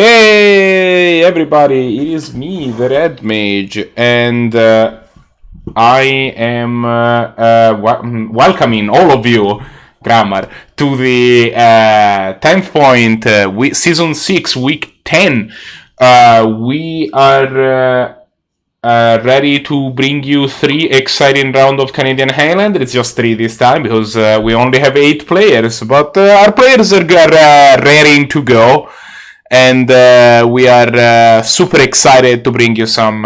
Hey everybody, it is me, the Red Mage, and I am welcoming all of you, Grammar, to the 10th point, Season 6, Week 10. We are ready to bring you 3 exciting rounds of Canadian Highlander. It's just 3 this time because we only have 8 players, but our players are raring to go. And we are super excited to bring you some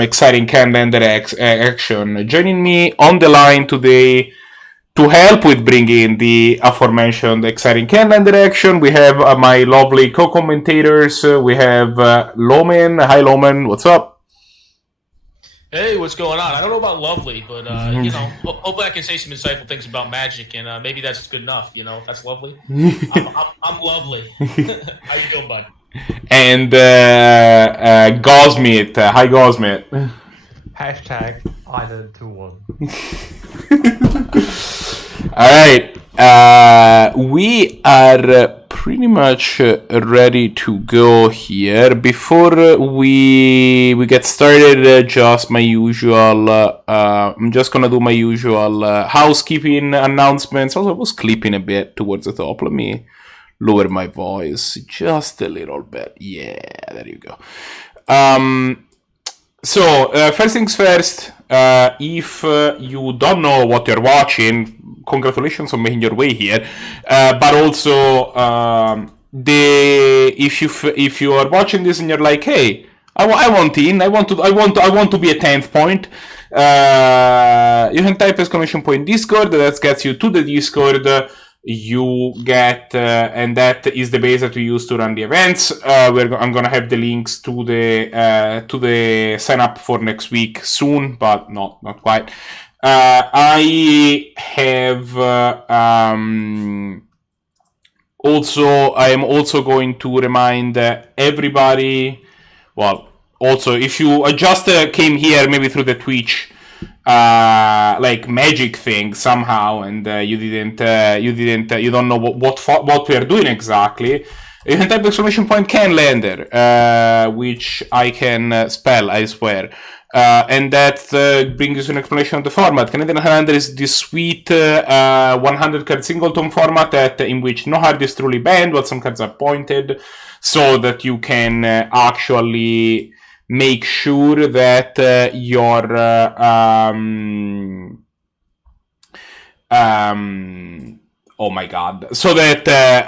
exciting calendar action. Joining me on the line today to help with bringing the aforementioned exciting calendar action, we have my lovely co-commentators. We have Loman. Hi, Loman. What's up? Hey, what's going on? I don't know about lovely, but hopefully I can say some insightful things about magic, and maybe that's good enough. If that's lovely. I'm lovely. How you doing, bud? And Gosmit. Hi, Gosmit. Hashtag Island21. Alright, we are pretty much ready to go here. Before we get started, just my usual, I'm just gonna do my usual housekeeping announcements. Also, I was clipping a bit towards the top. Let me lower my voice just a little bit. Yeah, there you go. So, first things first, if you don't know what you're watching, congratulations on making your way here. But also, if you are watching this and you're like, hey, I want in, I want to be a 10th point. You can type exclamation point Discord. That gets you to the Discord. You get, and that is the base that we use to run the events. I'm gonna have the links to the sign up for next week soon, but not quite. I have I am also going to remind everybody. Well, also if you just came here maybe through the Twitch magic thing somehow, and you don't know what we are doing exactly, you can type exclamation point Canlander, which I can spell, I swear, and that brings you an explanation of the format. Canadian Highlander is this sweet 100 card singleton format in which no card is truly banned, but some cards are pointed, so that you can actually make sure that oh my god. So that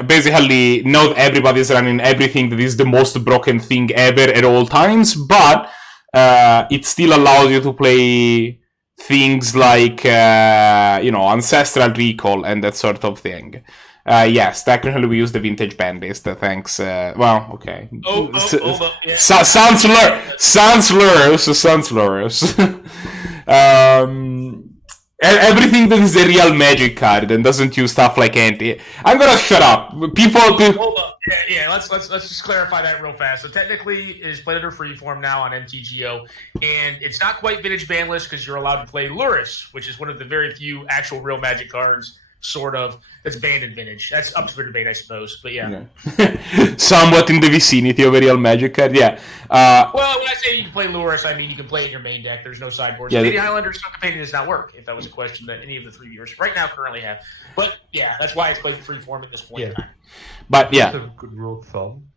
basically not everybody's running everything that is the most broken thing ever at all times, but it still allows you to play things like Ancestral Recall and that sort of thing. Yes, technically we use the vintage band list. Thanks. Well, okay. Yeah. Sounds slurs. Everything that is a real magic card and doesn't use stuff like anti. I'm gonna shut up. People. Hold up. Yeah. Let's just clarify that real fast. So technically, it is played under freeform now on MTGO, and it's not quite vintage ban list because you're allowed to play Luris, which is one of the very few actual real magic cards. Sort of, that's banned in vintage. That's up for debate, I suppose. But yeah. Somewhat in the vicinity of a real magic card, yeah. Well, when I say you can play Luris, I mean you can play it in your main deck. There's no sideboards. Yeah, Maybe Highlander's campaign does not work, if that was a question that any of the 3 viewers right now currently have. But yeah, that's why it's played free form at this point in time. But yeah. That's a good rule of thumb.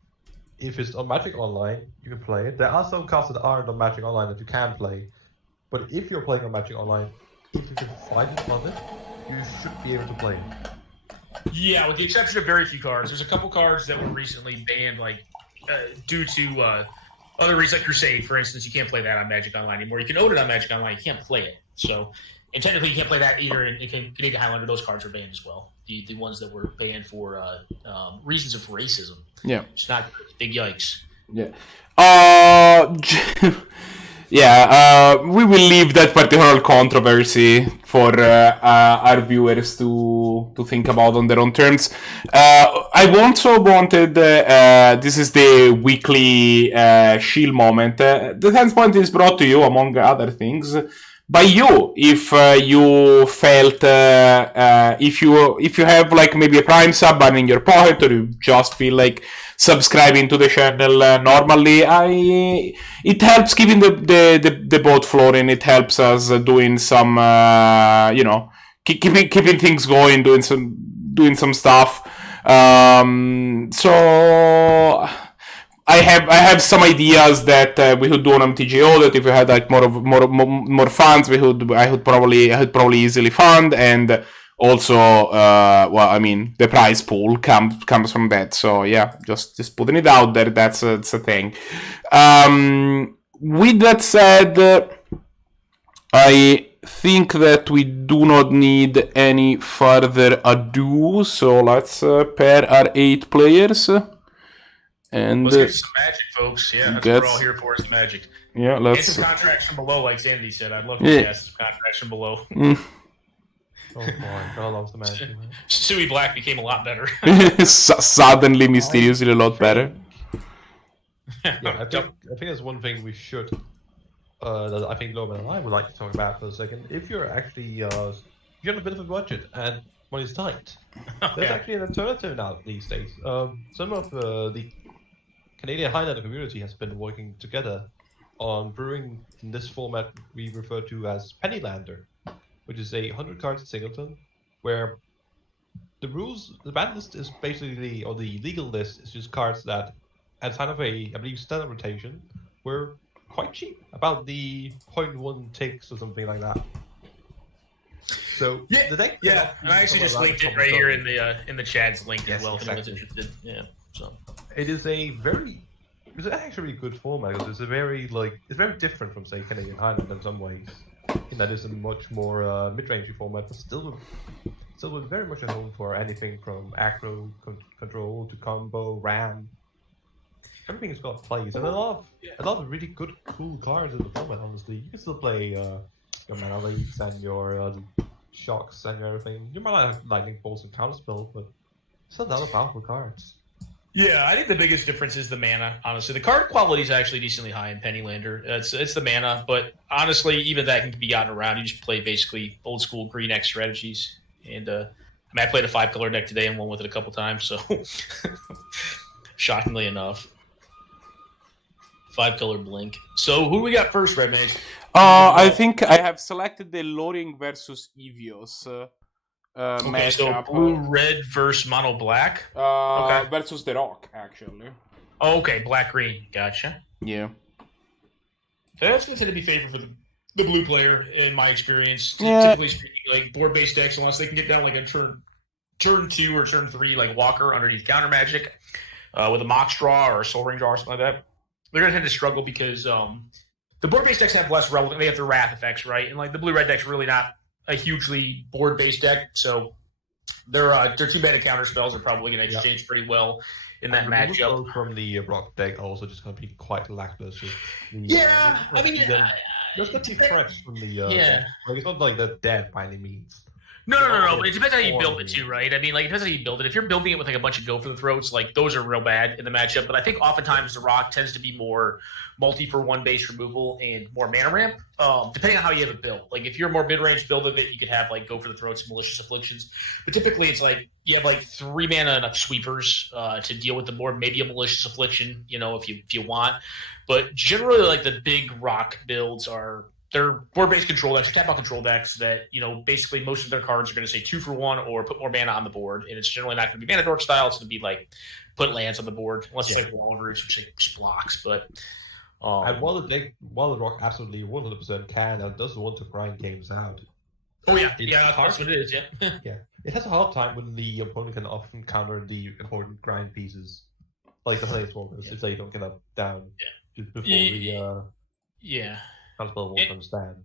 If it's on Magic Online, you can play it. There are some cards that aren't on Magic Online that you can play. But if you're playing on Magic Online, if you can find it on it, you should be able to play it. Yeah, with the exception of very few cards. There's a couple cards that were recently banned, due to other reasons, like Crusade, for instance. You can't play that on Magic Online anymore. You can own it on Magic Online, you can't play it. So, and technically you can't play that either in Canadian Highlander. Those cards are banned as well. The ones that were banned for reasons of racism. Yeah. It's not big yikes. Yeah. We will leave that particular controversy for our viewers to think about on their own terms. I also wanted, this is the weekly shield moment. The 10th point is brought to you, among other things, by you if you felt if you have like maybe a Prime sub button in your pocket, or you just feel like subscribing to the channel normally. It helps keeping the boat floating. It helps us doing some keeping things going, doing some stuff. So I have some ideas that we could do on MTGO. That if we had like more funds, I would probably easily fund. And also, well, I mean, the prize pool comes from that. So yeah, just putting it out there. That's a thing. With that said, I think that we do not need any further ado. So let's pair our 8 players. And let's get some magic, folks. Yeah, that's what we're all here for, is magic. Yeah, let's get some contracts from below, like Zannty said. I'd love to get some contracts from below. Oh my god, I love the magic. Suey Black became a lot better. Suddenly, mysteriously, a lot better. Yeah, I think that's one thing we should. That I think Loman and I would like to talk about for a second. If you're actually you have a bit of a budget and money's tight, there's actually an alternative now these days. Some of the Canadian Highlander community has been working together on brewing in this format we refer to as Pennylander, which is a 100 cards singleton, where the ban list is basically, or the legal list is just cards that, at kind of I believe, standard rotation, were quite cheap, about the 0.1 ticks or something like that. So the deck, and I actually just linked it right here in the Chad's link as well. If anyone's interested, so it is it's actually a really good format because it's very different from, say, Canadian Highlander in some ways. In that it's a much more mid-range format, but still very much a home for anything from aggro control to combo, ram. Everything has got plays, and a lot of really good, cool cards in the format. Honestly, you can still play your mana leagues and your shocks and everything. You might not have lightning bolts and counterspell, but still a lot of powerful cards. Yeah, I think the biggest difference is the mana. Honestly, the card quality is actually decently high in Pennylander. It's the mana, but honestly, even that can be gotten around. You just play basically old school green X strategies, and I played a 5-color deck today and won with it a couple times. So, shockingly enough. 5-color blink. So who do we got first, Red Mage? I think I have selected the Loring versus Evios matchup. So blue-red versus mono-black? Versus the Rock, actually. Oh, okay, black-green. Gotcha. Yeah. That's going to be favorite for the blue player, in my experience. Yeah. Typically speaking, like board-based decks, unless they can get down like a turn 2 or turn 3, like Walker underneath counter magic, with a Mox draw or a Soul Ring draw or something like that. They're going to tend to struggle because the board-based decks have less relevant. They have their Wrath effects, right? And like the blue-red deck's really not a hugely board-based deck, so their 2-mana counter spells are probably going to exchange pretty well in that matchup. From the Rock deck also just going to be quite lackluster. I mean, there's going to be threats from the like it's not like they're dead by any means. No. But it depends how you build it too, right? I mean, like it depends how you build it. If you're building it with like a bunch of go for the throats, like those are real bad in the matchup. But I think oftentimes the Rock tends to be more multi for 1 base removal and more mana ramp, depending on how you have it built. Like if you're a more mid range build of it, you could have like go for the throats, malicious afflictions. But typically it's like you have like 3 mana enough sweepers to deal with the more maybe a malicious affliction, if you want. But generally, like the big Rock builds they're board-based control decks, tap-out control decks that, basically most of their cards are going to say 2 for 1 or put more mana on the board. And it's generally not going to be mana dork style. It's going to be like put lands on the board, unless it's like Wall Roots, which just blocks. But and while the Rock absolutely 100% can and does want to grind games out. Oh yeah, that's what it is. Yeah, yeah. It has a hard time when the opponent can often counter the important grind pieces, like the planeswalkers, if they don't get up down before the counterspell won't understand.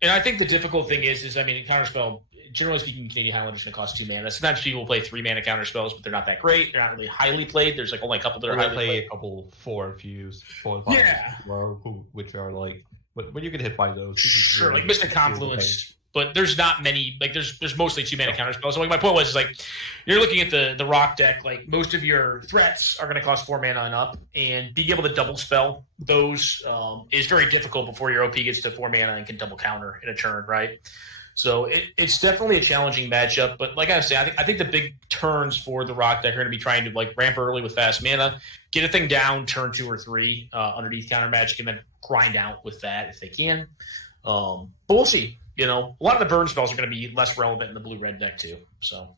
And I think the difficult thing is I mean, counterspell, generally speaking, Canadian Highlander is going to cost 2 mana. Sometimes people play 3 mana counterspells, but they're not that great. They're not really highly played. There's like only a couple that are highly played. A couple 4 and 5, which are like, but when you get hit by those, sure, like Mystic Confluence but there's not many. Like there's mostly 2-mana counter spells. So like my point was is like you're looking at the rock deck. Like most of your threats are going to cost 4 mana and up, and being able to double spell those is very difficult before your OP gets to 4 mana and can double counter in a turn, right? So it's definitely a challenging matchup. But like I say, I think the big turns for the rock deck are going to be trying to like ramp early with fast mana, get a thing down turn 2 or 3 underneath counter magic, and then grind out with that if they can. But we'll see. You know, a lot of the burn spells are going to be less relevant in the blue-red deck too. So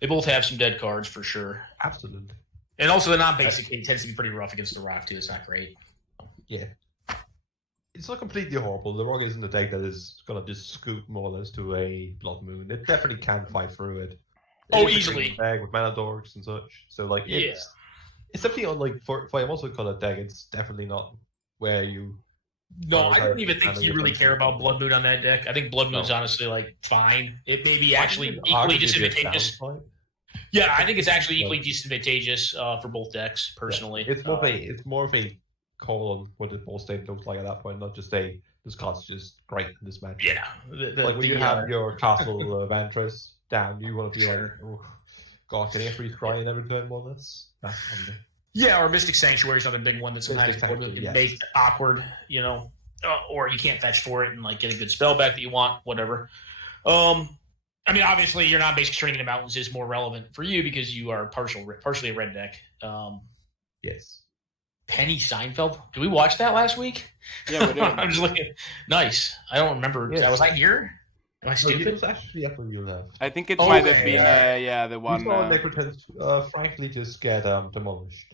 they both have some dead cards for sure. Absolutely. And also the non-basic thing tends to be pretty rough against the rock too. It's not great. Yeah. It's not completely horrible. The rock isn't a deck that is going to just scoot more or less to a Blood Moon. It definitely can fight through it. Easily. Deck with mana dorks and such. So like it's definitely on like for a monster color deck. It's definitely not where you. No, I don't even think you really care about Blood Moon on that deck. I think Blood Moon's honestly like fine. It may be actually equally disadvantageous. Yeah, I think it's actually equally disadvantageous for both decks. Personally, it's more of a call on what the ball state looks like at that point, not just this card's just great in this match. Yeah, like when you have your Castle Vantress down, you want to be like, oh, God, can I freeze cry in every turn on this? That's wonderful. Yeah, or Mystic Sanctuary is another big one that sometimes can make awkward, you know, or you can't fetch for it and like get a good spell back that you want, whatever. I mean, obviously, your non-basic Training in the Mountains is more relevant for you because you are partially a red deck. Yes. Penny Seinfeld. Did we watch that last week? Yeah, we did. I'm just looking. Nice. I don't remember. Yes. Was I here? Am I stupid? It was actually after you left. I think it might have been, the one. You saw Necrotense, frankly, just get demolished.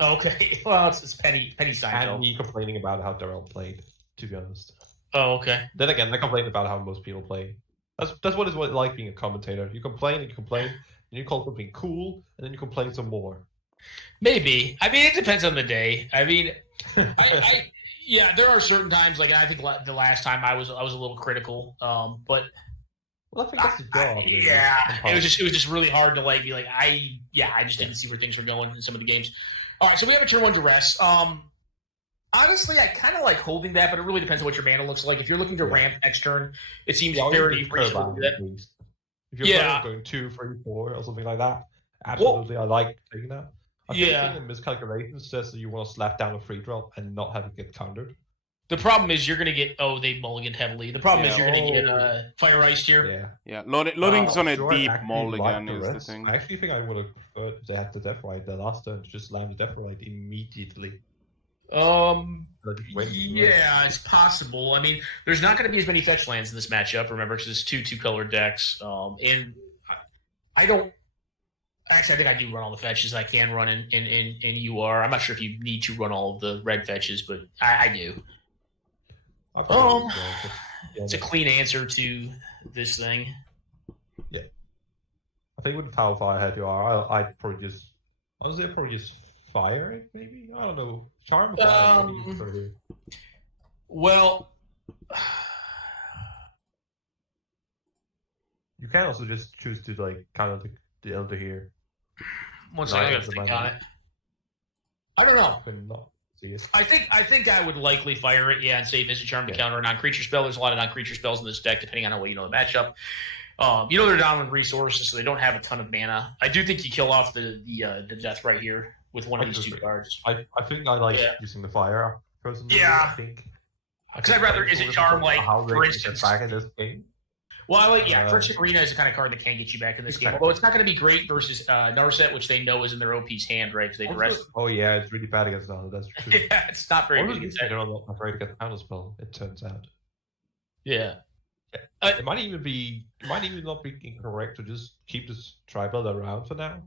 Okay. Well, it's Penny Seinfeld. And me complaining about how Darrell played, to be honest. Oh, okay. Then again, I complain about how most people play. That's what it's like being a commentator. You complain, and you call something cool, and then you complain some more. Maybe. I mean, it depends on the day. I mean, yeah, there are certain times. Like I think the last time I was a little critical, but well, I think that's the job. Yeah, it was just really hard to like be like I just didn't see where things were going in some of the games. All right, so we have a turn 1 duress. Honestly, I kind of like holding that, but it really depends on what your mana looks like. If you're looking to ramp next turn, it seems very reasonable to do that. If you're going 2, 3, 4 or something like that, absolutely, I like taking that. I think a miscalculation says that you want to slap down a free drop and not have it get countered. The problem is you're going to get they mulliganed heavily. The problem is you're going to get Fire Iced here. Yeah. Loading's on a deep I mulligan is the thing. I actually think I would have preferred if they had the Death Ride the last turn to just slam the Death Ride immediately. Yeah, it's possible. I mean, there's not going to be as many fetch lands in this matchup, remember, because it's 2-color decks. And I don't. Actually, I think I do run all the fetches I can run in UR. I'm not sure if you need to run all of the red fetches, but I do. It's a clean answer to this thing. Yeah. I think with Power Fire Head I'd probably just. I was there probably just fire it, maybe? I don't know. Charm fire. Well. You can also just choose to like kind of the Elder here. One second, I gotta think on it. I don't know. I think I would likely fire it, and say Visit Charm to counter a non-creature spell. There's a lot of non-creature spells in this deck, depending on how well you know the matchup. They're down on resources, so they don't have a ton of mana. I do think you kill off the death right here with one of these 2 cards. I think I like using the fire personally. Yeah. I think because I'd rather Visit Charm, like, for instance. Back in this game. Well, I like, Friendship Arena is the kind of card that can get you back in this game. Although it's not going to be great versus Narset, which they know is in their OP's hand, right? Because they duress. Oh, yeah, it's really bad against Narset. That's true. Yeah, it's not very good against that. They're not afraid to get the counter spell, it turns out. Yeah. It might even not be incorrect to just keep this tribal around for now.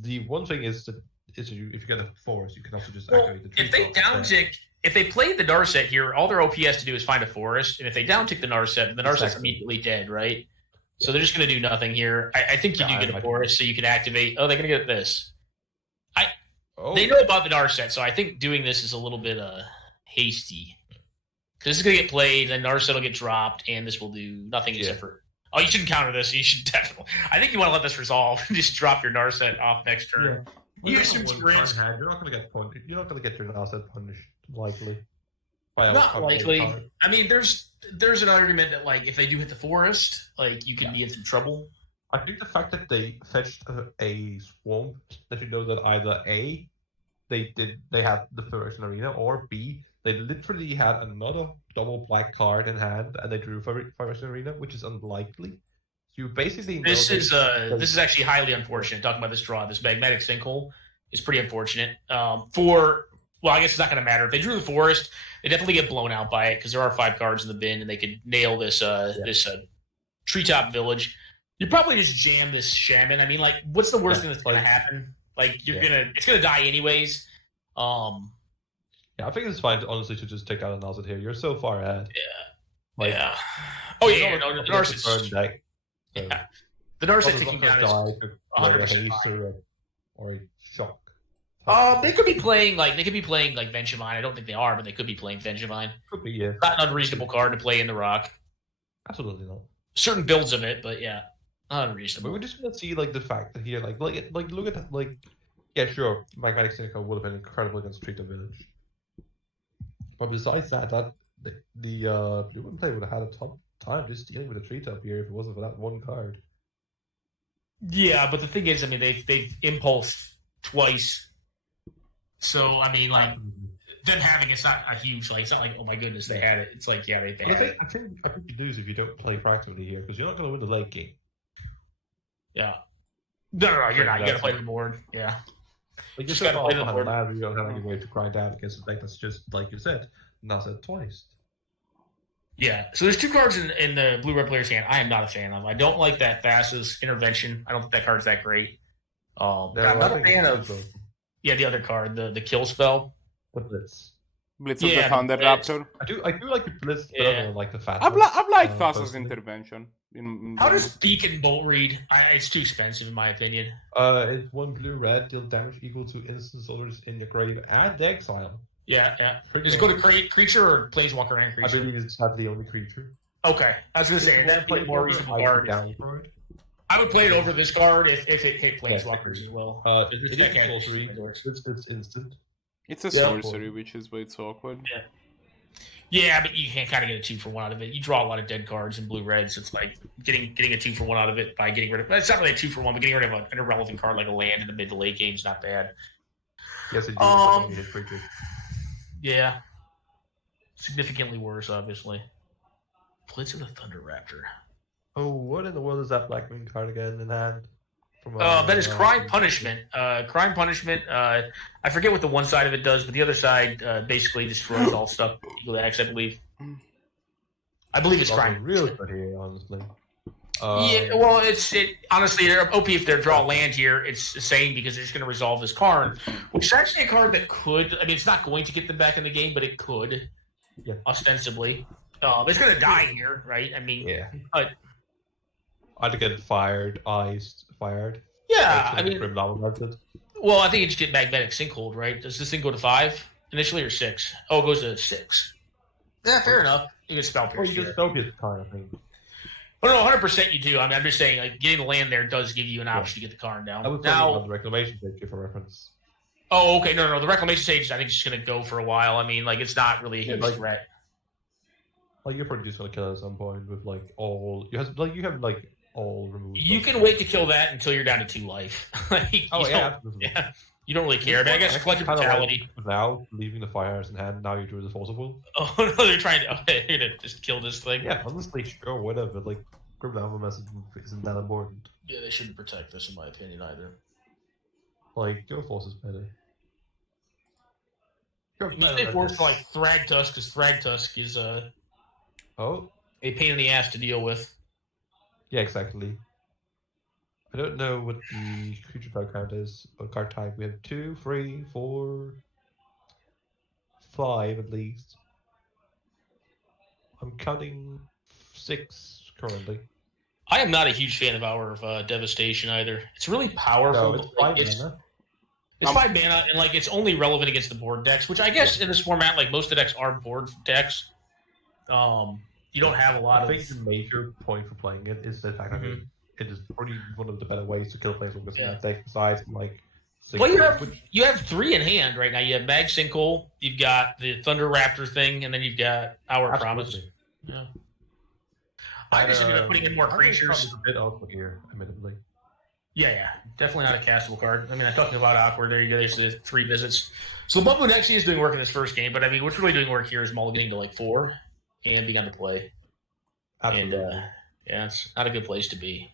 The one thing is that if you get a forest, you can also just activate the tree. If they downtick. If they play the Narset here, all their OP has to do is find a forest, and if they downtick the Narset, the Narset's immediately dead, right? So they're just going to do nothing here. I think you do get a forest, so you can activate. Oh, they're going to get this. They know about the Narset, so I think doing this is a little bit hasty. Because this is going to get played, then Narset will get dropped, and this will do nothing except for... Oh, you shouldn't counter this. You should definitely... I think you want to let this resolve and just drop your Narset off next turn. Yeah. Use some screens. You're not going to get punished. You're not going to get your Narset punished. Likely. Not likely. I mean, there's there's an argument that like if they do hit the forest, like you could be in some trouble. I think the fact that they fetched a swamp, that you know that either A, they had the first arena, or B, they literally had another double black card in hand and they drew first arena, which is unlikely. So you basically know This is actually highly unfortunate. Talking about this draw, this magnetic sinkhole is pretty unfortunate. Well, I guess it's not going to matter if they drew the forest. They definitely get blown out by it because there are 5 cards in the bin, and they could nail this this treetop village. You probably just jam this shaman. I mean, like, what's the worst thing that's going to happen? Like, it's gonna die anyways. Yeah, I think it's fine, honestly, to just take out a Nazit here. You're so far ahead. Yeah. Oh yeah. No, the Narcissist. Deck, so. Yeah. The Narcissist taking down is like a haste or a shock. They could be playing like Vengemine. I don't think they are, but they could be playing Vengemine. Could be, yeah. Not an unreasonable card to play in the rock. Absolutely not. Certain builds of it, but yeah, not unreasonable. But we just want to see like the fact that here, like look at yeah, sure, Magnetic Cynical would have been incredible against Treetop Village. But besides that, the Blue One player would have had a tough time just dealing with a Treetop here if it wasn't for that one card. Yeah, but the thing is, I mean, they've impulsed twice. So I mean, like them having it's not a huge like it's not like oh my goodness they had it. It's like yeah they had it. I think you lose if you don't play practically here because you're not going to win the late game. Yeah. No, you're not. You got to play the board. Yeah. Like, you just got to play the board. You don't have any way to grind out against a deck that's just like you said. Nazit twice. Yeah. So there's 2 cards in the blue-red player's hand I am not a fan of. I don't like that Thassa's Intervention. I don't think that card's that great. I'm not a fan of. Yeah, the other card, the kill spell. The Blitz. Blitz of the Thunder Raptor. I do like the Blitz better than like the Fat. I've liked Thassa's Intervention. How does Beacon Bolt read? It's too expensive in my opinion. It's 1 blue-red, deal damage equal to instant soldiers in your grave and exile. Yeah. Does it go to creature or planeswalker and creature? I believe it's not the only creature. Okay, I was gonna say that'd be a more reasonable card. I would play it over this card if it hit planeswalkers as well. It's sorcery. It's instant. It's a sorcery, which is why it's awkward. Yeah, but you can't kind of get a 2-for-1 out of it. You draw a lot of dead cards in blue-red, so it's like getting a 2-for-1 out of it by getting rid of. It's not really a 2-for-1, but getting rid of an irrelevant card like a land in the mid to late game is not bad. Yes, it does. Yeah, significantly worse, obviously. Blitz of the Thunder Raptor. Oh, what in the world is that Blackwing card again in hand? That is Crime Punishment. Crime Punishment. I forget what the one side of it does, but the other side basically destroys all stuff equal to X, I believe. I believe it's Crime. Really good here, honestly. Yeah, well, honestly, OP if they draw land here, it's the same because they're just going to resolve this card, which is actually a card that could. I mean, it's not going to get them back in the game, but it could, ostensibly. It's going to die here, right? I mean, I'd get fired, fired. Yeah, I mean, method. Well, I think it just get magnetic sinkhole, right? Does this thing go to 5 initially or 6? Oh, it goes to 6. Yeah, fair enough. You can spell pierce. Or you can spell pierce kind of thing. Oh no, 100% you do. I mean, I'm just saying, like getting the land there does give you an option to get the card down. I was talking about the reclamation stage for reference. Oh, okay. No. The reclamation stage, I think, is just going to go for a while. I mean, like it's not really a huge threat. Like you're probably just going to kill it at some point with like all you have all removed. You can wait to kill that until you're down to 2 life. You don't really care. But I guess collective brutality. Like now leaving the fires in hand, now you drew the force of will. Oh no, they're trying to. Okay, they're gonna just kill this thing. Yeah, honestly, sure, whatever. Like, Grim Alpha message isn't that important. Yeah, they shouldn't protect this, in my opinion, either. Like, your force is better. They force for like Thragtusk, because Thragtusk is a pain in the ass to deal with. Yeah, exactly. I don't know what the creature type count is, or card type. We have 2, 3, 4, 5 at least. I'm counting 6 currently. I am not a huge fan of Hour of Devastation either. It's really powerful. No, it's 5 mana. It's 5 mana, and like it's only relevant against the board decks, which I guess in this format, like most of the decks are board decks. You don't have a lot of. I think the major point for playing it is the fact that it is probably one of the better ways to kill planeswalkers in that deck. Besides, like, well, you have 3 in hand right now. You have Mag Sinkhole, you've got the Thunder Raptor thing, and then you've got Hour Promise. Yeah. I just ended up putting in more creatures. It's a bit awkward here, admittedly. Yeah, definitely not a castable card. I mean, I'm talking about awkward. There you go. There's the 3 visits. So the Blood Moon actually is doing work in this first game, but I mean, what's really doing work here is mulliganing to like 4 and begun to play. Absolutely. And yeah, it's not a good place to be.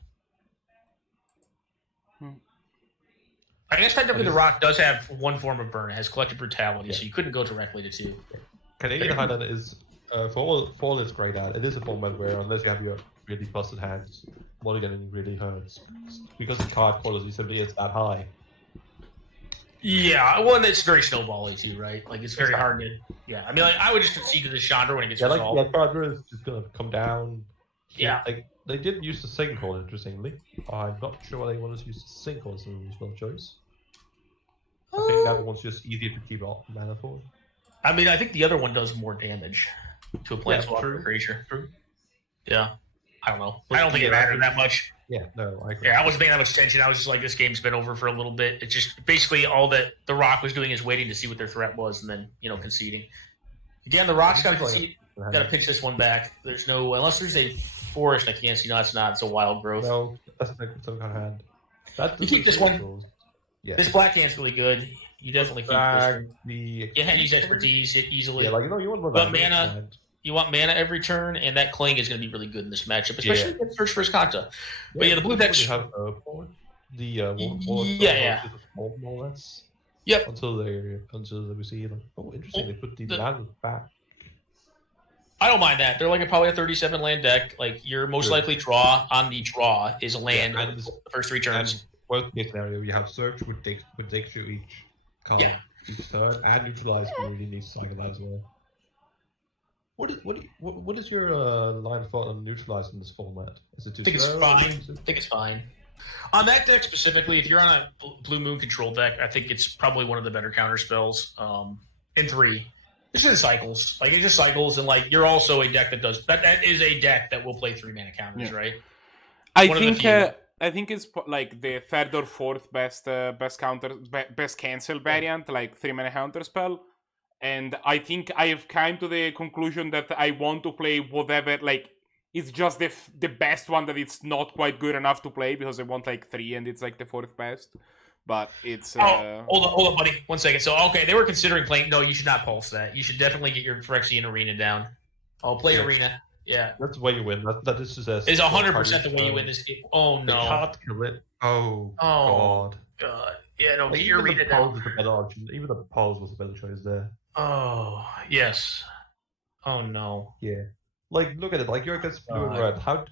I guess technically the Rock does have 1 form of burn. It has collective brutality, so you couldn't go directly to 2. Canadian Highlander is, for all its great at, it is a format where unless you have your really busted hands, mulliganing really hurts. Because the card quality simply is that high. Yeah, well, and it's very snowbally too, right? Like, it's very hard to... Yeah, I mean, like, I would just concede to the Chandra when it gets resolved. Like, Chandra is just going to come down. Yeah. Like, they did use the sinkhole, interestingly. I'm not sure why they wanted to use the sinkhole as a spell choice. I think that one's just easier to keep off mana for. I mean, I think the other one does more damage to a planeswalker creature. True. Yeah. I don't know. I don't think it mattered that much. Yeah, no, I agree. Yeah, I wasn't paying that much attention. I was just like, this game's been over for a little bit. It's just basically all that the Rock was doing is waiting to see what their threat was and then, conceding. Again, the Rock's got to concede. Got to pitch this one back. There's no, unless there's a forest I can't see. No, it's not. It's a wild growth. No, that's some kind of hand. You keep this one. Yeah. This black hand's really good. You definitely keep this one. You can use expertise easily. Yeah, like, you want mana. You want mana every turn, and that Cling is going to be really good in this matchup, especially against Search for Iskanta. But the blue decks have more or less. Yep. Until we see like, interesting. They put the land back. I don't mind that. They're like probably a 37 land deck. Like, your most likely draw on the draw is a land the first 3 turns. Worst case scenario, you have Search with Dick shoot each card each turn, and Neutralize really needs to cycle that as well. What is your line of thought on Neutralize in this format? Is it too slow? I think it's fine. On that deck specifically, if you're on a Blue Moon control deck, I think it's probably one of the better counter spells. In 3. It's just cycles. Like, it just cycles, and like, you're also a deck that does that is a deck that will play 3 mana counters, right? I think it's like the 3rd or 4th best cancel variant, like 3 mana counter spell. And I think I have come to the conclusion that I want to play whatever, like, it's just the best one that it's not quite good enough to play because I want like 3 and it's like the 4th best. But it's... Hold on, buddy. 1 second. So, okay, they were considering playing... No, you should not pulse that. You should definitely get your Phyrexian Arena down. I'll play Arena. Yeah. That's the way you win. That is just... It's 100% the way you win this game. Oh, no. They can't kill it. Oh, God. Yeah, no, get your Arena down. Even the Pulse was a better choice there. Oh, yes. Oh, no. Yeah. Like, look at it. Like, you're against blue and red. How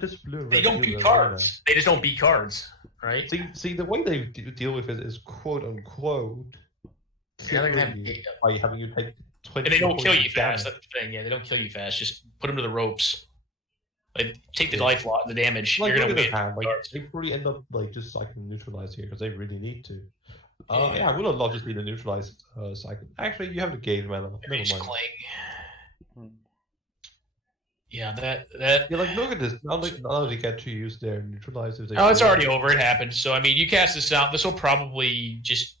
does blue and red... They don't beat cards. They just don't beat cards, right? See, the way they deal with it is quote-unquote... by having you take 20... And they don't kill you fast. That's the thing. Yeah, they don't kill you fast. Just put them to the ropes. Like, take the life lot, the damage. Like, you're going to win. Like, they probably end up, like, just cycling neutralize here because they really need to. I would have loved to see the neutralized cycle. Actually, you have the gauge mana. Never mind. Yeah, that. Yeah, like, look at this. Now they get to use their neutralize. Oh, it's already over. It happened. So, I mean, you cast this out. This will probably just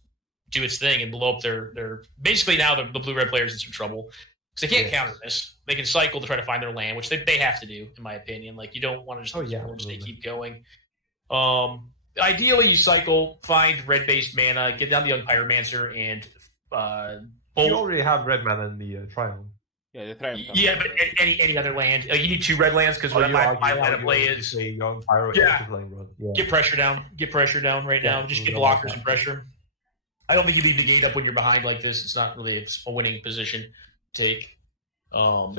do its thing and blow up their. Basically, now the blue-red players in some trouble because they can't counter this. They can cycle to try to find their land, which they have to do, in my opinion. Like, you don't want to just they keep going. Ideally, you cycle, find red-based mana, get down the Young Pyromancer, and bolt. You already have red mana in the triumph. Yeah, the triumph. Yeah, but any other land. You need 2 red lands because my line of play is a Young Pyro. Get pressure down. Get pressure down right now. Just get blockers and pressure. I don't think you leave the gate up when you're behind like this. It's not really a winning position to take. Not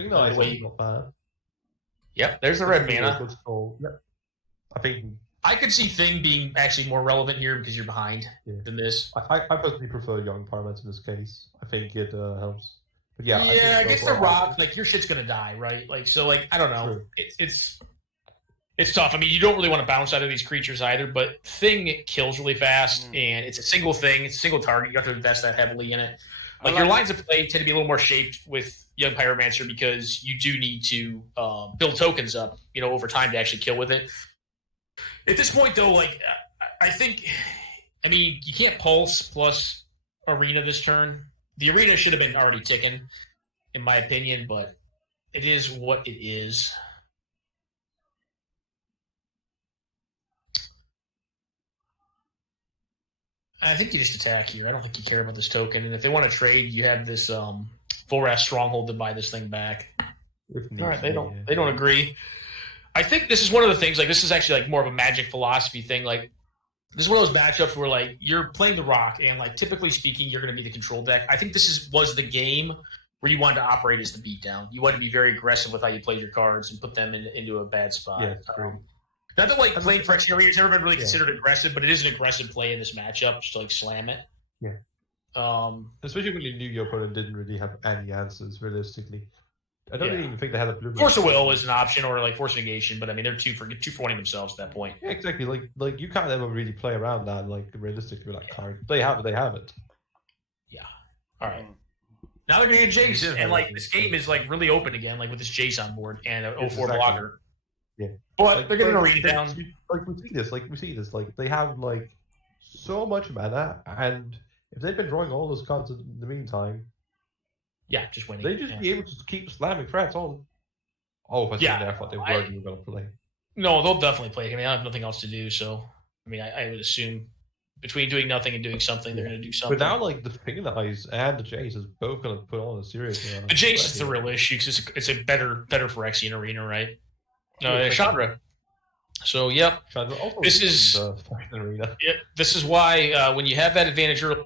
bad. Yep, there's the red mana. Yep. I think I could see Thing being actually more relevant here because you're behind than this. I personally prefer Young Pyromancer in this case. I think it helps. But I guess the Rock, like, your shit's gonna die, right? Like, so, like, I don't know. It's tough. I mean, you don't really want to bounce out of these creatures either, but Thing kills really fast, and it's a single thing. It's a single target. You have to invest that heavily in it. Like, your lines of play tend to be a little more shaped with Young Pyromancer because you do need to build tokens up, over time to actually kill with it. At this point, though, like, I think, you can't Pulse plus Arena this turn. The Arena should have been already ticking, in my opinion, but It is what it is. I think you just attack here. I don't think you care about this token. And if they want to trade, you have this Vorath Stronghold to buy this thing back. All right, they don't agree. I think this is one of the things. Like, this is actually like more of a Magic philosophy thing. Like, this is one of those matchups where like you're playing the Rock, and like typically speaking, you're going to be the control deck. I think this was the game where you wanted to operate as the beatdown. You wanted to be very aggressive with how you played your cards and put them into a bad spot. Yeah, not that like playing Phyrexian Arena has never been really considered aggressive, but it is an aggressive play in this matchup, just to like slam it. Yeah. Especially when you knew your opponent didn't really have any answers realistically. I don't even think they had a blue. Force of Will is an option, or like Force Negation, but I mean they're two for winning themselves at that point. Yeah, exactly. Like you can't ever really play around that like realistically with that card. They have it. They have it. Yeah. All right. Now they're gonna get Jace, and like this game is like really open again, like with this Jace on board and an 04 blocker. Yeah. But like, they're getting a read down. Like we see this. Like they have like so much mana, and if they've been drawing all those cards in the meantime. Yeah, just winning. They just be able to keep slamming threats all. Oh, if I thought they were going to play. No, they'll definitely play. I mean, I have nothing else to do, so I mean, I would assume between doing nothing and doing something, they're going to do something. But now, like the Fingerknives and the Jace is both going to put on a serious. The Jace is the real issue because it's a better Phyrexian Arena, right? Chandra. So yep, Chandra also this is arena. This is why when you have that advantage early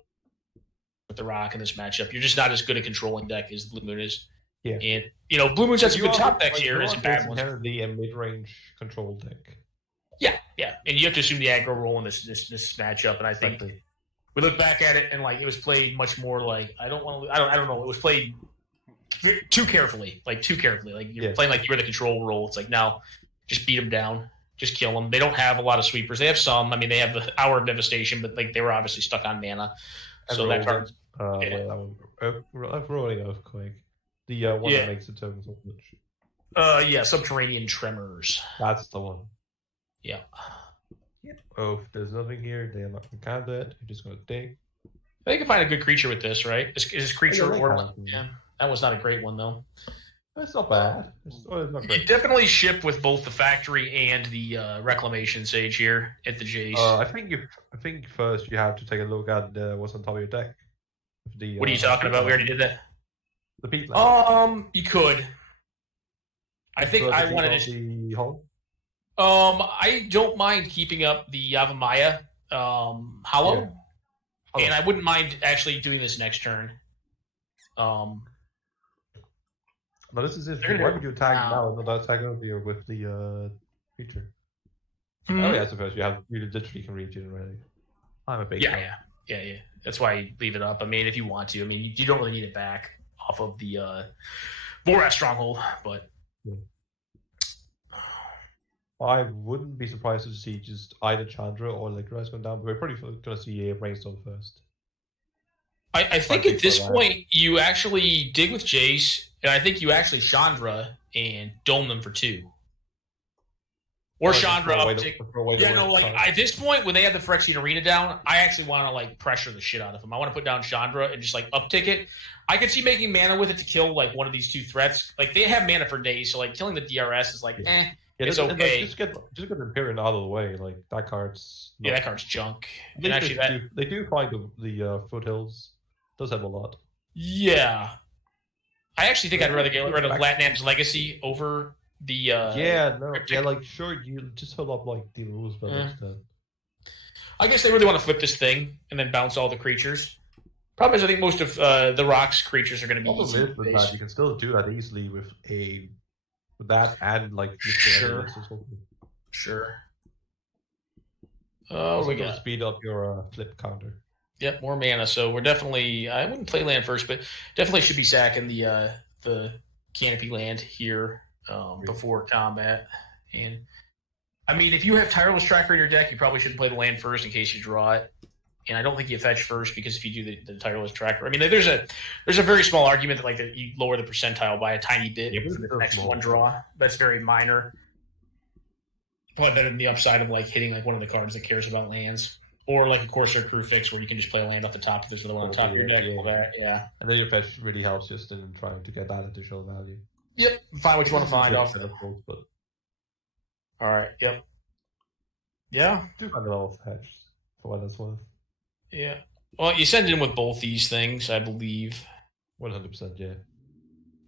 with the Rock in this matchup, you're just not as good a controlling deck as the Blue Moon is. Yeah, and Blue Moon's got some good top decks here. Is a bad one. Inherently a mid-range control deck. Yeah, and you have to assume the aggro role in this matchup. And I think we look back at it and like it was played much more like I don't know. It was played too carefully. Like you're playing like you were the control role. It's like now, just beat them down. Just kill them. They don't have a lot of sweepers. They have some. I mean, they have the Hour of Devastation, but like they were obviously stuck on mana. So that card. Rolling Earthquake. The one that makes the token so much. Subterranean Tremors. That's the one. Yeah. Oh, if there's nothing here, they're not going to count it. You're just going to dig. They can find a good creature with this, right? Is this creature that was not a great one though. That's not bad. It's not great. You definitely ship with both the factory and the reclamation sage here at the Jace. I think first you have to take a look at what's on top of your deck. What are you talking about? We already did that. The peat. You could. I think I wanted to. The hole? I don't mind keeping up the Yavimaya Hollow, and I wouldn't mind actually doing this next turn. No, this is if why would you attack now and not attack earlier with the creature? Mm-hmm. Oh yeah, I suppose you literally can regenerate. I'm a big yeah. That's why you leave it up. I mean, if you want to, I mean, you don't really need it back off of the Vorath Stronghold, but I wouldn't be surprised to see just either Chandra or Licorice going down, but we're probably going to see a Brainstorm first. I think at this point you actually dig with Jace, and I think you actually Chandra and dome them for 2. Or Chandra uptick. At this point when they have the Phyrexian Arena down, I actually want to like pressure the shit out of them. I want to put down Chandra and just like uptick it. I could see making mana with it to kill like one of these 2 threats. Like they have mana for days, so like killing the DRS is like it's okay. Just get the Imperium out of the way. Like that card's that card's junk. And actually, they do find the foothills. Does have a lot. Yeah, I actually think I'd rather get rid of Latnam's Legacy over the. Sure, you just fill up like the rules, but instead. I guess they really want to flip this thing and then bounce all the creatures. Problem is, I think most of the Rock's creatures are going to be easy. With that, you can still do that easily with that and like Sure. Oh, we got speed up your flip counter. Yep, more mana. So we're definitely. I wouldn't play land first, but definitely should be sacking the canopy land here before combat. And I mean, if you have Tireless Tracker in your deck, you probably shouldn't play the land first in case you draw it. And I don't think you fetch first because if you do the Tireless Tracker, I mean, there's a very small argument that like you lower the percentile by a tiny bit for the next one draw. That's very minor. But then the upside of like hitting like one of the cards that cares about lands. Or like a Corsair Crew fix where you can just play a land off the top if there's another one on top of your deck. And then your fetch really helps just in trying to get that additional value. Yep. Find what you want to find off. Of course, but All right. Yep. Yeah. do find a lot of hatch for what that's worth. Yeah. Well, you send in with both these things, I believe. 100%, yeah.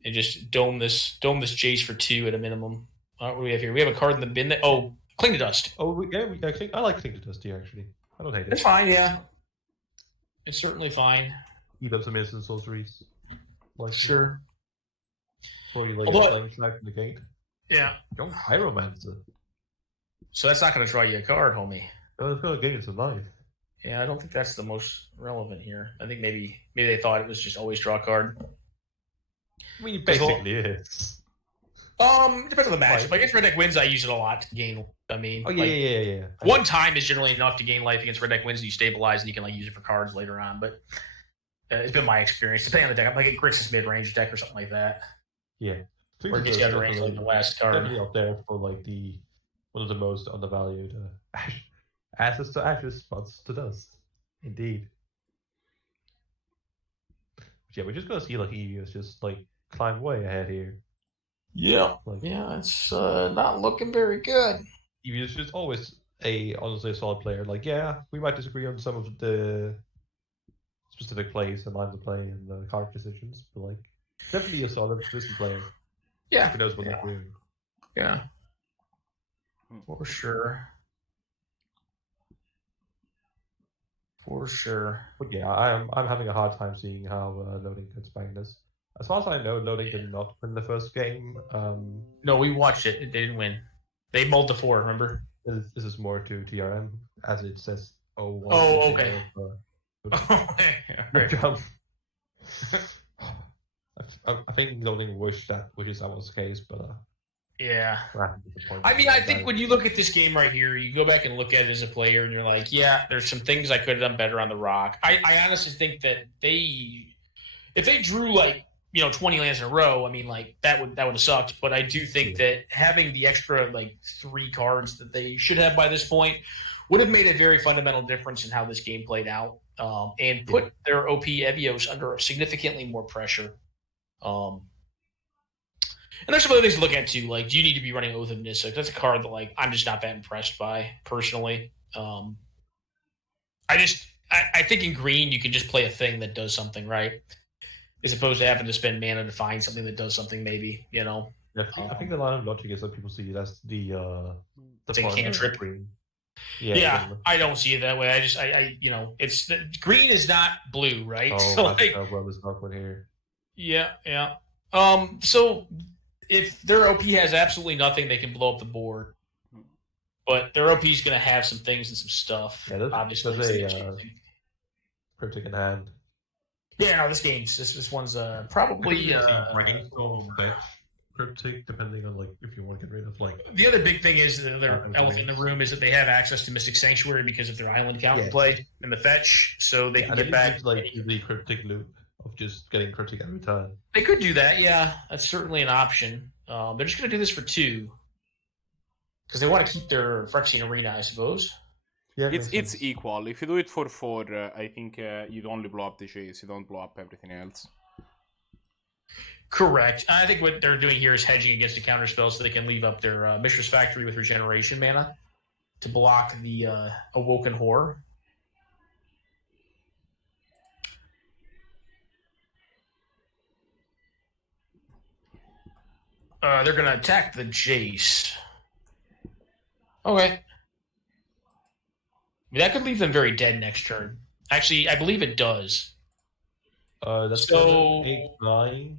And just dome this Jace for 2 at a minimum. What do we have here? We have a card in the bin that Cling to Dust. Oh, yeah, I like Cling to Dust here, actually. I don't hate it. It's fine, yeah. It's certainly fine. Eat up some instant sorceries. Like Sure. Before you like from the gate. Yeah. Go Pyromancer. So that's not going to draw you a card, homie. Oh, it's going to gain you some life. Yeah, I don't think that's the most relevant here. I think maybe they thought it was just always draw a card. I mean, it basically is. It depends on the matchup. Against Red Deck Wins, I use it a lot to gain. I mean, yeah. One time is generally enough to gain life against Red Deck Wins, and you stabilize, and you can use it for cards later on. But it's been my experience. Depending on the deck, like a Grixis mid-range deck or something like that. Yeah. Or it gets you out of range like the last card. Definitely up there for like one of the most undervalued assets to ashes, spots to dust. Indeed. But yeah, we're just gonna see like Evios just like climb way ahead here. Yeah. It's not looking very good. Evios is always honestly a solid player. Like, yeah, we might disagree on some of the specific plays and lines of play and the card decisions, but like definitely a solid consistent player. Yeah. Who knows what they're doing. Yeah. For sure. But yeah, I'm having a hard time seeing how loading could bang this. As far as I know, loading did not win the first game. No, we watched it. They didn't win. They mulled to 4, remember? This is more to TRM, as it says. Oh, okay. Good job. I think loading wishes that was the case, but yeah. I mean, I think when you look at this game right here, you go back and look at it as a player, and you're like, yeah, there's some things I could have done better on the rock. I honestly think that if they drew 20 lands in a row, I mean, like that would have sucked. But I do think that having the extra 3 cards that they should have by this point would have made a very fundamental difference in how this game played out, and put their OP Evios under significantly more pressure. And there's some other things to look at too. Like, do you need to be running Oath of Nissa? That's a card that I'm just not that impressed by personally. I think in green you can just play a thing that does something, right? As opposed to having to spend mana to find something that does something, maybe, you know. Yeah, I think the line of logic is that people see it as the cantrip. Green. Yeah, I don't see it that way. It's green is not blue, right? Oh, so brother's not one here. Yeah. So if their OP has absolutely nothing, they can blow up the board. But their OP is going to have some things and some stuff. Yeah, obviously. Cryptic in hand. Yeah, no, this one's probably Cryptic, depending on if you want to get rid of The other big thing is the other elephant in the room is that they have access to Mystic Sanctuary because of their island counterplay and the fetch, so they can get back the cryptic loop of just getting cryptic every time. They could do that, yeah. That's certainly an option. They're just going to do this for 2 because they want to keep their Phyrexian Arena, I suppose. Yeah, it's equal. If you do it for 4, I think you'd only blow up the chase. You don't blow up everything else. Correct. I think what they're doing here is hedging against a counterspell so they can leave up their Mishra's Factory with regeneration mana to block the Awoken Horror. They're going to attack the Jace. Okay. That could leave them very dead next turn. Actually, I believe it does. That's so 8-9.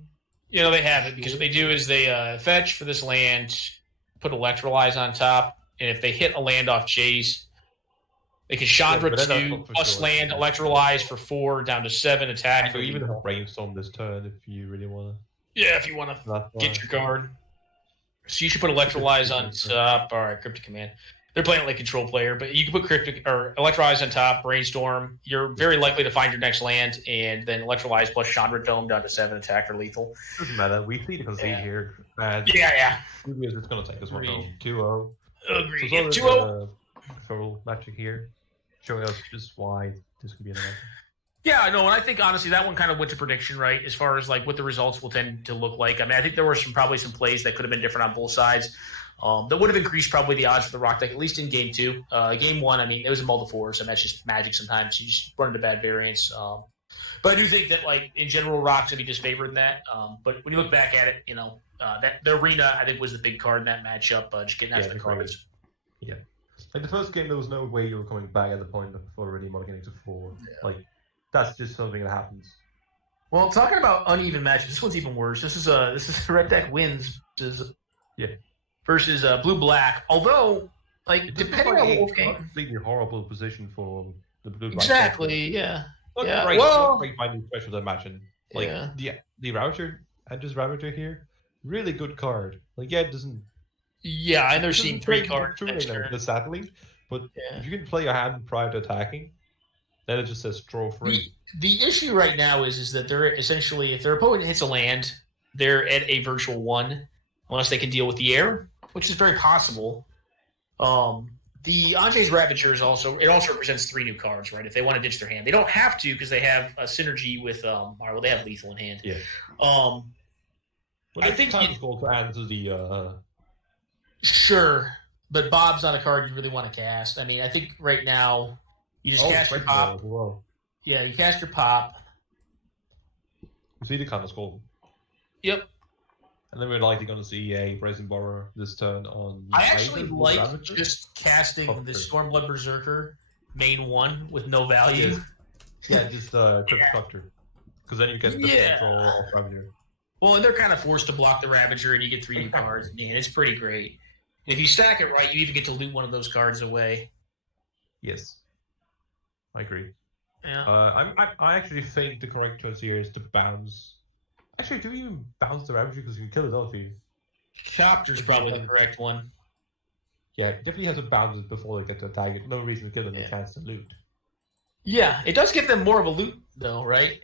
They have it because what they do is they fetch for this land, put Electrolyze on top, and if they hit a land off Jace, they can Chandra 2 plus land Electrolyze for 4 down to 7 attack. You even have Brainstorm this turn if you really want to. Yeah, if you want to get your card. So you should put Electrolyze on top. All right, Cryptic Command. They're playing it like control player, but you can put Cryptic or Electrolyze on top, Brainstorm. You're very likely to find your next land, and then Electrolyze plus Chandra Tome down to 7 attack or lethal. Doesn't matter. We see the concede here. Yeah. It's going to take us 2-0. Agreed. So 2-0. Magic here, showing us just why this could be an event. Yeah, no, and I think honestly that one kind of went to prediction, right? As far as like what the results will tend to look like. I mean, I think there were probably some plays that could have been different on both sides. That would have increased probably the odds for the Rock deck, at least in game 2. Game 1, I mean, it was a multi-4s, and that's just Magic sometimes. You just run into bad variants. But I do think that, like, in general, Rock's going to be disfavored in that. But when you look back at it, that the Arena, I think, was the big card in that matchup, just getting after the cards. Yeah. Like, the first game, there was no way you were coming back at the point of already mulliganing to 4. Yeah. Like, that's just something that happens. Well, talking about uneven matches, this one's even worse. This is red deck wins versus blue-black. Although, like, depending on Wolfgang... completely horrible position for the blue-black. Exactly, yeah. Not great finding special, I imagine. Like, the Ravager, and just Ravager here, really good card. Like, yeah, it doesn't... Yeah, and they're seeing 3 cards next turn. Sadly, but if you can play your hand prior to attacking, then it just says draw free. The issue right now is that they're essentially, if their opponent hits a land, they're at a virtual 1, unless they can deal with the air, which is very possible. The Andre's Ravager also represents 3 new cards, right? If they want to ditch their hand, they don't have to because they have a synergy with they have lethal in hand. Yeah. I think it's going to add to the. Sure, but Bob's not a card you really want to cast. I mean, I think right now you just cast your pop. Well. Yeah, you cast your pop. You see the kind of skull. Yep. And then we're likely going to see a Brazen Borrower this turn on... I actually like just casting the Stormblood Berserker main 1 with no value. Yeah, just Crypt Structure. Because then you get the control of Ravager. Well, and they're kind of forced to block the Ravager and you get 3 new cards. Man, it's pretty great. And if you stack it right, you even get to loot one of those cards away. Yes. I agree. Yeah. I actually think the correct choice here is to bounce... Actually, do we even bounce the Ravager because you can kill it, don't you? Capture's probably the correct one. Yeah, definitely has to bounce it before they get to attack it. No reason to kill them, a chance to loot. Yeah, it does give them more of a loot, though, right?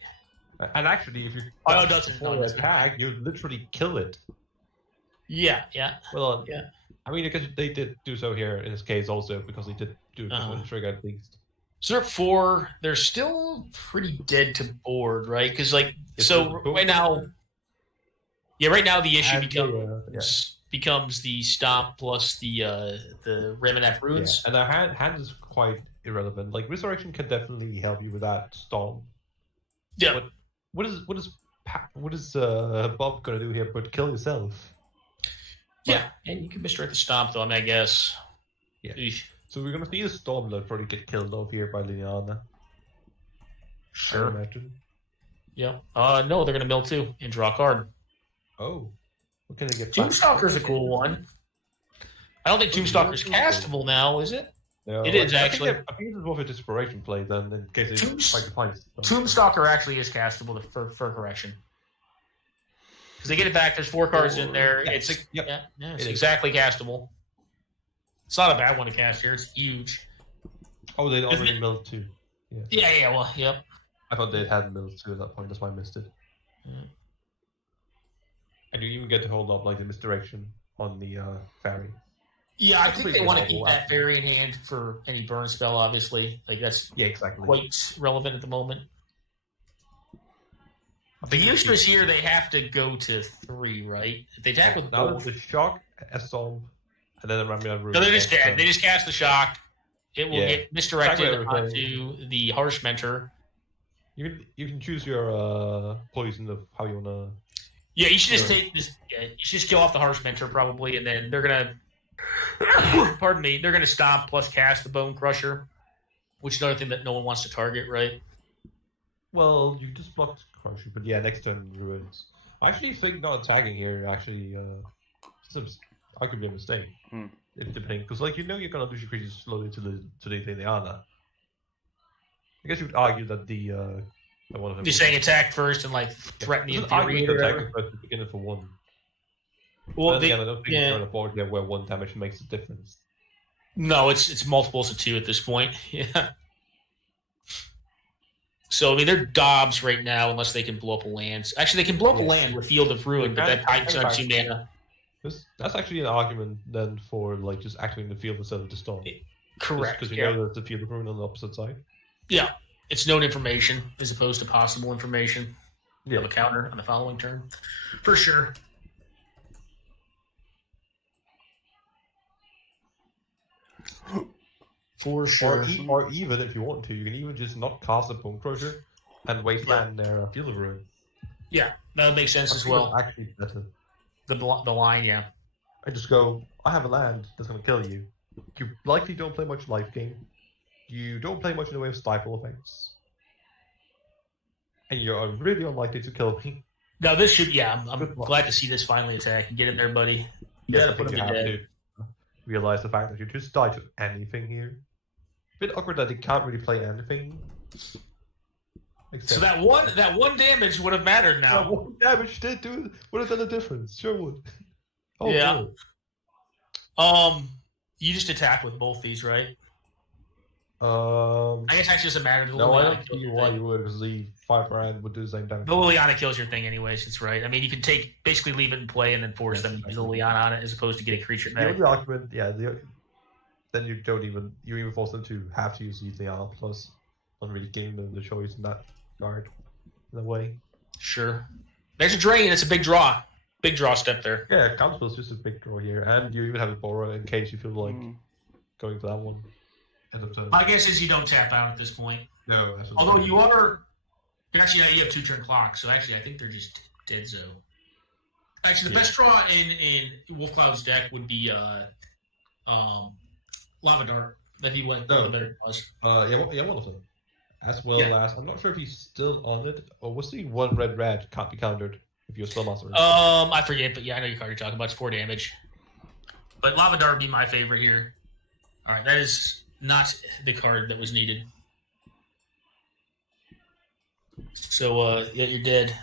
And actually, if you before attack, you literally kill it. Yeah. Well, I mean, because they did do so here in this case also, because they did do it before the trigger at least. So 4, they're still pretty dead to board, right? Because right now the issue becomes the stomp plus the Remanat runes. Yeah. And our hand is quite irrelevant. Like Resurrection can definitely help you with that stomp. Yeah. But what is Bob gonna do here? But kill yourself. Yeah, and you can misdirect the stomp though. I mean, I guess. Yeah. Eesh. So we're gonna see a Stormblood probably get killed off here by Liliana. Sure. Yeah. No, they're gonna mill 2 and draw a card. Oh. What can they get? Tombstalker's a cool one. I don't think Tombstalker's castable now, is it? No, it is actually. I think this is more of a desperation play than in case they try to find. Tombstalker actually is castable for correction. Because they get it back. There's 4 cards in there. It's exactly castable. It's not a bad one to cast here. It's huge. Oh, they'd already milled 2. Yeah. Well, yep. I thought they'd had milled 2 at that point. That's why I missed it. Yeah. And you even get to hold up like the misdirection on the fairy. Yeah, I think they want to keep that fairy in hand for any burn spell. Obviously, like that's quite relevant at the moment. The issue is here they have to go to 3, right? If they attack with both, the shock, assault, and then the Ramirez Root. No, they're just dead. They just cast the shock. It will get misdirected onto the Harsh Mentor. You can choose your poison of how you wanna. Yeah, you should just take this. Yeah, you should just kill off the Harsh Mentor probably, and then they're gonna. Pardon me. They're gonna stomp plus cast the Bone Crusher, which is another thing that no one wants to target, right? Well, you just blocked Crusher, but yeah, next turn ruins. I actually think not attacking here actually I could be a mistake. Depending, because like you're gonna lose your creatures slowly to the Liliana. I guess you would argue that the one of them. You're saying attack first and like threaten the Infuriate or whatever. Attack first, begin it for 1. Well, again, I don't think you're on a board there where 1 damage makes a difference. No, it's multiples of 2 at this point. Yeah. So I mean, they're Dobbs right now unless they can blow up a land. Actually, they can blow up a land with Field of Ruin, but that Titan's on 2 mana. That's actually an argument then for like just activating the field instead of the storm. Correct. Because you know there's the Field of Ruin on the opposite side. Yeah. It's known information as opposed to possible information. Yeah. Of a counter on the following turn. For sure. For sure. Or even if you want to, you can even just not cast a Bone Crusher and wasteland their Field of Ruin. Yeah, that would make sense as well. Actually better. The line, yeah. I just go, I have a land that's going to kill you. You likely don't play much life game. You don't play much in the way of stifle effects. And you're really unlikely to kill me. Now this should, I'm glad to see this finally attack. Get in there, buddy. You gotta put him in dead. Realize the fact that you just die to anything here. Bit awkward that he can't really play anything. So that one damage would have mattered now. That one damage would have done a difference. Sure would. Oh, yeah. Cool. You just attack with both these, right? I guess that doesn't matter. No, I don't see why you would, because the 5 would do the same damage. The Liliana kills your thing anyways, that's right. I mean, you can basically leave it in play and then force them to use the Liliana on it as opposed to get a creature back. The argument, then you even force them to have to use the Liliana, plus not really giving them the choice in that regard, in a way. Sure. There's a drain, it's a big draw. Big draw step there. Yeah, Council is just a big draw here, and you even have a Borrow in case you feel like going for that one. My guess is you don't tap out at this point. No. Although you are... Actually, you have 2-turn clocks, so actually I think they're just dead zone. Actually, the best draw in WolfgangCloud's deck would be Lava Dart. That he went the better was. One of them. As well as... I'm not sure if he's still on it, or what's the one red can't be countered if you're a Spellmaster? I forget, but I know your card you're talking about. It's 4 damage. But Lava Dart would be my favorite here. Alright, that is... not the card that was needed. So, you're dead.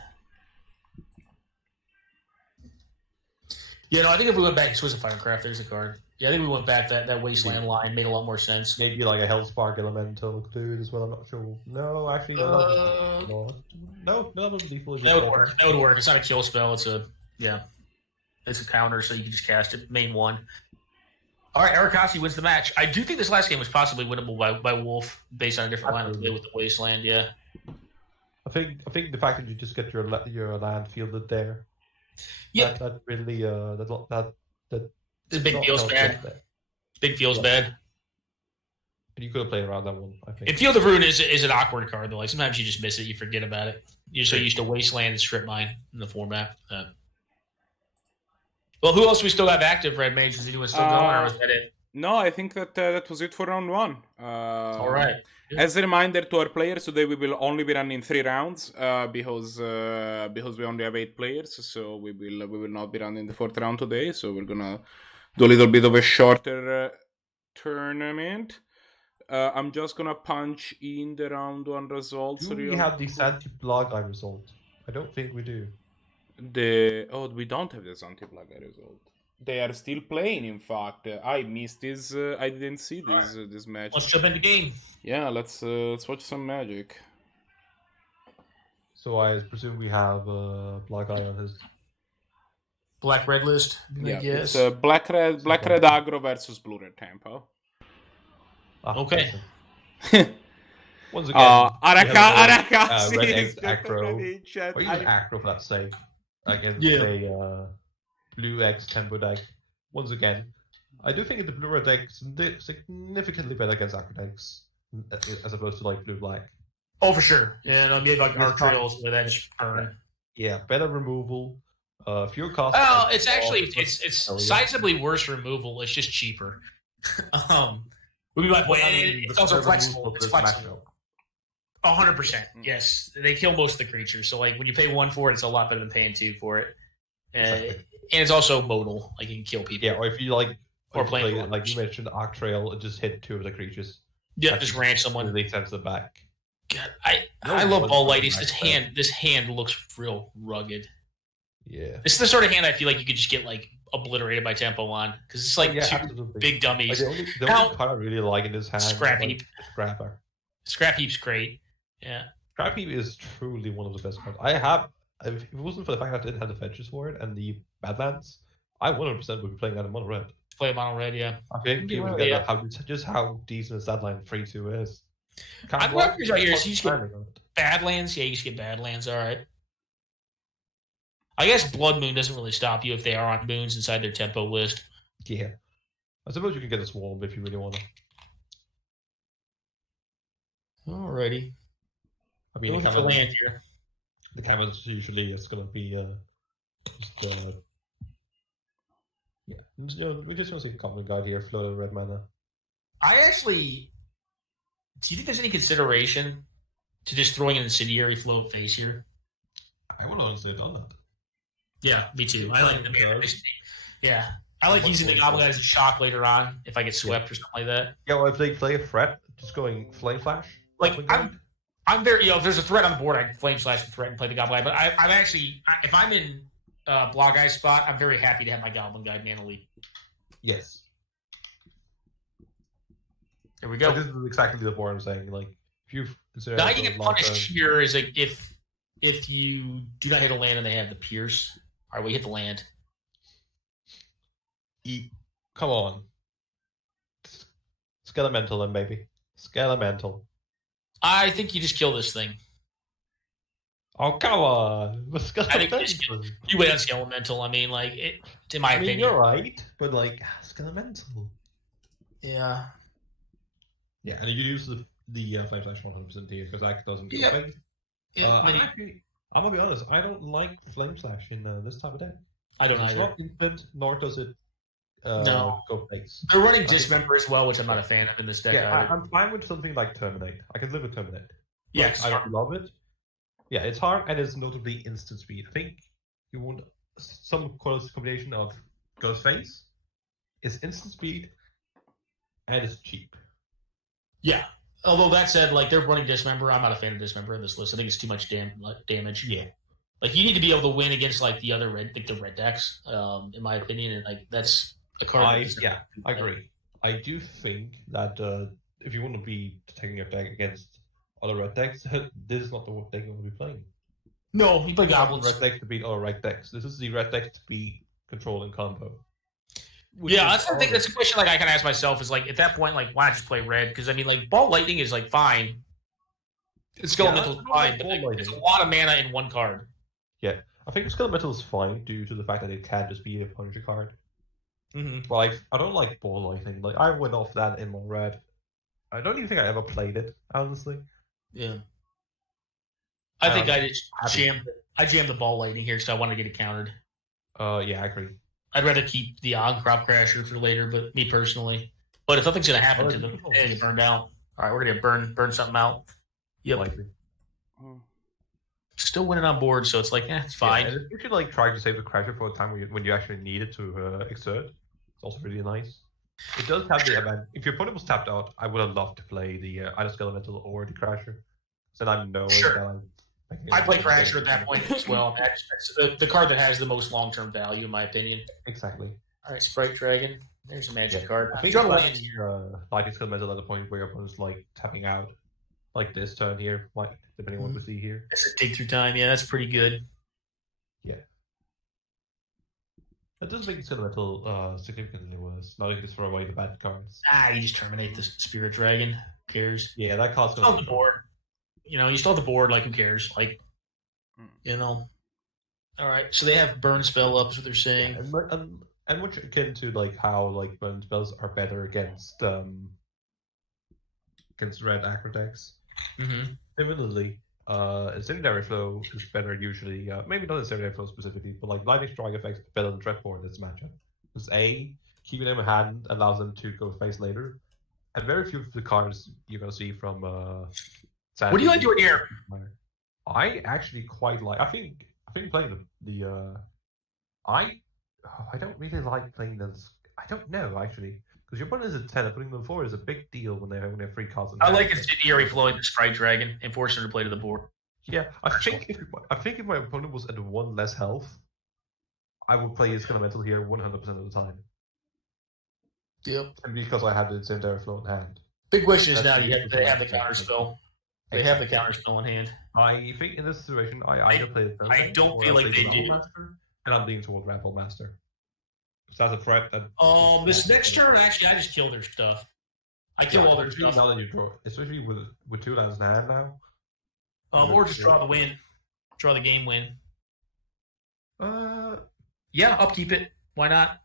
Yeah, no, I think if we went back to Swiss of Firecraft, there's a card. Yeah, I think we went back, that Wasteland line made a lot more sense. Maybe like a Hellspark Elemental included as well, I'm not sure. No, actually, no. That would be fully That would work. That would work. It's not a kill spell, it's a counter, so you can just cast it. Main one. All right, Arakasi wins the match. I do think this last game was possibly winnable by Wolf based on a different line of play with the Wasteland. Yeah, I think the fact that you just get your land fielded there. Yeah, that really that big feels bad. Big feels bad. And you could have played around that one. I think. And Field of Ruin is an awkward card though. Like sometimes you just miss it, you forget about it. You're so used to Wasteland and Strip Mine in the format. Well, who else we still have active, Red Mage? Is anyone still going, or was that it? No, I think that was it for round 1. All right. As a reminder to our players, today we will only be running 3 rounds because we only have 8 players, so we will not be running the 4th round today. So we're gonna do a little bit of a shorter tournament. I'm just gonna punch in the round 1 results. Do we have the Zannty Blahguy result? I don't think we do. We don't have the Zannty Blahguy result. They are still playing, in fact. I missed this. I didn't see this match. Let's jump into the game. Yeah, let's watch some Magic. So I presume we have Blahguy on his black-red list. Yeah, it's black-red aggro versus blue-red tempo. Okay. Once again, Arakasi red aggro. Or even aggro for that sake. Against a blue X tempo deck. Once again, I do think the blue red deck is significantly better against aggro decks as opposed to like blue black. Oh, for sure. Yeah, and like our trails where that just burn. Yeah, better removal. Fewer cost. Well, it's actually it's sizably worse removal. It's just cheaper. We might it's also flexible. It's flexible. 100%. Yes, they kill most of the creatures. So like when you pay 1 for it, it's a lot better than paying 2 for it. And it's also modal. Like you can kill people. Yeah, or if you like, or play like you mentioned, Arc Trail, and just hit 2 of the creatures. Yeah, just ranch someone. They sense the back. God, I love Ball Lighties. This hand looks real rugged. Yeah, this is the sort of hand I feel like you could just get like obliterated by tempo on because it's like 2 big dummies. Like, the only card I really like in this hand Scrap Heap. Scrapper. Scrap Heap's great. Yeah. Scrap Heap is truly one of the best cards. I have. If it wasn't for the fact that I didn't have the fetches for it and the Badlands, I 100% would be playing that in mono red. Play mono red, yeah. I think how decent that line 3-2 is. Can't I'm block. right here, so you just get Landing on it. Badlands. Yeah, you just get Badlands. All right. I guess Blood Moon doesn't really stop you if they are on moons inside their tempo list. Yeah. I suppose you can get a Swarm if you really want to. Alrighty. I mean, Going for land here. the canvas usually is going to be just yeah. You know, we just want to see a common guide here, floating red mana. I actually. Do you think there's any consideration to just throwing an Incendiary float face here? I would honestly have done that. Yeah, me too. I like the mana. Yeah. I like using the Goblin Guy as a shock later on if I get swept or something like that. Yeah, well, if they play a threat, just going Flame Flash. Like, I'm very, if there's a threat on the board, I can Flame Slash the threat and play the Goblin Guy. But I'm actually, if I'm in Blahguy's spot, I'm very happy to have my Goblin Guy mana leap. Yes. There we go. Like, this is exactly the board I'm saying. Like, if you Now you get punished here is like if you do not hit a land and they have the Pierce. All right, we hit the land. Come on. Skelemental then, baby. Skelemental. I think you just kill this thing. Oh, come on. I think you wait on Skelemental. I mean, like, in my opinion. You're right, but, like, Skelemental. Yeah. Yeah, and you use the Flame Slash 100% here, because that doesn't get big. Yeah, I'm going to be honest, I don't like Flame Slash in this type of deck. I don't It's either. not instant, nor does it No. go face. They're running Dismember as well, which I'm not a fan of in this deck. Yeah, I'm fine with something like Terminate. I can live with Terminate. Yeah, I love it. Yeah, it's hard and it's notably instant speed. I think you want some close combination of Ghost Face, it's instant speed, and it's cheap. Yeah. Although that said, like, they're running Dismember. I'm not a fan of Dismember in this list. I think it's too much damage. Yeah. Like, you need to be able to win against, like, the other red decks, in my opinion. And, like, that's a card. I agree. I do think that if you want to be taking your deck against other red decks, this is not the deck you want to be playing. No, you play Goblins. Red decks to beat other red decks. This is the red deck to be control and combo. Yeah, that's the thing. That's a question like I can ask myself is like at that point, like why not just play red? Because I mean, like Ball Lightning is like fine. It's Skelemental fine, but like, it's a lot of mana in one card. Yeah, I think Skelemental is fine due to the fact that it can just be a Punisher card. Mm-hmm. But I don't like Ball Lightning. Like I went off that in my red. I don't even think I ever played it, honestly. Yeah. I think I just jammed the Ball Lightning here because I want to get it countered. Yeah, I agree. I'd rather keep the Crop Crasher for later, but me personally. But if nothing's gonna happen to them, they get burned out. All right, we're gonna burn something out. Yep. Likely. Still winning on board, so it's like, it's fine. Yeah, you should like try to save the Crasher for a time when you actually need it to exert. It's also really nice. It does have the event. If your opponent was tapped out, I would have loved to play the either Skelemental or the Crasher. So then I know that I play Crasher at that point as well. That's the card that has the most long-term value, in my opinion. Exactly. All right, Sprite Dragon. There's a magic card. I think like Skelemental at the point where your opponent's like tapping out, like this turn here, like depending on what we see here. It's a dig through time. Yeah, that's pretty good. Yeah. That does make Skelemental significantly worse. Not just throw away the bad cards. You just terminate the Spirit Dragon. Who cares? Yeah, that card's still on the board. You know, you still have the board, like, who cares? Like, you know. Alright, so they have burn spell up, is what they're saying. Yeah, and much akin to, like, how, like, burn spells are better against red aggro decks. Mm-hmm. Similarly, Incendiary Flow is better usually, maybe not Incendiary Flow specifically, but, like, Lightning Strike effects are better than Dreadboard in this matchup. Because A, keeping them in hand allows them to go face later, and very few of the cards you're going to see from Zannty. What do you like doing here? I actually quite like. I think playing I don't really like playing this. I don't know actually because your opponent is a 10. Putting them 4 is a big deal when they have 3 cards. I like Incendiary flowing the Sprite Dragon and forcing her to play to the board. Yeah, I think if my opponent was at 1 less health, I would play his Skelemental here 100% of the time. Yep. And because I had the Incendiary Flow in hand. Big question is now they have the counter spell. They have the counter spell in hand. I think in this situation, I either play the I don't feel like they do. And I'm leaning toward Ramble Master. So that's a threat that. This next turn, actually, I just kill their stuff. I kill all their especially stuff. now that you draw, especially with 2 lands in hand now. Or just draw the win. Draw the game win. Uh, Yeah, upkeep it. Why not?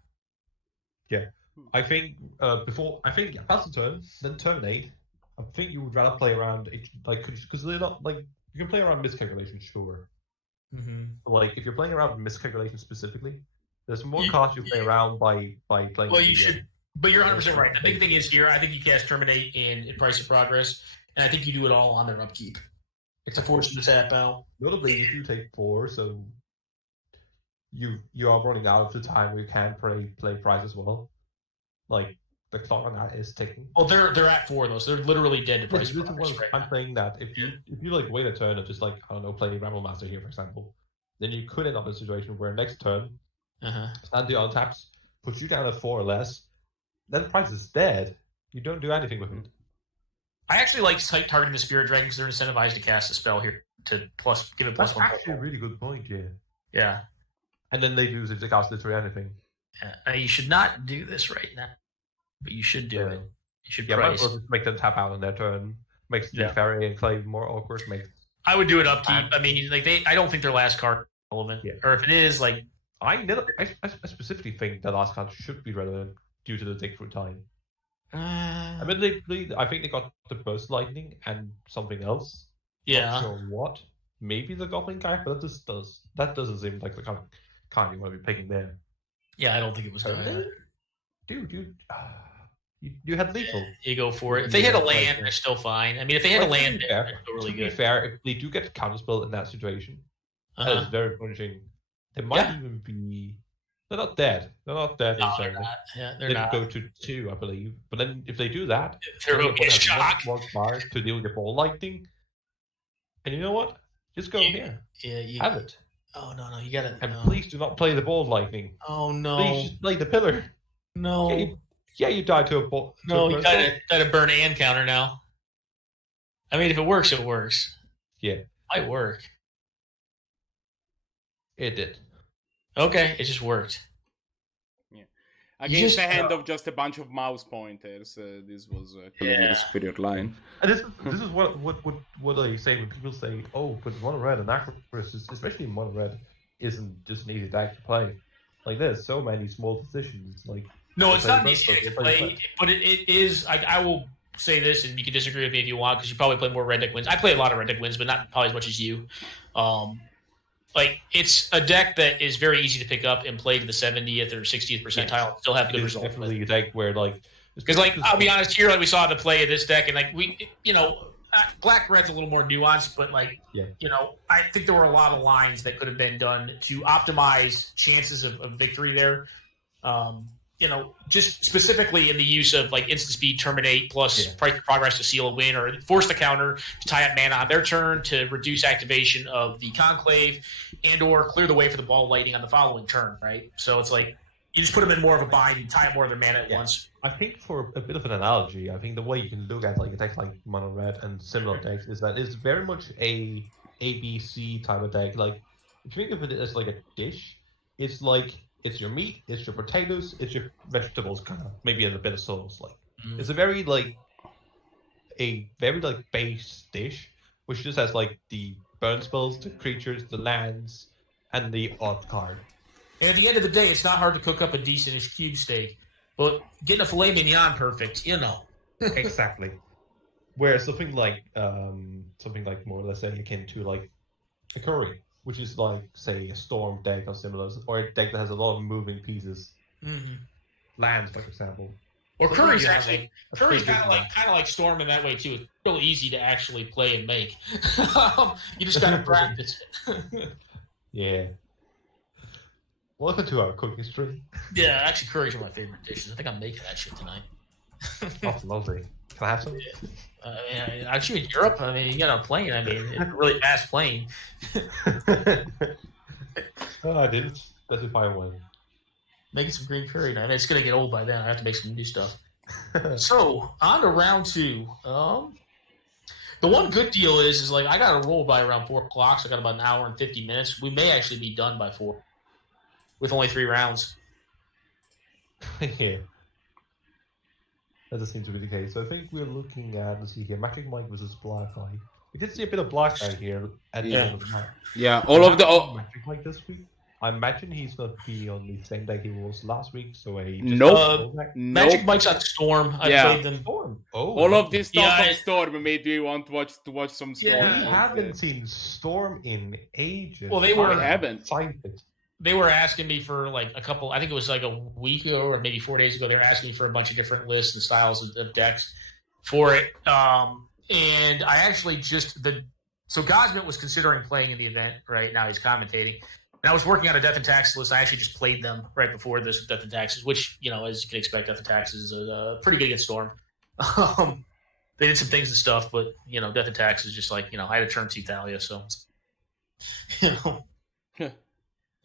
yeah. I think pass the turn, then terminate. I think you would rather play around because they're not like you can play around miscalculation, sure. Mm-hmm. Like if you're playing around miscalculation specifically, there's more cards you play around by playing. Well, you should, but you're 100% right. The big thing is here. I think you cast terminate in Price of Progress, and I think you do it all on their upkeep. It's a force to tap out. Notably, if you take 4, so you are running out of the time where you can play Price as well. Like the clock on that is ticking. Well, they're at 4 though, so they're literally dead to Price of Progress. I'm saying that if you like wait a turn and just like I don't know play Ramble Master here for example, then you could end up in a situation where next turn Zannty untaps, puts you down at 4 or less, then Price is dead. You don't do anything with it. I actually like targeting the Spirit Dragon because they're incentivized to cast a spell here to give it plus That's 1. actually a really good point, yeah. Yeah. And then they lose if they cast literally anything. You should not do this right now, but you should do it. You should price. Might as well just make them tap out on their turn. Makes the Fairy and Clay more awkward. I would do it upkeep. I mean, like I don't think their last card is relevant. Yeah. Or if it is, like I specifically think the last card should be relevant due to the dig through time. I mean, I think they got the burst lightning and something else. Yeah. Not sure what? Maybe the Goblin guy, but that doesn't seem like the kind of card you want to be picking there. Yeah, I don't think it was good. Dude, you had lethal. You go for it. If they hit a land, they're still fine. I mean, if they hit a land, they're still really good. To be fair, if they do get counterspell in that situation, that is very punishing. They might even be. They're not dead. They're not dead. No, they're not. Yeah, they're not. Go to 2, I believe. But then if they do that, they're going to get shocked. One bar to deal with the ball lightning. And you know what? Just go here. Yeah, you have it. Oh no, you gotta. And please do not play the ball lightning. Oh no! Please just play the pillar. No. You died to a ball. No, you gotta burn and counter now. I mean, if it works, it works. Yeah, might work. It did. Okay, it just worked. Yeah, against a hand of just a bunch of mouse pointers, this was clearly a superior line. And this is what I say when people say, "Oh, but mono red and Aggro, especially mono red, isn't just an easy deck to play." Like there's so many small decisions. Like no, it's not an easy deck to play, but it is. I will say this, and you can disagree with me if you want, because you probably play more red deck wins. I play a lot of red deck wins, but not probably as much as you. Like it's a deck that is very easy to pick up and play to the 70th or 60th percentile and still have good results. Definitely a deck where because I'll be honest here, like we saw the play of this deck, and like black red's a little more nuanced, but I think there were a lot of lines that could have been done to optimize chances of victory there. Just specifically in the use of like instant speed, terminate plus price of progress to seal a win, or force the counter to tie up mana on their turn to reduce activation of the conclave, and or clear the way for the ball lightning on the following turn. Right, so it's like you just put them in more of a bind and tie up more of their mana at once. I think for a bit of an analogy, I think the way you can look at like a deck like mono red and similar decks is that it's very much a ABC type of deck. Like if you think of it as like a dish, it's like it's your meat, it's your potatoes, it's your vegetables, kind of maybe a bit of sauce. Like it's a very base dish, which just has like the burn spells, the creatures, the lands, and the odd card. And at the end of the day, it's not hard to cook up a decentish cube steak, but getting a filet mignon perfect, Exactly. Whereas something like more, let's say, akin to like a curry, which is like, say, a storm deck or similar, or a deck that has a lot of moving pieces. Mm-hmm. Lands, for example. Or curry's kind of like storm in that way too. It's real easy to actually play and make. You just gotta practice. Yeah. Welcome to our cooking stream. Yeah, actually, curry's one of my favorite dishes. I think I'm making that shit tonight. That's lovely. Can I have some? Actually, in Europe, I mean, you got a plane. I mean, it's a really fast plane. I didn't specify one. Making some green curry now. I mean, it's going to get old by then. I have to make some new stuff. So, on to round 2. The one good deal is like I got to roll by around 4 o'clock, so I got about an hour and 50 minutes. We may actually be done by 4 with only 3 rounds. Yeah. That just seems to be the case. So I think we're looking at, let's see here, MagikMike versus Blahguy. We did see a bit of Blahguy here at the end of the match. Yeah, all of the MagikMike this week. I imagine he's going to be on the same deck he was last week, so a Nope. MagikMike's on Storm. I played them. Storm. Oh, all of this stuff on Storm made me want to watch some Storm. Yeah. We haven't seen Storm in ages. Well, they haven't. They were asking me for like a couple. I think it was like a week ago or maybe 4 days ago. They were asking me for a bunch of different lists and styles of decks for it. And I actually so Gosmit was considering playing in the event. Right now he's commentating. And I was working on a Death and Taxes list. I actually just played them right before this Death and Taxes, which, as you can expect, Death and Taxes is pretty good against Storm. They did some things and stuff, but, Death and Taxes just like, I had to turn 2 Thalia, so,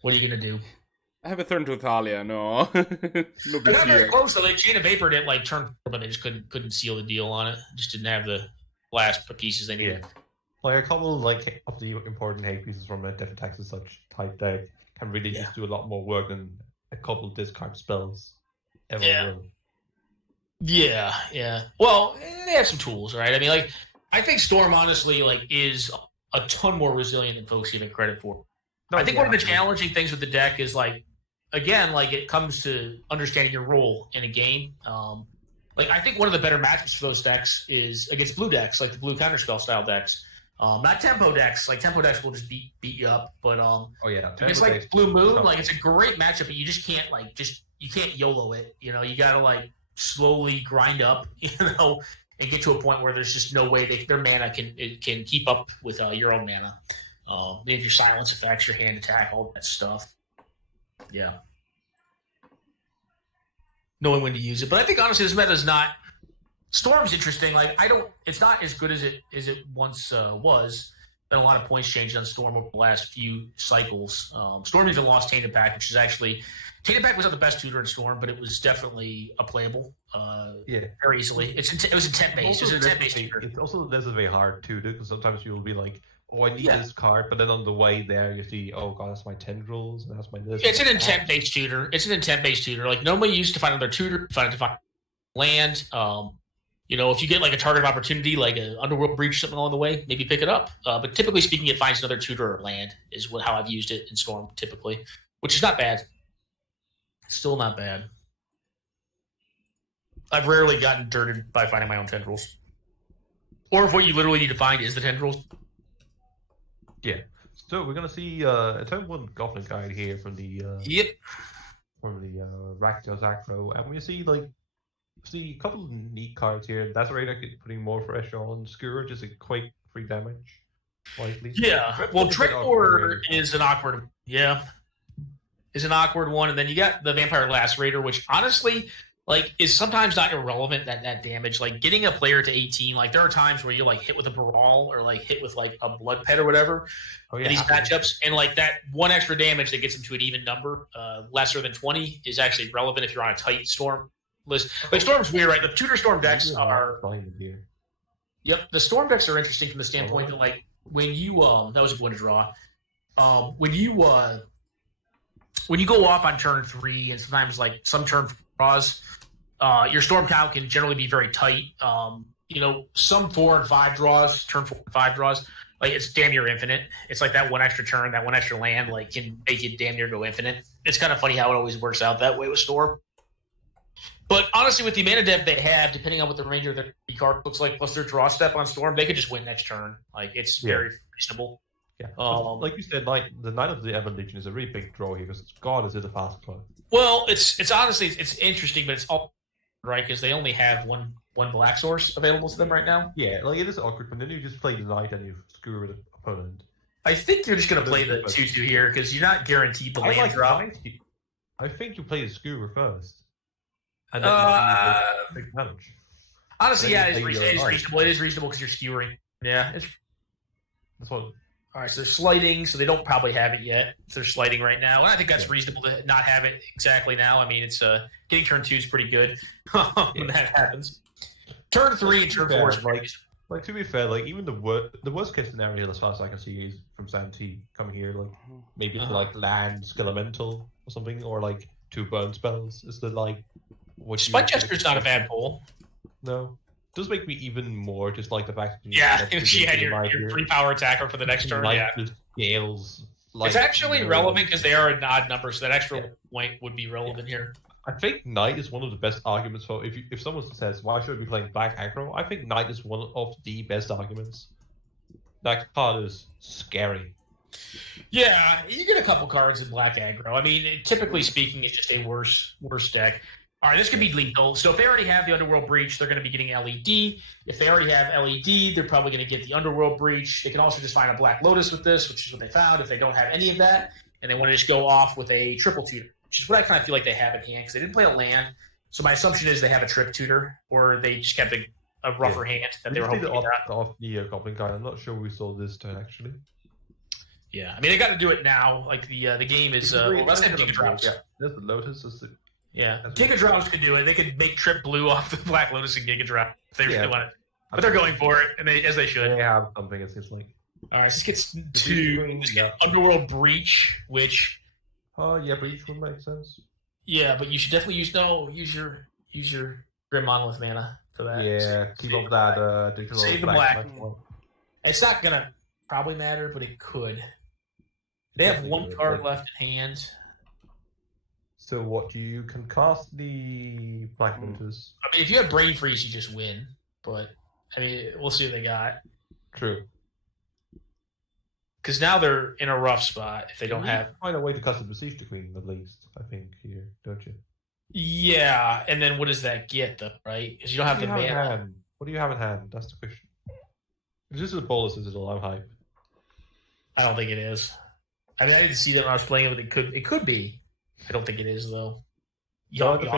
what are you going to do? I have a turn to Thalia, no. No big They're not very deal. close, though. They Chain of Vapor didn't, turn 4, but they just couldn't seal the deal on it. Just didn't have the last pieces they needed. Yeah. Like a couple of the important hate pieces from a Death and Taxes such type deck can really just do a lot more work than a couple of discard spells ever will. Yeah. Well, they have some tools, right? I mean, I think Storm honestly is a ton more resilient than folks give it credit for. I think one of the challenging things with the deck is again, it comes to understanding your role in a game. I think one of the better matchups for those decks is against blue decks, like the blue counterspell style decks. Not tempo decks. Tempo decks will just beat you up. But it's like Blue Moon. It's a great matchup, but you just can't you can't YOLO it. You gotta slowly grind up. And get to a point where there's just no way their mana can keep up with your own mana. They have your silence effects, your hand attack, all that stuff. Yeah. Knowing when to use it, but I think honestly this meta is not. Storm's interesting. It's not as good as it once was. Been a lot of points changed on Storm over the last few cycles. Storm even lost Tainted Pack, which is actually Tainted Pack was not the best tutor in Storm, but it was definitely a playable. Very easily. It was intent based. It was intent based tutor. It's also very hard to do because sometimes you'll be like, oh, I need this card, but then on the way there you see, oh god, that's my tendrils and that's my this. It's an intent based tutor. Normally you used to find another tutor, find land. If you get a target of opportunity, like an Underworld Breach, something along the way, maybe pick it up. But typically speaking, it finds another tutor or land is how I've used it in Storm typically, which is not bad. Still not bad. I've rarely gotten dirted by finding my own tendrils. Or if what you literally need to find is the tendrils. Yeah. So we're gonna see a turn 1 Goblin guide here from the Rakdos Aggro, and we see a couple of neat cards here. That's right, putting more pressure on Scourge is a quite free damage. Slightly. Yeah. Well, Trickmore is an awkward. Yeah. Is an awkward one, and then you got the Vampire Lacerator, which honestly, is sometimes not irrelevant. That damage, getting a player to 18. There are times where you hit with a Brawl or hit with a Blood Pet or whatever. In these matchups, and that one extra damage that gets them to an even number, lesser than 20, is actually relevant if you're on a tight Storm list. Storm's weird, right? The tutor Storm decks are. Yep, the Storm decks are interesting from the standpoint that when you that was a good one to draw. When you go off on turn 3 and sometimes some turn draws, your Storm count can generally be very tight. Some 4 and 5 draws, turn 4 and 5 draws, it's damn near infinite. It's that one extra turn, that one extra land, can make it damn near go infinite. It's kind of funny how it always works out that way with Storm. But honestly, with the mana depth they have, depending on what the range of their card looks like, plus their draw step on Storm, they could just win next turn. It's very reasonable. Yeah. Like you said, the Knight of the Ebon Legion is a really big draw here because God is it a fast card. Well, it's honestly it's interesting, but it's all right because they only have one black source available to them right now. Yeah, it is awkward, but then you just play the Knight and you screw the opponent. I think you're just going to play the 2/2 here because you're not guaranteed the land drop. I think you play the Skewer first. And then big damage. Honestly, yeah, it is reasonable. It is reasonable because you're skewering. Yeah, that's what. All right, so they're sliding, so they don't probably have it yet. So they're sliding right now, and I think that's reasonable to not have it exactly now. I mean, it's getting turn 2 is pretty good when that happens. Turn 3 and turn 4 is pretty. To be fair, even the worst case scenario, as far as I can see, is from Zannty coming here, maybe land Skelemental or something, or 2 burn spells. Is the Spike Jester's not a bad pull. No. Does make me even more just like the fact that your 3-power attacker for the next turn. Yeah, just scales. Like, it's actually relevant because they are a odd number, so that extra point would be relevant here. I think Knight is one of the best arguments for if someone says why should I be playing Black Aggro, I think Knight is one of the best arguments. That card is scary. Yeah, you get a couple cards in Black Aggro. I mean, typically speaking, it's just a worse deck. All right, this could be lethal. So if they already have the Underworld Breach, they're going to be getting LED. If they already have LED, they're probably going to get the Underworld Breach. They can also just find a Black Lotus with this, which is what they found. If they don't have any of that, and they want to just go off with a triple tutor, which is what I kind of feel like they have in hand because they didn't play a land. So my assumption is they have a trip tutor, or they just kept a rougher hand that they were hoping to get out. Off the Goblin guy. I'm not sure we saw this turn actually. Yeah, I mean they got to do it now. Like the game is. Let's have Giga Drops. Yeah, there's the Lotus. Yeah, Giga Drops could do it. They could make Trip Blue off the Black Lotus and Giga Drop if they really want it. But they're going for it, and as they should. They have something, it seems like. All right, let's get Underworld Breach, which. Oh yeah, Breach would make sense. Yeah, but you should definitely use your Grim Monolith mana for that. Yeah, keep up that additional. Save the black. It's not gonna probably matter, but it could. They have one card left in hand. So what, you can cast the Black Lotus? I mean, if you have Brain Freeze, you just win. But, I mean, we'll see what they got. True. Because now they're in a rough spot if they don't have... Find a way to cast the Besiege the Queen, at least, I think, here, don't you? Yeah, and then what does that get, though, right? Because you don't have the mana. What do you have in hand? That's the question. If this is a bolus, is it all hype? I don't think it is. I mean, I didn't see that when I was playing it, but it could be. I don't think it is though. Yeah, I think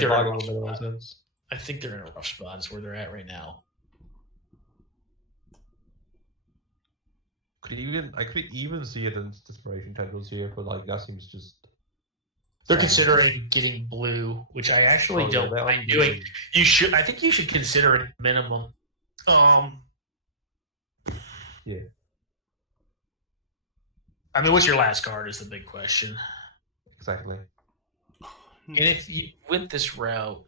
they're in a rough spot. I think they're in a rough spot. Is where they're at right now. I could even see it in Desperation Tendrils here, but like that seems just. They're considering getting blue, which I actually don't mind doing. You should. I think you should consider it minimum. Yeah. I mean, what's your last card is the big question. Exactly. And if you went this route,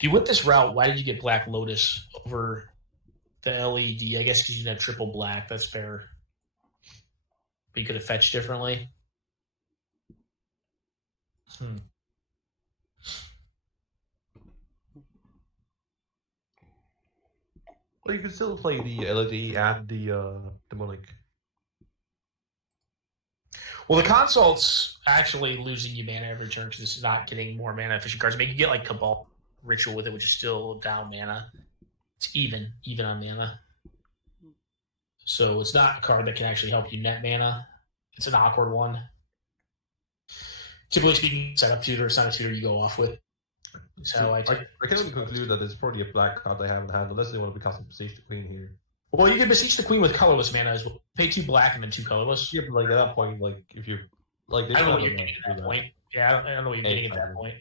why did you get Black Lotus over the LED? I guess because you had triple black. That's fair. But you could have fetched differently. Well, you can still play the LED and the Demonic. Well, the Consult's actually losing you mana every turn because it's not getting more mana efficient cards. I mean, you get like Cabal Ritual with it, which is still down mana. It's even on mana. So it's not a card that can actually help you net mana. It's an awkward one. Typically speaking, setup tutor, it's not a tutor you go off with. So I can only conclude that it's probably a black card they have in hand, unless they want to be casting Besiege the Queen here. Well, you can Beseech the Queen with colorless mana as well. Pay 2 black and then 2 colorless. Yeah, but like at that point, like if you like, I don't know what you're getting at that point. Yeah, I don't know what you're getting at that point.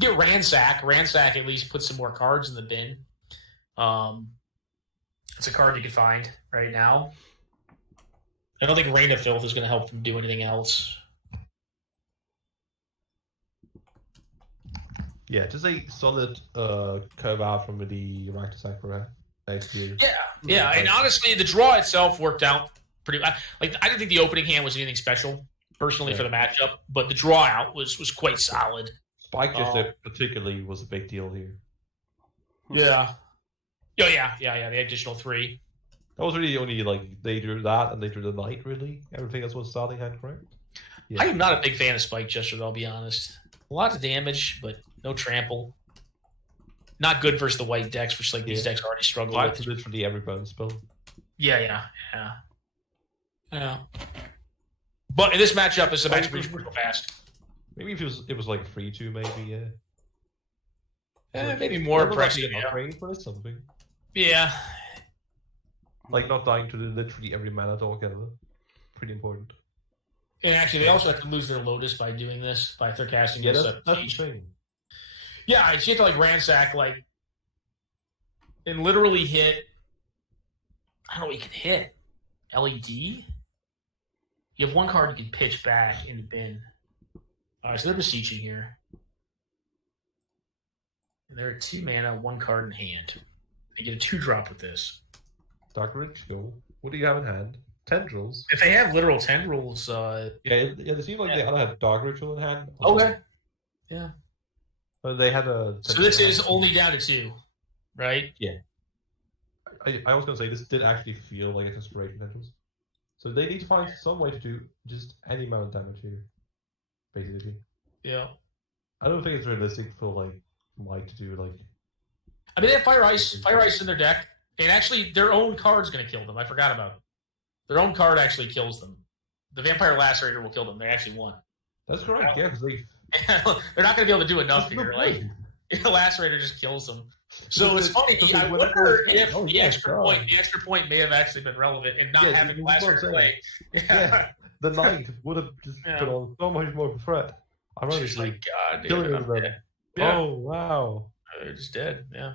Get Ransack. Ransack at least puts some more cards in the bin. It's a card you can find right now. I don't think Rain of Filth is going to help them do anything else. Yeah, just a solid curve out from the Rakdos Aggro. Yeah, and honestly, the draw itself worked out pretty. I didn't think the opening hand was anything special, personally, for the matchup, but the draw out was quite solid. Spike particularly was a big deal here. Yeah. Oh yeah. The additional 3. That was really only like they drew that and they drew the Knight. Really, everything else was starting hand, correct? Yeah. I am not a big fan of Spike Jester, though, I'll be honest. A lot of damage, but no trample. Not good versus the white decks, which these decks already struggle with. Literally every burn spell. Yeah. But in this matchup, it's a match pretty fast. Maybe if it was like 3-2, maybe, maybe more impressive. But it's something. Yeah. Like not dying to literally every mana together. Pretty important. And actually, they also have to lose their Lotus by doing this, by if they're casting this. That's the thing. Yeah, you have to ransack and literally hit. I don't know what you can hit. LED. You have one card you can pitch back in the bin. All right, so they're beseeching here. And they're 2 mana, 1 card in hand. They get a 2-drop with this. Dark Ritual. What do you have in hand? Tendrils. If they have literal tendrils, Yeah, it seemed like they had Dark Ritual in hand. okay. Yeah. But they had a. So this is only down to 2, right? Yeah. I was gonna say this did actually feel like a Conspiration Tendrils. So they need to find some way to do just any amount of damage here, basically. Yeah. I don't think it's realistic for like Mike to do like. I mean, they have Fire Ice in their deck, and actually their own card's going to kill them. I forgot about it. Their own card actually kills them. The Vampire Lacerator will kill them. They actually won. That's correct. Yeah, because they're not going to be able to do enough here. Like the Lacerator just kills them. So it's funny. I wonder if the extra point may have actually been relevant in not having Lacerator play. Yeah, the Knight would have just put on so much more of a threat. Ironically, like, God, killing them. Yeah. Oh wow, they're just dead. Yeah.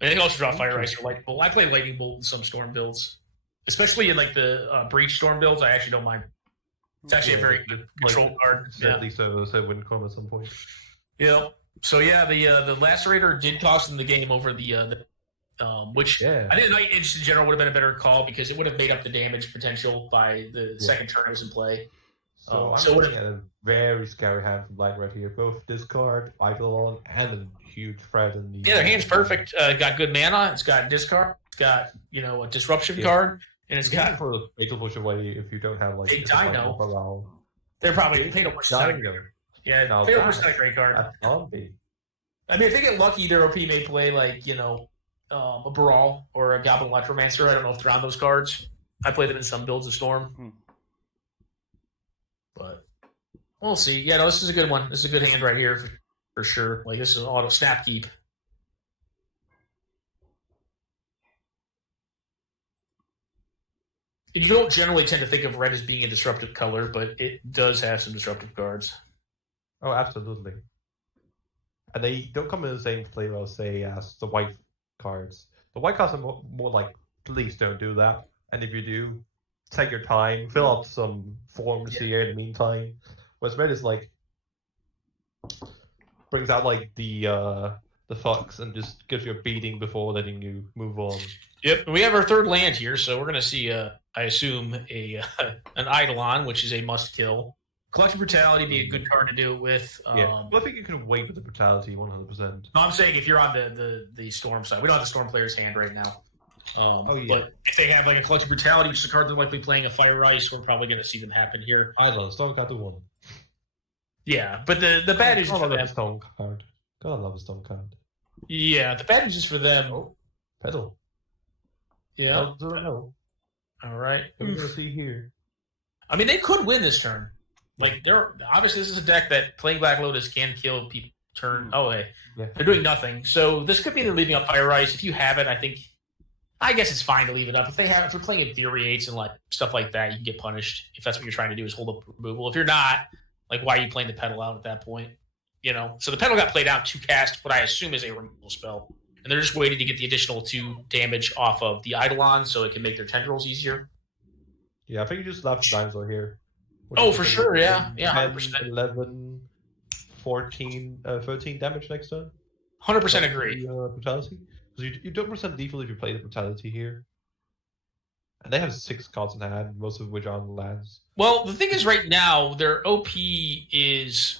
I think also draw Fire Ice or Lightning Bolt. I play Lightning Bolt in some Storm builds, especially in like the Breach Storm builds. I actually don't mind. It's actually a very good control card. Certainly, so Windcom at some point. Yeah. So yeah, the Lacerator did cost them the game over the which I didn't know Edge in general would have been a better call because it would have made up the damage potential by the second turn it was in play. So I'm looking at a very scary hand from Light Red here. Both discard, Eidolon, and a huge threat in the. Yeah, their hand's perfect. Got good mana. It's got discard. It's got a disruption card, and it's got for the fatal push away if you don't have like a Dino. They're probably fatal push. Yeah, no, fatal push is not a great card. That's be. I mean, if they get lucky, their OP may play like a Brawl or a Goblin Electromancer. I don't know if they're on those cards. I play them in some builds of Storm. But we'll see. Yeah, no, this is a good one. This is a good hand right here for sure. Like, this is an auto snap keep. You don't generally tend to think of red as being a disruptive color, but it does have some disruptive cards. Oh, absolutely. And they don't come in the same flavor, I'll say, as the white cards. The white cards are more like, please don't do that. And if you do, take your time, fill out some forms here in the meantime. Whereas red is like brings out like the fox and just gives you a beating before letting you move on. Yep, we have our third land here, so we're gonna see I assume an Eidolon, which is a must kill. Collective Brutality be a good card to do it with. Well, I think you can wait with the Brutality 100%. No, I'm saying if you're on the Storm side, we don't have the Storm player's hand right now. But if they have like a Collective Brutality, which is a card they're likely playing a Fire Ice, we're probably going to see them happen here. I love Stone Card to 1. Yeah, but the bad is for them. Stone card. Gotta love a Stone card. Yeah, the bad is for them. Oh, pedal. Yeah. I don't know. All right. What are we gonna see here? I mean, they could win this turn. Like, they're obviously this is a deck that playing Black Lotus can kill people. Turn. Oh, hey, they're doing nothing. So this could be they're leaving up Fire Ice. If you have it, I guess it's fine to leave it up. If they're playing Infuriates and like stuff like that, you can get punished if that's what you're trying to do is hold up removal. If you're not, like, why are you playing the pedal out at that point? So the pedal got played out to cast what I assume is a removal spell, and they're just waiting to get the additional 2 damage off of the Eidolon so it can make their tendrils easier. Yeah, I think you just left the dinosaur here. Oh, for sure, yeah, 100%. 11, 14, 13 damage next turn. 100% agree. Brutality. Because you don't percent lethal if you play the Brutality here. And they have 6 cards in hand, most of which are on lands. Well, the thing is, right now, their OP is...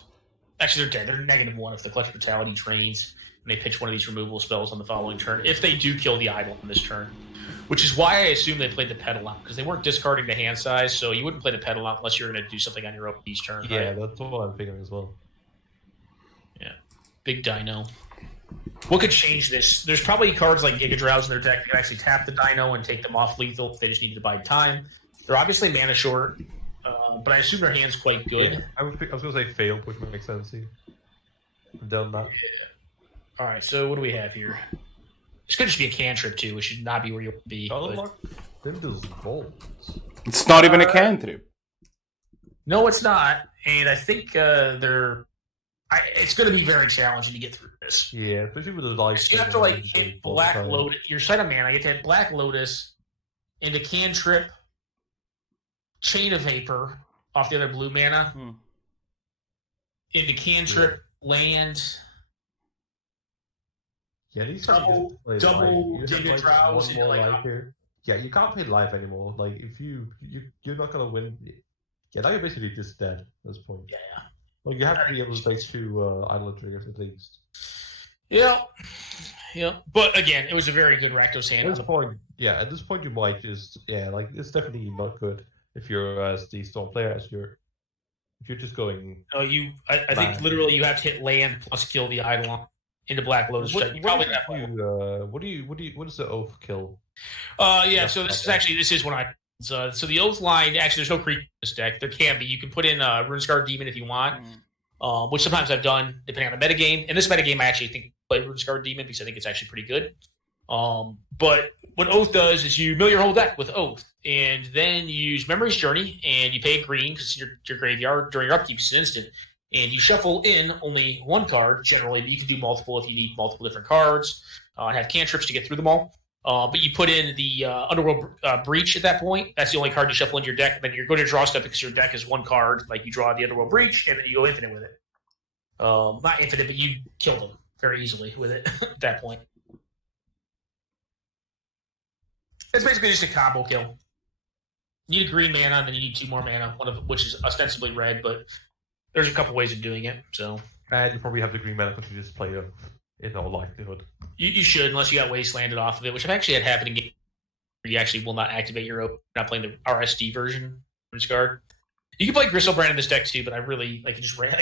Actually, they're dead. They're -1 if the Collective Brutality drains and they pitch one of these removal spells on the following turn, if they do kill the Idol on this turn. Which is why I assume they played the pedal out, because they weren't discarding the hand size, so you wouldn't play the pedal out unless you're going to do something on your OP's turn. Yeah, right? That's what I'm figuring as well. Yeah. Big Dino. What could change this? There's probably cards like Giga Drowse in their deck that can actually tap the Dino and take them off lethal if they just need to buy time. They're obviously mana short, but I assume their hand's quite good. Yeah, I was going to say fail, which would make sense here. I've done that. Yeah. All right, so what do we have here? This could just be a cantrip, too, which should not be where you want to be. It's not even a cantrip. No, it's not. And I think it's going to be very challenging to get through this. Yeah, especially with the life. You have to hit Black Lotus. Your side of mana, you have to hit Black Lotus into cantrip, Chain of Vapor off the other blue mana, into cantrip, land, Yeah, these double digger drowse one more life here. Yeah, you can't play live anymore. Like if you're not gonna win. Yeah, now you're basically just dead at this point. Yeah. Like you have to be able to play 2 idle triggers at least. Yeah. But again, it was a very good Rakdos hand. At this point, you might just like it's definitely not good if you're as the storm player if you're just going. No, I think literally you have to hit land plus kill the Eidolon into Black Lotus. What is the oath kill? So this is when so the oath line, actually there's no creep in this deck. There can be. You can put in Runescarred Demon if you want, which sometimes I've done depending on the metagame. In this metagame, I actually think play Runescarred Demon because I think it's actually pretty good. But what Oath does is you mill your whole deck with Oath, and then you use Memory's Journey, and you pay green because your graveyard during your upkeep is an instant, and you shuffle in only one card generally, but you can do multiple if you need multiple different cards. And have cantrips to get through them all. But you put in the Underworld Breach at that point. That's the only card you shuffle into your deck. And then you're going to draw stuff because your deck is one card. Like you draw the Underworld Breach, and then you go infinite with it. Not infinite, but you kill them very easily with it at that point. It's basically just a combo kill. You need a green mana, and then you need 2 more mana, one of which is ostensibly red, but there's a couple ways of doing it. So, and you probably have the green mana because you just play it in all likelihood. You should, unless you got wastelanded off of it, which I've actually had happen in games where you actually will not activate your oath. Not playing the RSD version of this card. You can play Gristlebrand in this deck too, but I really just ran.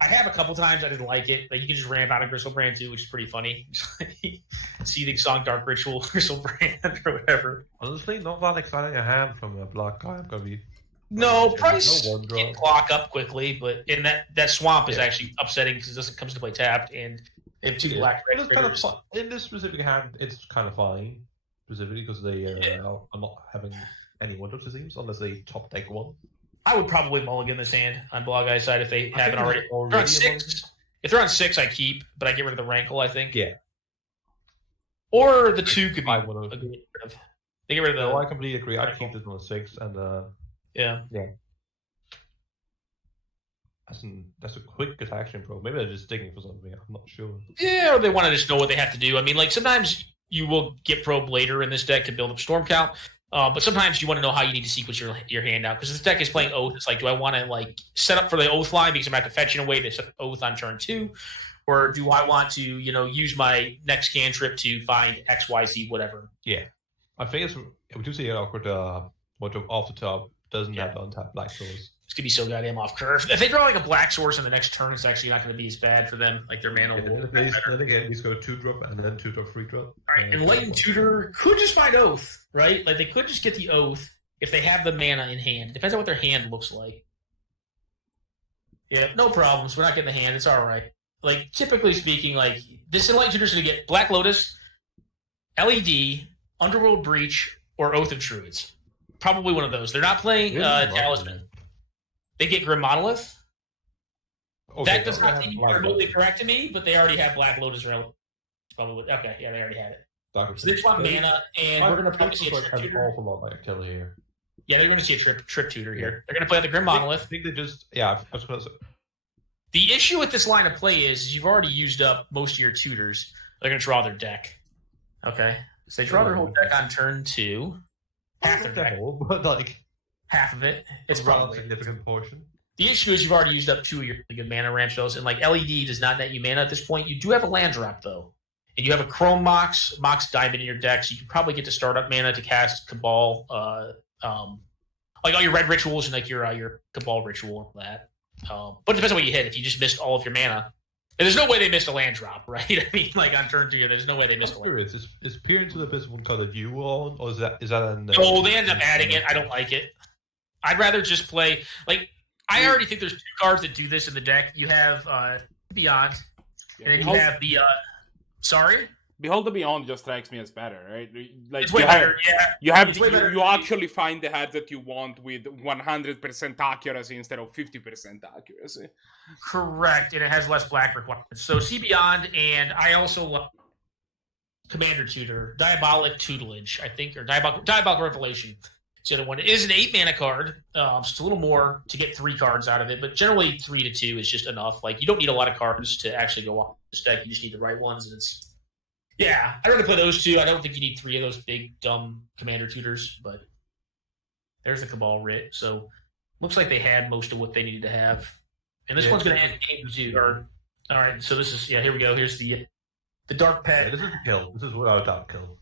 I have a couple times I didn't like it. Like you can just ramp out of Gristlebrand too, which is pretty funny. Seething Song, Dark Ritual, Gristlebrand, or whatever. Honestly, not that exciting a hand from a Blahguy. I'm gonna be. No, price can clock up quickly, but in that swamp is actually upsetting because it doesn't come to play tapped, and they have 2 black. In this specific hand, it's kind of fine, specifically because they are not having any wonders, it seems, unless they top deck one. I would probably mulligan this hand on Blahguy's side if they haven't already. They're on 6. If they're on 6, I keep, but I get rid of the Rankle, I think. Yeah. Or the 2 could be a good rid of. They get rid of the. No, I completely agree. I'd keep this on a 6 and yeah. That's a quick attack pro. Maybe they're just digging for something. I'm not sure. Yeah, or they want to just know what they have to do. I mean, like sometimes you will get probe later in this deck to build up storm count, but sometimes you want to know how you need to sequence your hand out because this deck is playing Oath. It's like, do I want to set up for the Oath line because I'm going to have to fetch in a way to set Oath on turn 2, or do I want to use my next cantrip to find XYZ whatever? Yeah, I think we do see an awkward what off the top doesn't have untapped black source. It's gonna be so goddamn off curve. If they draw like a black source in the next turn, it's actually not gonna be as bad for them. Like their mana will then again, he's got a 2-drop and then 2-drop, 3-drop. Right, and Light and Tutor could just find Oath, right? Like they could just get the Oath if they have the mana in hand. Depends on what their hand looks like. Yeah, no problems. We're not getting the hand. It's all right. Like typically speaking, like this Light and Tutor's gonna get Black Lotus, LED, Underworld Breach, or Oath of Druids. Probably one of those. They're not playing Talisman. They get Grim Monolith. Okay, that does not seem remotely correct to me, but they already have Black Lotus Relic. Probably okay. Yeah, they already had it. So they just want mana, and we're going to probably see a Trip Tutor. Here. Yeah, they're going to see a Trip Tutor here. They're going to play the Grim Monolith. I think they just I was going to say. The issue with this line of play is you've already used up most of your tutors. They're going to draw their deck. Okay, so they draw their whole deck on turn 2. Half their deck, but half of it. It's probably a significant portion. The issue is you've already used up 2 of your really good mana ramp spells, and LED does not net you mana at this point. You do have a land drop though, and you have a Chrome Mox Diamond in your deck, so you can probably get to start up mana to cast Cabal, like all your red rituals and like your Cabal ritual and that. But it depends on what you hit. If you just missed all of your mana, and there's no way they missed a land drop, right? I mean, like on turn 2, there's no way they missed a land drop. Is Peering to the Abyss one card that you were on, or is that an... No, they ended up adding it. I don't like it. I'd rather just play... Like, I already think there's 2 cards that do this in the deck. You have Beyond, and then you have the... Sorry? Behold the Beyond just strikes me as better, right? Like it's way better, yeah. You actually find the head that you want with 100% accuracy instead of 50% accuracy. Correct, and it has less black requirements. So see Beyond, and I also love Commander Tutor, Diabolic Tutelage, I think, or Diabolic Revelation. It's the other one. It is an 8-mana card, so it's a little more to get 3 cards out of it, but generally 3 to 2 is just enough. Like, you don't need a lot of cards to actually go on this deck. You just need the right ones, and it's Yeah, I'd rather play those two. I don't think you need 3 of those big, dumb commander tutors, but there's the Cabal Writ. So looks like they had most of what they needed to have. And this one's going to end game 2. All right, so this is, here we go. Here's the Dark Pet. Yeah, this is a kill. This is without a doubt kill.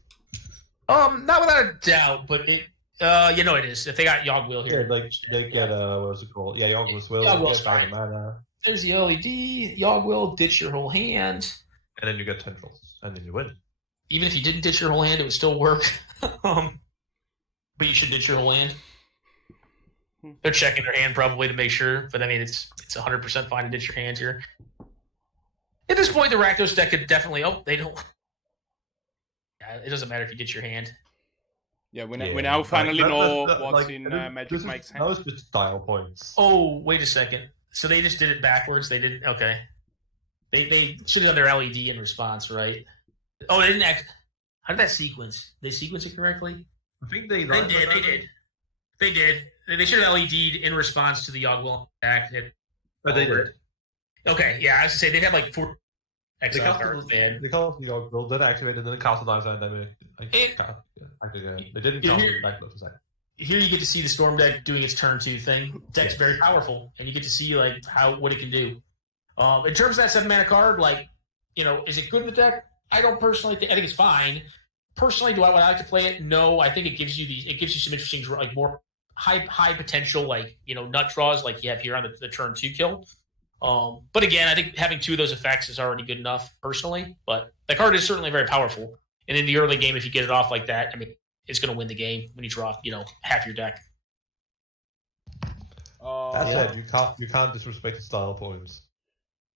Not without a doubt, but it, it is. If they got Yogg-Will here. Yeah, like, they get, what is it called? Yeah, Yogg-Will's Will. Yogg-Will's get back fine. mana. There's the LED, Yogg-Will, ditch your whole hand. And then you get tendrils. And then you win. Even if you didn't ditch your whole hand, it would still work. But you should ditch your whole hand. They're checking their hand probably to make sure, but I mean, it's 100% fine to ditch your hands here. At this point, the Rakdos deck could definitely. Oh, they don't. Yeah, it doesn't matter if you ditch your hand. Yeah, we now finally know what's in MagikMike's hand. Those just style points. Oh, wait a second. So they just did it backwards. They didn't. Okay. They should have done their LED in response, right? Oh, they didn't act. How did that sequence? They sequence it correctly? I think they did. They did. They should have LED'd in response to the Yogg-Will attack. But they did. Okay, yeah, I was going to say, they'd have like 4 They exile cast cards. the Yogg-Will, then activated, and then cast an Eyes on them. They didn't cast it back for a second. Here you get to see the Storm deck doing its turn 2 thing. Deck's very powerful, and you get to see like what it can do. In terms of that 7 mana card, like, is it good in the deck? I don't personally think. I think it's fine. Personally, would I like to play it? No. I think it gives you some interesting, like more high potential, like nut draws, like you have here on the turn 2 kill. But again, I think having 2 of those effects is already good enough personally. But the card is certainly very powerful, and in the early game, if you get it off like that, I mean, it's going to win the game when you draw half your deck. That said, you can't disrespect the style points.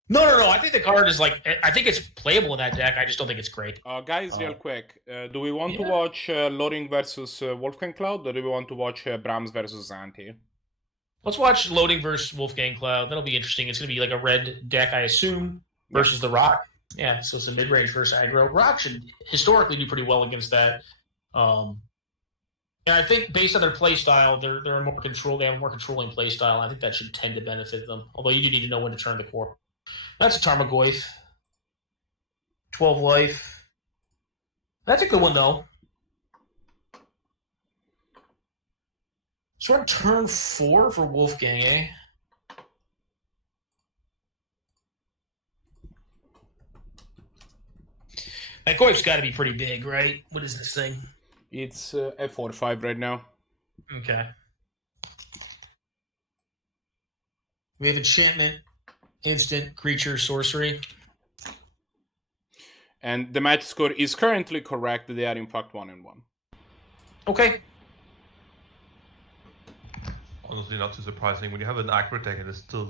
No. I think the card is I think it's playable in that deck. I just don't think it's great. Guys, real quick, do we want to watch Loading versus WolfgangCloud, or do we want to watch Brahms versus Zannty? Let's watch Loading versus WolfgangCloud. That'll be interesting. It's going to be like a red deck, I assume, versus the Rock. Yeah, so it's a mid-range versus aggro. Rock should historically do pretty well against that. And I think based on their play style, they're more control. They have a more controlling play style. I think that should tend to benefit them. Although you do need to know when to turn the core. That's a Tarmogoyf. 12 life. That's a good one, though. So we're on turn 4 for Wolfgang, eh? That Goyf's got to be pretty big, right? What is this thing? It's F4-5 right now. Okay. We have enchantment, instant, creature, sorcery. And the match score is currently correct. They are in fact 1-1. Okay. Honestly, not too surprising. When you have an Aggro deck, and it's still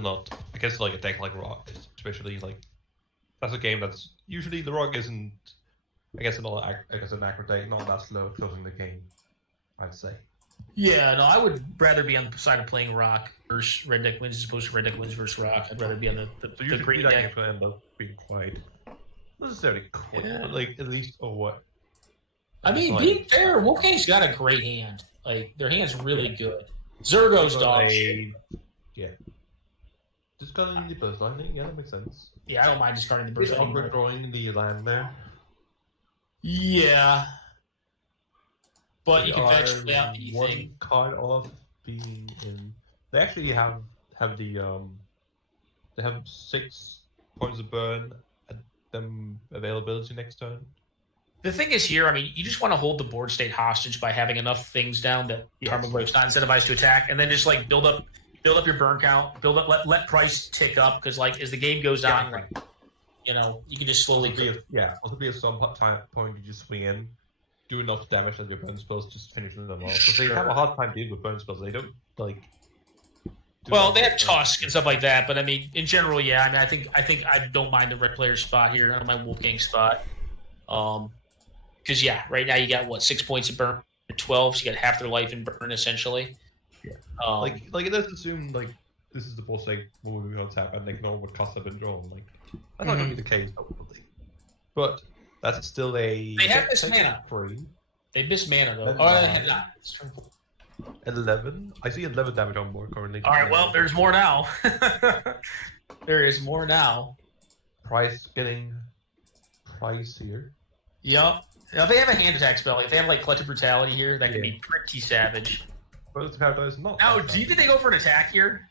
not against like a deck like Rock, especially like that's a game that's usually the Rock isn't. I guess an Aggro deck not that slow closing the game. I'd say. Yeah, no, I would rather be on the side of playing Rock versus Red Deck wins as opposed to Red Deck wins versus Rock. I'd rather be on the green deck. That game end up being quite not necessarily quick, but like at least what. I mean, being fair, Wolfgang's got a great hand. Like their hand's really good. Zergo's dog shit. Yeah. Discarding the burst lightning, yeah, that makes sense. Yeah, I don't mind discarding the burst Is lightning. drawing the land there. Yeah. But They you can fetch without one anything. card off being in. They actually have the they have 6 points of burn at them availability next turn. The thing is here, I mean, you just want to hold the board state hostage by having enough things down that Tarmogoyf's not incentivized to attack, and then just like build up your burn count, let price tick up because like as the game goes on, like, you can just slowly. Also be at some point you just swing in, do enough damage that your burn spells just finish them off. Because they have a hard time dealing with burn spells. They don't like. Well, they have Tusk and stuff like that, but I mean, in general, yeah. I mean, I think I don't mind the red player spot here. I don't mind Wolfgang spot. Because right now you got 6 points of burn, 12, so you got half their life in burn essentially. Yeah. Like let's assume like this is the boss like moving on tap and ignore what costs have been drawn. Like that's not gonna be the case probably. But that's still a. They have this mana. They miss mana though. Oh, they have not. 11. I see 11 damage on board currently. All right. Well, there's more now. There is more now. Price getting price here. Yup. Now, if they have a hand attack spell, if they have like Collective Brutality here, that can be pretty savage. But the Paradise not. Now, do you think they go for an attack here?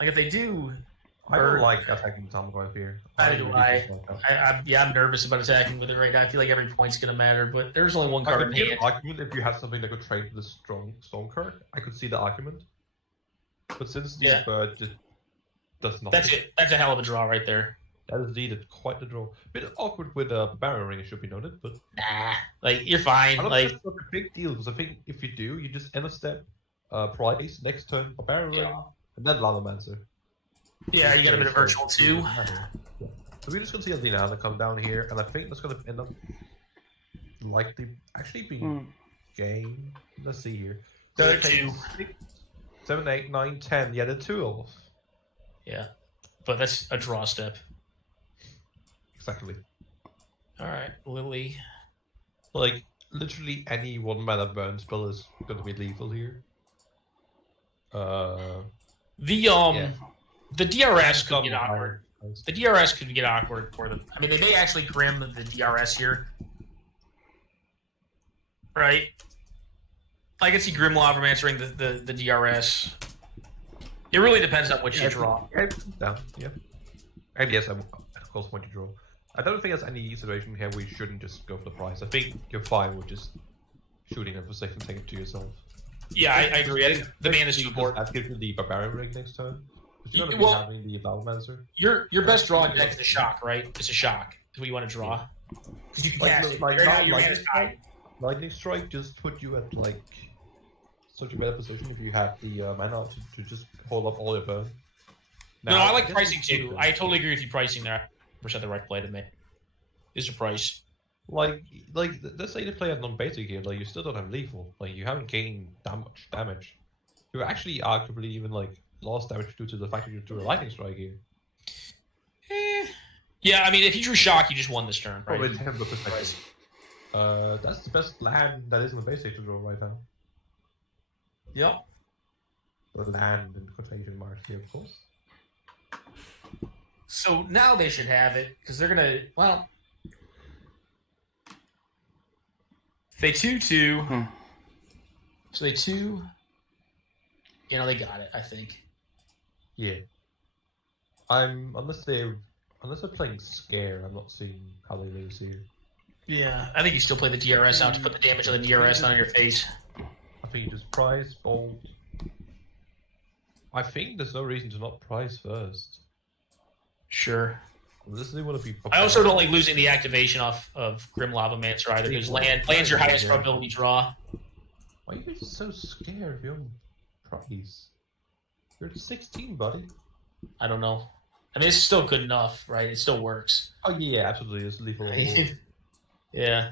Like, if they do... I don't like attacking Tomahawk here. Neither do I. I'm nervous about attacking with it right now. I feel like every point's going to matter, but there's only one card in hand. Argument if you had something that could trade with the Stone card, I could see the argument. But since the bird just does nothing... That's it. That's a hell of a draw right there. That is indeed quite the draw. Bit awkward with a Baron Ring, it should be noted, but... Nah, like, you're fine. I don't like, think it's a big deal, because I think if you do, you just end a step, price, next turn, a Baron Ring, and then Lalamancer. Yeah, you got a bit of virtual too. Yeah. So we're just gonna see Alina come down here, and I think that's gonna end up likely actually being game. Let's see here. The 2. 6, 7, 8, 9, 10. Yeah, the 2 off. Yeah, but that's a draw step. Exactly. All right, Lily. Like literally any 1 mana burn spell is gonna be lethal here. The DRS could get awkward. The DRS could get awkward for them. I mean, they may actually grim the DRS here. Right? I can see Grim Lava answering the DRS. It really depends on what you draw. Yeah. And yes, I of course want to draw. I don't think there's any situation here where you shouldn't just go for the prize. I think you're fine with just shooting it for safe and taking it to yourself. Yeah, I agree. I think the man is too important. I'd give you the Barbarian Rig next turn. You're gonna be having the Battlemancer. Your best draw in deck is a shock, right? It's a shock. Is what you want to draw. Because you can cast it. Right now, your man is high. Lightning Strike just put you at like such a better position if you had the mana to just hold up all your burn. Now, no, I like pricing too. I totally agree with you pricing there. Percent the right play to make. Is a price. Like let's say they play at non-basic here, like you still don't have lethal. Like you haven't gained that much damage. You're actually arguably even like lost damage due to the fact that you drew a Lightning Strike here. Yeah, I mean if you drew shock, you just won this turn, right? Probably 10%. That's the best land that isn't a basic to draw right now. Yep. The land in quotation marks here, of course. So now they should have it, because they're gonna, well, they 2-2. So they 2, you know, they got it, I think. Yeah. Unless they're playing Scare, I'm not seeing how they lose here. Yeah, I think you still play the DRS out to put the damage on the DRS on your face. I think you just prize, bolt. I think there's no reason to not prize first. Sure. Unless they want to be. I also don't like losing the activation off of Grim Lavamancer either, because land's your highest probability draw. Why are you guys so scared of your own prize? You're at 16, buddy. I don't know. I mean, it's still good enough, right? It still works. Oh yeah, absolutely. It's lethal. Yeah.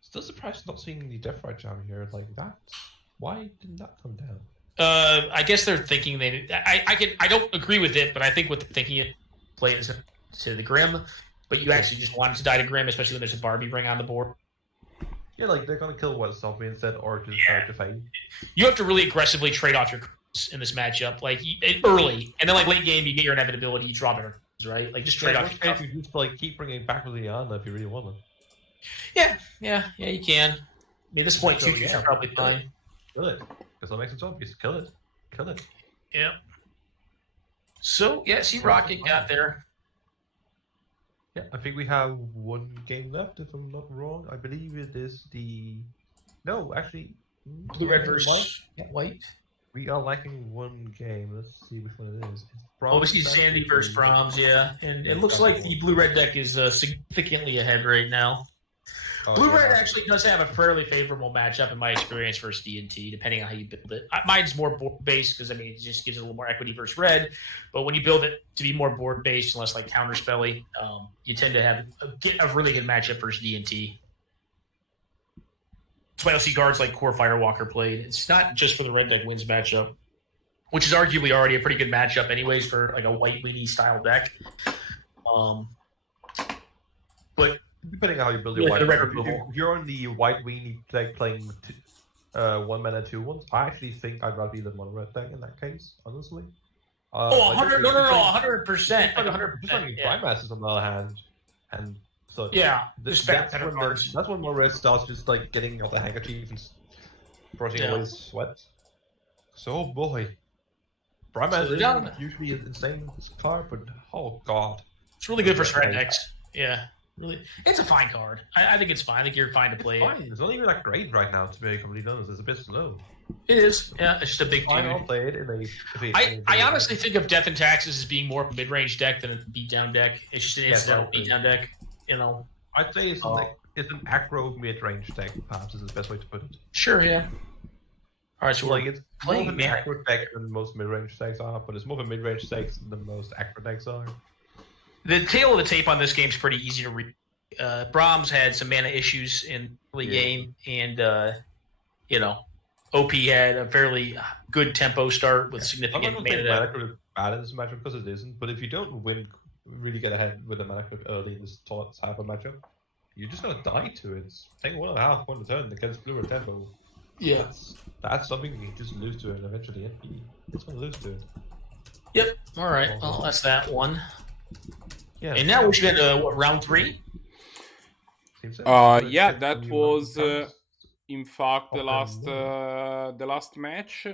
Still surprised not seeing the Death Ride Jam here like that. Why didn't that come down? I guess they're thinking they. I don't agree with it, but I think what they're thinking it plays to the Grim, but you actually just want it to die to Grim, especially when there's a Barbie ring on the board. Yeah, like they're gonna kill what Zombie instead, or just to fade. You have to really aggressively trade off your cards in this matchup, like early, and then like late game you get your inevitability, you draw better, right? Like just trade off your cards. You just like keep bringing back Liana if you really want to. Yeah, you can. I mean, at this point, 2-2s are probably fine. Kill it. Because that makes it zombies. Kill it. Kill it. Yeah. So, yeah, see, Rocket got there. Yeah, I think we have one game left, if I'm not wrong. I believe it is the... No, actually... Blue-red versus white. We are lacking one game. Let's see which one it is. We see Zannty versus Brahms, yeah. And it looks like the blue-red deck is significantly ahead right now. Blue-red actually does have a fairly favorable matchup in my experience versus D&T, depending on how you build it. Mine's more board-based because, I mean, it just gives it a little more equity versus red. But when you build it to be more board-based and less like counterspelly, you tend to get a really good matchup versus D&T. That's why you'll see cards like Core Firewalker played. It's not just for the red deck wins matchup, which is arguably already a pretty good matchup anyways for like a white weenie style deck. But depending on how you build your white deck, if you're on the white weenie deck playing 1 mana 2/1s, I actually think I'd rather be the mono red deck in that case, honestly. Oh, 100? No, 100%. Just Like like 100%. Yeah. Grandmasters on the other hand, and so Yeah. Just that's better when cards. that's when more red starts just like getting out the handkerchief and brushing away his sweat. So oh boy, Brahms isn't usually an insane card, but oh god, it's really good for threat decks. Yeah, really, it's a fine card. I think it's fine. I think you're fine to play it. It's not even that great right now, to be completely honest. It's a bit slow. It is. Yeah, it's just a big I'll dude. play it in I honestly think of Death and Taxes as being more of a mid-range deck than a beatdown deck. It's just an incidental beatdown deck. You know. I'd say it's an aggro mid-range deck. Perhaps is the best way to put it. Sure. Yeah. All right. So like it's more of an aggro deck than most mid-range decks are, but it's more of a mid-range deck than most aggro decks are. The tail of the tape on this game is pretty easy to read. Brahms had some mana issues in the game, and you know, OP had a fairly good tempo start with significant mana. Mana is bad in this matchup because it isn't. But if you don't really get ahead with a mana crit early in this type of matchup, you're just gonna die to it. Take 1.5 point a turn against blue or tempo. Yeah, that's something you just lose to it eventually. It's gonna lose to it. Yep. All right. Well, that's that one. Yeah. And now we should get to round 3. Yeah, that was in fact the last match.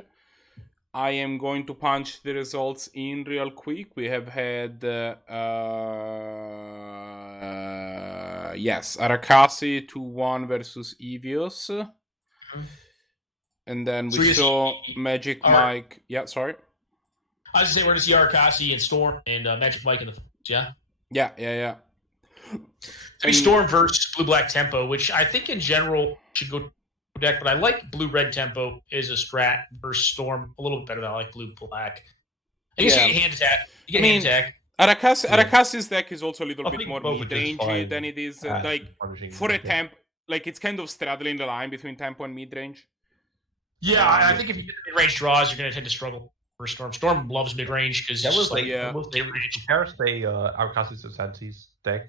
I am going to punch the results in real quick. We have had yes, Arakasi 2-1 versus Evios. And then we saw MagikMike. Yeah, sorry. I was just saying we're going to see Arakasi and Storm and MagikMike in the yeah. Yeah. I mean, Storm versus blue-black tempo, which I think in general should go deck, but I like blue-red tempo as a strat versus Storm a little bit better than I like blue-black. I guess you get hand attack. Hand attack. Arakasi's deck is also a little bit more mid-rangey than it is like for a temp. Like it's kind of straddling the line between tempo and mid-range. Yeah, I think if you get mid-range draws, you're going to tend to struggle for Storm. Storm loves mid-range because that was like Arakasi to Zannty's deck.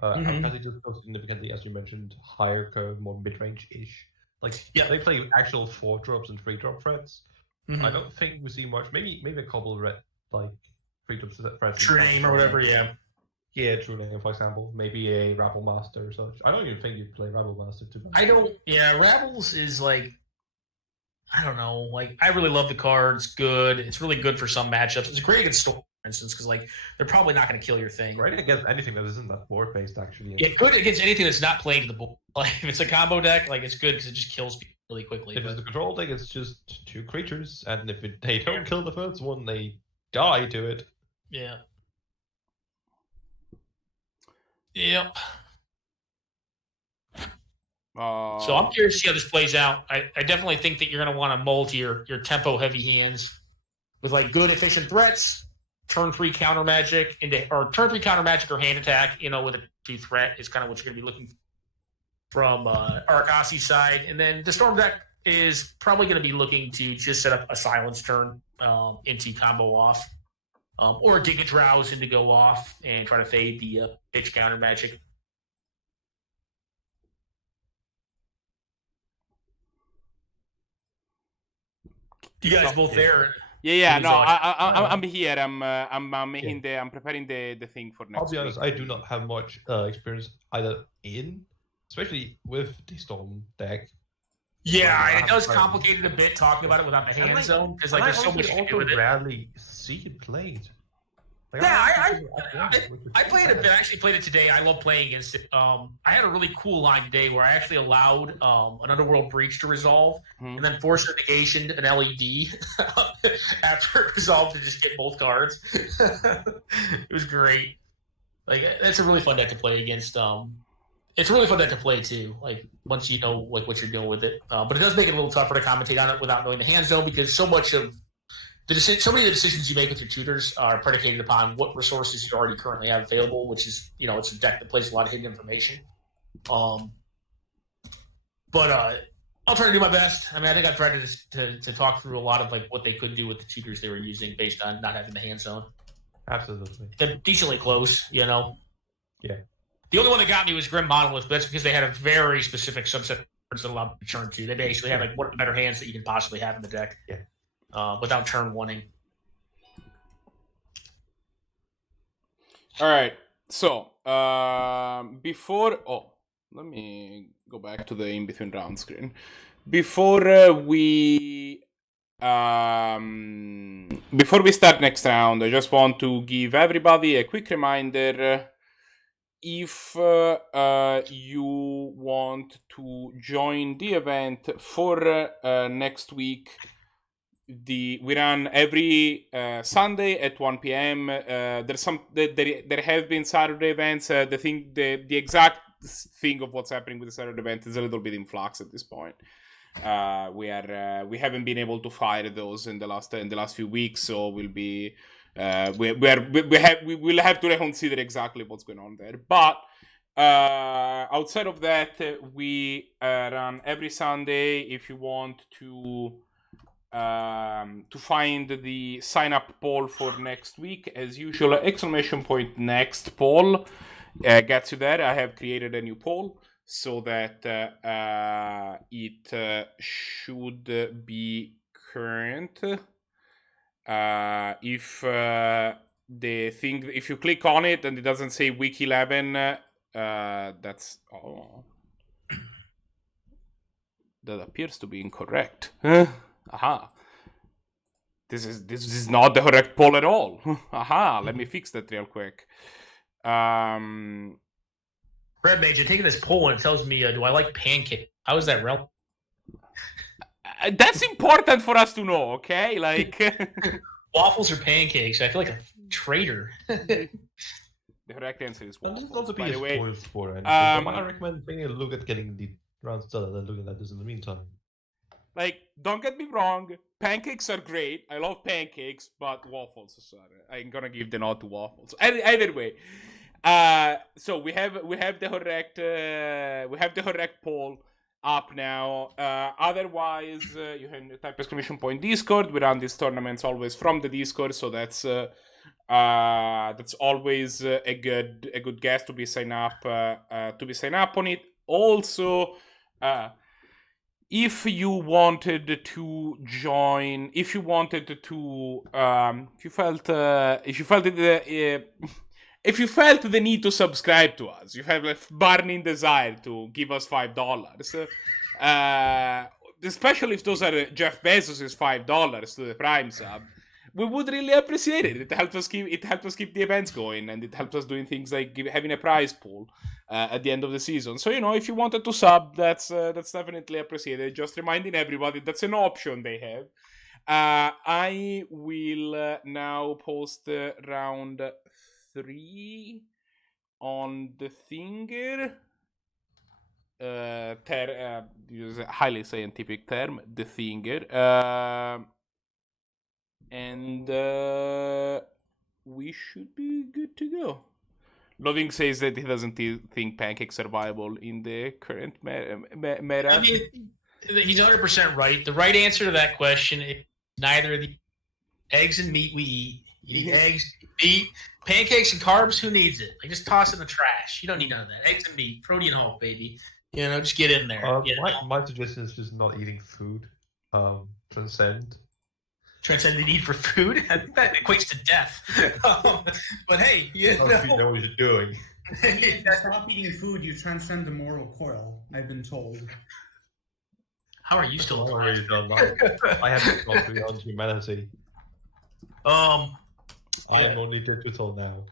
Arakasi just goes significantly, as you mentioned, higher curve, more mid-range-ish. Like they play actual 4-drops and 3-drop threats. I don't think we see much. Maybe a couple red like 3-drop threats. True Name or whatever. Yeah, True Name, for example. Maybe a Rabble Master or such. I don't even think you'd play Rabble Master too much. I don't. Yeah, Rabbles is like. I don't know. Like, I really love the card. It's good. It's really good for some matchups. It's great against Storm, for instance, because like they're probably not going to kill your thing. Great against anything that isn't that board based, actually. Yeah, good against anything that's not playing to the board. Like if it's a combo deck, like it's good because it just kills people really quickly. If it's the control deck, it's just 2 creatures, and if they don't kill the first one, they die to it. Yeah. Yep. So I'm curious to see how this plays out. I definitely think that you're going to want to mold your tempo heavy hands with like good efficient threats, turn 3 counter magic or turn 3 counter magic or hand attack. With a 2 threat is kind of what you're going to be looking from Arakasi's side, and then the Storm deck is probably going to be looking to just set up a silence turn into combo off, or Giga Drowse into go off and try to fade the pitch counter magic. You guys both there? Yeah. No, I'm here. I'm making I'm preparing the thing for next. I'll be honest. I do not have much experience either especially with the Storm deck. Yeah, it does complicate it a bit talking about it without the hand zone because like there's so much to do with it. Rarely see it played. Like, I played it a bit. I actually played it today. I love playing against it. I had a really cool line today where I actually allowed an Underworld Breach to resolve and then forced a negation an LED after it resolved to just get both cards. It was great. Like that's a really fun deck to play against. It's a really fun deck to play too. Like once you know like what you're doing with it, but it does make it a little tougher to commentate on it without knowing the hand zone because so many of the decisions you make with your tutors are predicated upon what resources you already currently have available, which is, it's a deck that plays a lot of hidden information. But I'll try to do my best. I mean, I think I've tried to talk through a lot of like what they could do with the tutors they were using based on not having the hand zone. Absolutely. They're decently close, Yeah. The only one that got me was Grim Monolith, but that's because they had a very specific subset of cards that allowed them to turn 2. They basically had like one of the better hands that you can possibly have in the deck. Yeah. Without turn 1-ing. All right. So before, let me go back to the in between round screen. Before we start next round, I just want to give everybody a quick reminder. If you want to join the event for next week, we run every Sunday at 1 p.m. There have been Saturday events. The exact thing of what's happening with the Saturday event is a little bit in flux at this point. We haven't been able to fire those in the last few weeks, so we'll be we will have to reconsider exactly what's going on there. But outside of that, we run every Sunday. If you want to find the sign up poll for next week, as usual, !next poll gets you there. I have created a new poll so that it should be current. If you click on it and it doesn't say week 11, that appears to be incorrect. Aha. This is not the correct poll at all. Aha, let me fix that real quick. Red Mage, I'm taking this poll and it tells me, do I like pancake? How is that relevant? That's important for us to know, okay? Like waffles or pancakes? I feel like a traitor. The correct answer is waffles. Not to be by the way. spoiled for anything, but I recommend taking a look at getting the rounds done and then looking at this in the meantime. Like, don't get me wrong, pancakes are great. I love pancakes, but waffles, sorry, I'm gonna give the nod to waffles. Either way, so we have the correct poll up now. Otherwise, you can type exclamation point Discord. We run these tournaments always from the Discord, so that's always a good guess to be sign up on it. Also, if you wanted to join, if you felt the need to subscribe to us, you have a burning desire to give us $5, especially if those are Jeff Bezos' $5 to the Prime sub, we would really appreciate it. It helps us keep the events going, and it helps us doing things like having a prize pool at the end of the season. So, if you wanted to sub, that's definitely appreciated. Just reminding everybody that's an option they have. I will now post round 3 on the Thinger. Use a highly scientific term, the Thinger. And we should be good to go. Loving says that he doesn't think pancakes are viable in the current meta. I mean, he's 100% right. The right answer to that question is neither of the eggs and meat we eat. You need eggs, meat, pancakes and carbs. Who needs it? Like, just toss it in the trash. You don't need none of that. Eggs and meat, protein Hulk, baby. Just get in there. My suggestion is just not eating food. Transcend the need for food. I think that equates to death. But hey, you know what you're doing. If you stop eating food, you transcend the mortal coil, I've been told. How are you still alive? I haven't gone beyond humanity. I am only digital now.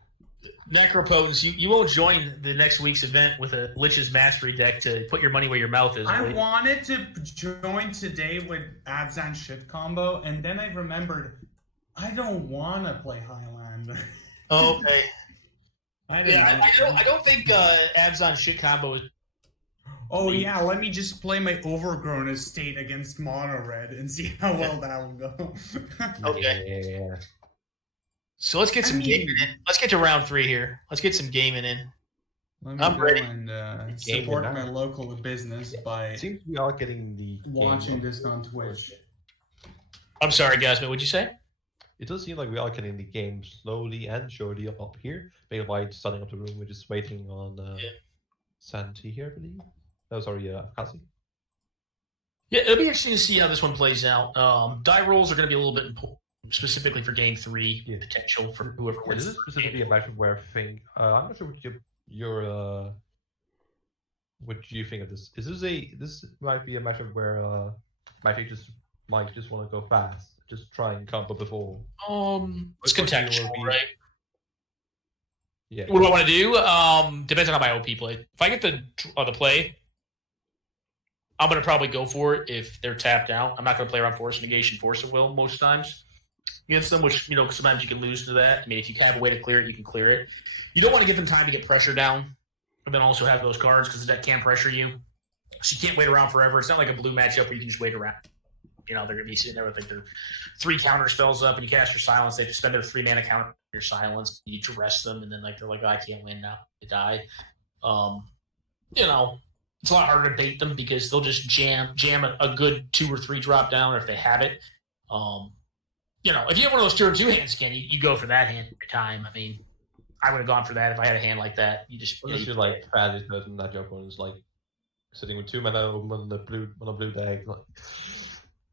Necropotence, you won't join the next week's event with a Lich's Mastery deck to put your money where your mouth is. I wanted to join today with Abzan shit combo, and then I remembered I don't want to play Highlander. Oh, okay. I don't think Abzan shit combo is... Oh yeah, let me just play my Overgrown Estate against Mono Red and see how well that will go. Okay. Yeah. So let's get some gaming in. Let's get to round 3 here. Let's get some gaming in. I'm ready. And support my local business by Seems we are getting the watching this on Twitch. I'm sorry, guys, but what'd you say? It does seem like we are getting the game slowly and surely up here. Maybe by starting up the room, we're just waiting on Zannty here, I believe. Oh, sorry, Arakasi. Yeah, it'll be interesting to see how this one plays out. Die rolls are going to be a little bit important. specifically for Game 3 potential for whoever wins. This is specifically a matchup where I think I'm not sure what you think of this. This might be a matchup where Magic might just want to go fast, just try and combo before. It's contextual, right? Yeah. What do I want to do? Depends on how my OP play. If I get the play, I'm gonna probably go for it if they're tapped out. I'm not gonna play around Force Negation, Force of Will most times against them, which sometimes you can lose to that. I mean, if you have a way to clear it, you can clear it. You don't want to give them time to get pressure down, and then also have those cards because that can pressure you. So you can't wait around forever. It's not like a blue matchup where you can just wait around. They're gonna be sitting there with like their 3 counter spells up, and you cast your silence. They have to spend their 3 mana counter your silence. You rest them, and then they're like, oh, I can't win now. They die. It's a lot harder to bait them because they'll just jam a good 2 or 3 drop down, or if they have it. If you have one of those 2 or 2 hands again, you go for that hand every time. I mean, I would have gone for that if I had a hand like that. You just unless you're like fastest person that your opponent's like sitting with 2 mana on a blue deck, like,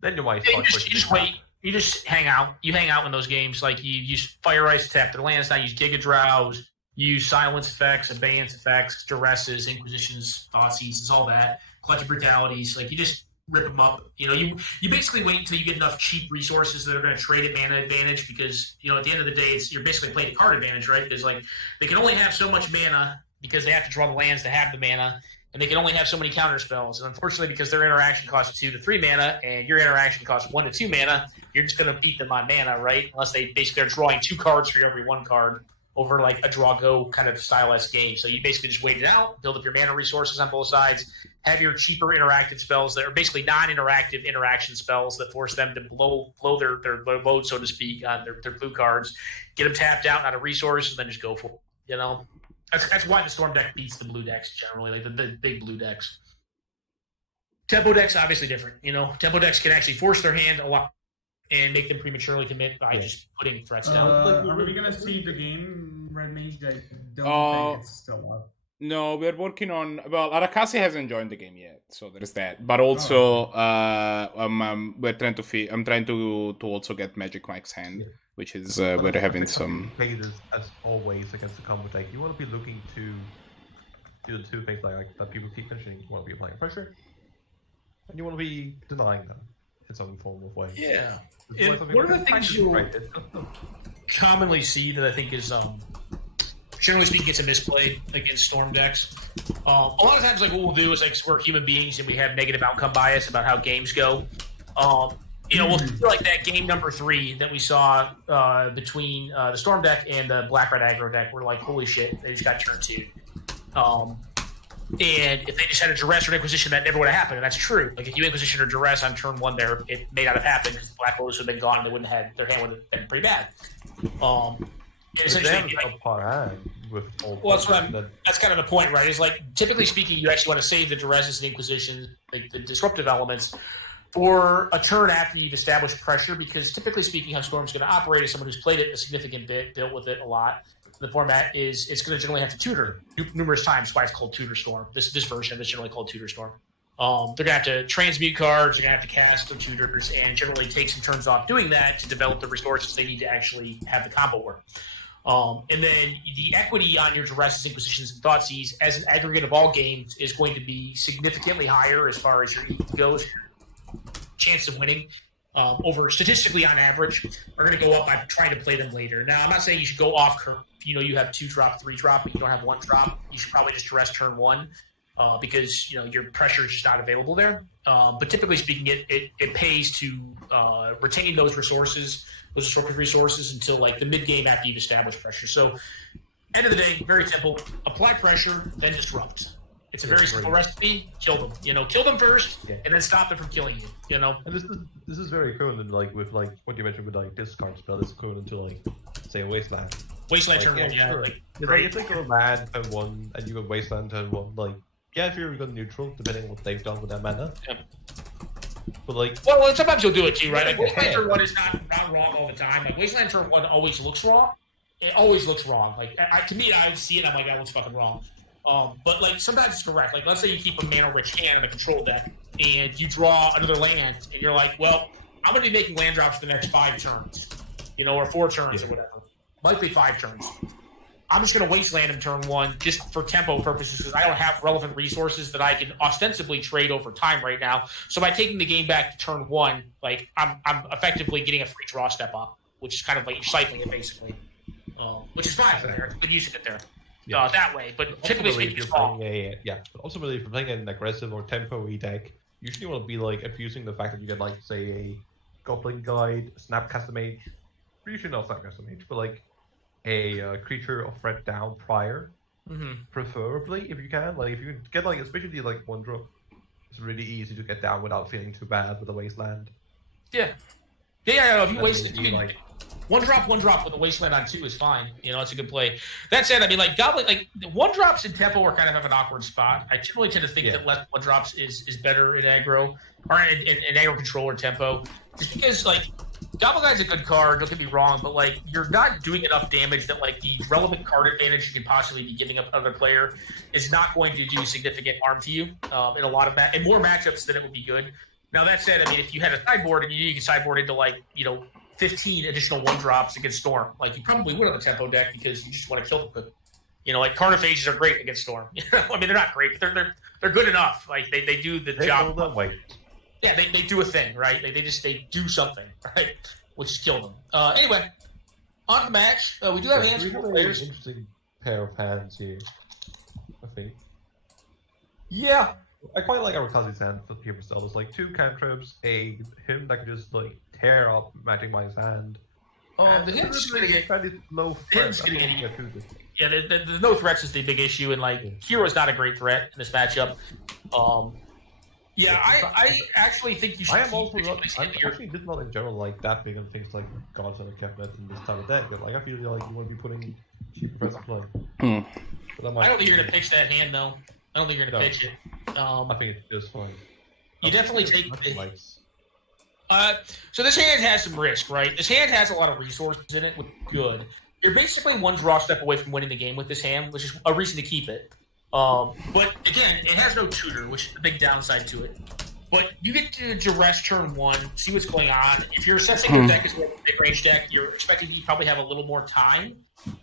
then you might start. You just wait. You just hang out. You hang out in those games. Like you use Fire Ice, tap their lands down. Use Giga Drows. Use silence effects, abeyance effects, duresses, inquisitions, thoughtseize, all that. Collective brutalities. Like you just rip them up. You basically wait until you get enough cheap resources that are going to trade at mana advantage because at the end of the day, you're basically playing a card advantage, right? Because like they can only have so much mana because they have to draw the lands to have the mana, and they can only have so many counter spells. And unfortunately, because their interaction costs 2 to 3 mana, and your interaction costs 1 to 2 mana, you're just going to beat them on mana, right? Unless they basically are drawing 2 cards for every 1 card. Over like a draw-go kind of style-esque game. So you basically just wait it out, build up your mana resources on both sides, have your cheaper interactive spells that are basically non-interactive interaction spells that force them to blow their load, so to speak, on their blue cards, get them tapped out, not a resource, and then just go for it. That's why the Storm deck beats the blue decks generally, like the big blue decks. Tempo decks obviously different. Tempo decks can actually force their hand a lot and make them prematurely commit by just putting threats down. Are we going to see the game, Red Mage? I don't think it's still up. No, we're working on... Well, Arakasi hasn't joined the game yet, so there's that. But also, we're trying to... I'm trying to also get MagikMike's hand, which is we're having some... As always, against the combo deck, you want to be looking to do the 2 things like that people keep mentioning. You want to be applying pressure, and you want to be denying them in some form of way. Yeah. One of the things you'll commonly see that I think is, generally speaking, gets a misplay against Storm decks. A lot of times, like what we'll do is like we're human beings and we have negative outcome bias about how games go. We'll see like that game number 3 that we saw between the Storm deck and the Black-Red Aggro deck. We're like, holy shit, they just got turn 2. And if they just had a duress or an inquisition, that never would have happened. And that's true. Like if you inquisition or duress on turn 1 there, it may not have happened because the Black Lotus would have been gone and they wouldn't have had their hand would have been pretty bad. Essentially, that's kind of the point, right? Is like typically speaking, you actually want to save the duresses and inquisitions, like the disruptive elements, for a turn after you've established pressure, because typically speaking, how Storm's going to operate is someone who's played it a significant bit, dealt with it a lot. The format is it's going to generally have to tutor numerous times. That's why it's called Tutor Storm. This version of it's generally called Tutor Storm. They're going to have to transmute cards. They're going to have to cast the tutors, and generally take some turns off doing that to develop the resources they need to actually have the combo work. And then the equity on your duresses, inquisitions, and thoughtseize as an aggregate of all games is going to be significantly higher as far as your EQ goes. Chance of winning over statistically on average are going to go up by trying to play them later. Now, I'm not saying you should go off curve. You have 2 drop, 3 drop, but you don't have 1 drop. You should probably just duress turn 1 because your pressure is just not available there. But typically speaking, it pays to retain those resources, those disruptive resources, until like the mid game after you've established pressure. So, end of the day, very simple: apply pressure, then disrupt. It's a very simple recipe. Kill them. Kill them first, and then stop them from killing you. And this is very equivalent, like with like what you mentioned with like discard spell. It's equivalent to like say Wasteland. Wasteland turn 1, yeah. Sure. Like, if they go land turn 1 and you go Wasteland turn 1, like if you're going neutral, depending on what they've done with their mana. Yeah. But like, well, sometimes you'll do it too, right? Like Wasteland turn 1 is not wrong all the time. Like Wasteland turn 1 always looks wrong. It always looks wrong. Like to me, I see it, I'm like, that one's fucking wrong. But like sometimes it's correct. Like let's say you keep a mana-rich hand in a control deck, and you draw another land, and you're like, well, I'm going to be making land drops for the next 5 turns. or 4 turns or whatever. Likely 5 turns. I'm just going to wasteland him turn 1 just for tempo purposes because I don't have relevant resources that I can ostensibly trade over time right now. So by taking the game back to turn 1, like I'm effectively getting a free draw step up, which is kind of like you're cycling it basically, which is fine. There, good using it there that way. But typically speaking, if ultimately, if you're playing an aggressive or tempo-y deck, you usually want to be like abusing the fact that you get like say a Goblin Guide, Snapcaster Mage, usually not Snapcaster Mage, but like a creature of threat down prior, preferably if you can. Like if you can get like especially like 1-drop, it's really easy to get down without feeling too bad with a wasteland. Yeah. If you waste it, like 1-drop with a wasteland on 2 is fine. It's a good play. That said, I mean, like Goblin, like 1-drops in tempo are kind of have an awkward spot. I generally tend to think that less 1-drops is better in aggro or in aggro control or tempo, just because like Goblin Guy's a good card. Don't get me wrong, but like you're not doing enough damage that like the relevant card advantage you can possibly be giving up another player is not going to do significant harm to you in a lot of in more matchups than it would be good. Now that said, I mean, if you had a sideboard and you can sideboard into like 15 additional 1-drops against Storm, like you probably would have a tempo deck because you just want to kill them. Like Carnophages are great against Storm. I mean, they're not great, but they're good enough. Like they do the job. That way. Yeah, they do a thing, right? They do something, right? Which is kill them. Anyway, on the match, we do have hands for players. Interesting pair of hands here, I think. Yeah. I quite like Arakasi's hand for people still. There's like 2 cantrips, him that can just like tear up MagikMike's hand. The him's going to get fairly low threat. Yeah, the no threats is the big issue, and like Hero's not a great threat in this matchup. I actually think you should. I'm actually just not in general like that big on things like Gods and Cabinet in this type of deck. But like I feel like you want to be putting cheap press play. I don't think you're gonna pitch that hand though. I don't think you're gonna pitch it. I think it's just fine. You definitely take. So this hand has some risk, right? This hand has a lot of resources in it, which is good. You're basically 1 draw step away from winning the game with this hand, which is a reason to keep it. But again, it has no tutor, which is the big downside to it. But you get to duress turn 1, see what's going on. If you're assessing your deck as a mid-range deck, you're expecting to probably have a little more time.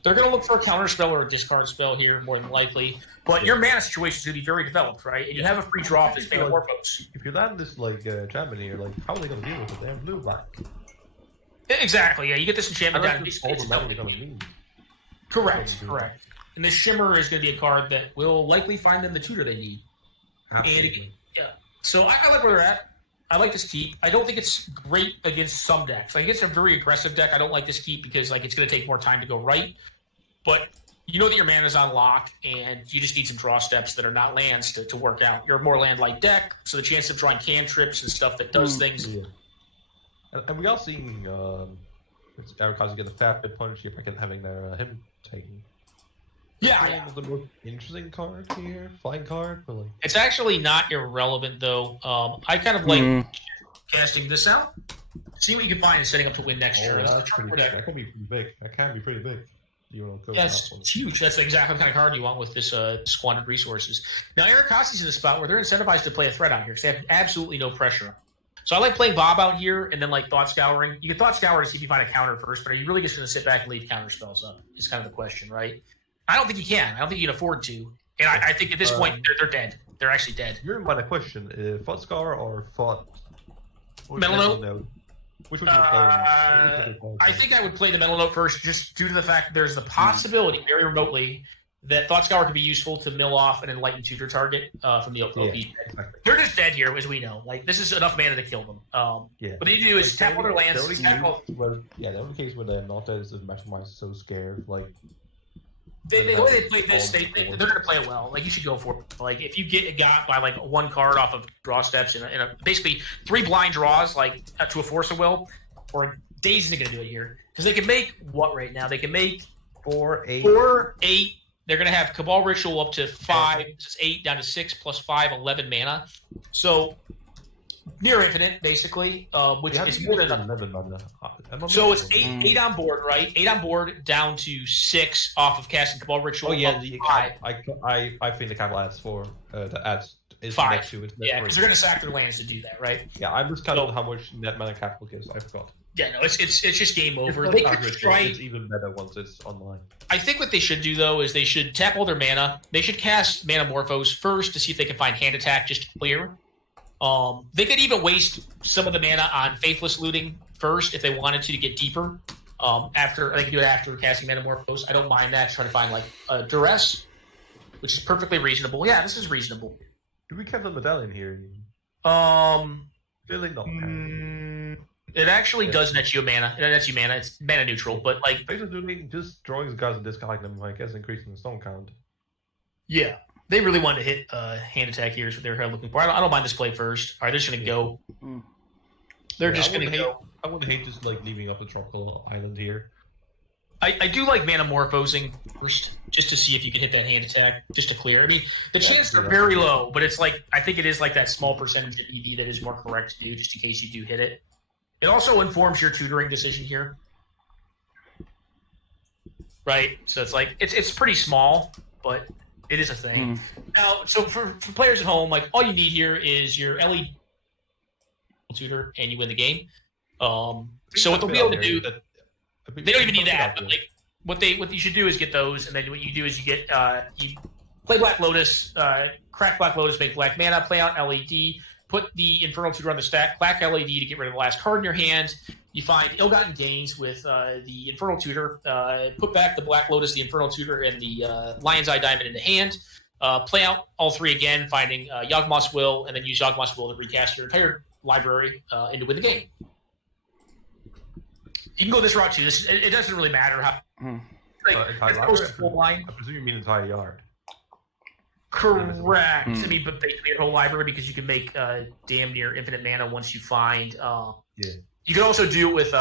They're going to look for a counter spell or a discard spell here, more than likely. But your mana situation is going to be very developed, right? And you have a free draw off this Bane of Warpos. If you land this like enchantment here, like how are they going to deal with it? They have blue-black. Exactly. Yeah, you get this enchantment down. Correct. And this Shimmer is going to be a card that will likely find them the tutor they need. Absolutely. And so I like where they're at. I like this keep. I don't think it's great against some decks. Like it's a very aggressive deck. I don't like this keep because like it's going to take more time to go right. But you know that your mana's on lock, and you just need some draw steps that are not lands to work out. You're a more land-light deck, so the chance of drawing cantrips and stuff that does things. Yeah. And we are seeing Arakasi get a fair bit punished here by having him taken. Yeah. The most interesting card here, flying card, but like it's actually not irrelevant though. I kind of like casting this out. See what you can find and setting up to win next turn. That can be pretty big. That can be pretty big. It's huge. That's exactly the kind of card you want with this squandered resources. Now Arakasi's in a spot where they're incentivized to play a threat out here, so they have absolutely no pressure. So I like playing Bob out here and then like Thought Scouring. You can Thought Scour to see if you find a counter first, but are you really just going to sit back and leave counter spells up? Is kind of the question, right? I don't think you can. I don't think you can afford to. And I think at this point, they're dead. They're actually dead. You're in my question. Thought Scour or Thought... Metal Note? Which would you play? I think I would play the Metal Note first, just due to the fact that there's the possibility, very remotely, that Thought Scour could be useful to mill off an Enlightened Tutor target from the OP. Exactly. They're just dead here, as we know. Like this is enough mana to kill them. What they do is tap all their lands. The only case where they're not dead is if MagikMike is so scared. Like the way they play this, they're going to play it well. Like you should go for it. Like if you get got by like 1 card off of draw steps and basically 3 blind draws, like to a Force of Will, or Daze isn't going to do it here because they can make what right now? They can make 4, 8. 4, 8. They're going to have Cabal Ritual up to 5, 8 down to 6 plus 5, 11 mana. So near infinite, basically, which is more than 11 mana. So it's 8 on board, right? 8 on board down to 6 off of casting Cabal Ritual. Oh yeah, I think the Cabal adds 4. That adds is 5. next to it. Yeah, because they're going to sack their lands to do that, right? Yeah, I'm just counting how much net mana capital is. I forgot. Yeah, no, it's just game over. It's They not could ritual, try. It's even better once it's online. I think what they should do though is they should tap all their mana. They should cast Manamorphose first to see if they can find hand attack just to clear. They could even waste some of the mana on Faithless Looting first if they wanted to get deeper. After they can do it after casting Manamorphose. I don't mind that. Try to find like Duress, which is perfectly reasonable. Yeah, this is reasonable. Do we count the medallion here? Really not. It actually does net you a mana. It nets you mana. It's mana neutral, but like basically just drawing these guys and discarding them, I guess, increasing the stone count. Yeah, they really wanted to hit hand attack here is what they were looking for. I don't mind this play first. All right, they're just gonna go. They're just gonna go. I wouldn't hate just like leaving up the tropical island here. I do like Manamorphosing first, just to see if you can hit that hand attack, just to clear. I mean, the chances are very low, but it's like I think it is like that small percentage of EV that is more correct to do, just in case you do hit it. It also informs your tutoring decision here, right? So it's like it's pretty small, but it is a thing. Now, so for players at home, like all you need here is your LED tutor, and you win the game. So what they'll be able to do. They don't even need that. But like what you should do is get those, and then what you do is you get you play Black Lotus, crack Black Lotus, make black mana, play out LED, put the Infernal Tutor on the stack, clack LED to get rid of the last card in your hand. You find Ill-Gotten Gains with the Infernal Tutor, put back the Black Lotus, the Infernal Tutor, and the Lion's Eye Diamond into hand. Play out all 3 again, finding Yawgmoth's Will, and then use Yawgmoth's Will to recast your entire library and to win the game. You can go this route too. It doesn't really matter how. Full line. I presume you mean entire yard. Correct. I mean, but basically your whole library, because you can make damn near infinite mana once you find. You can also do it with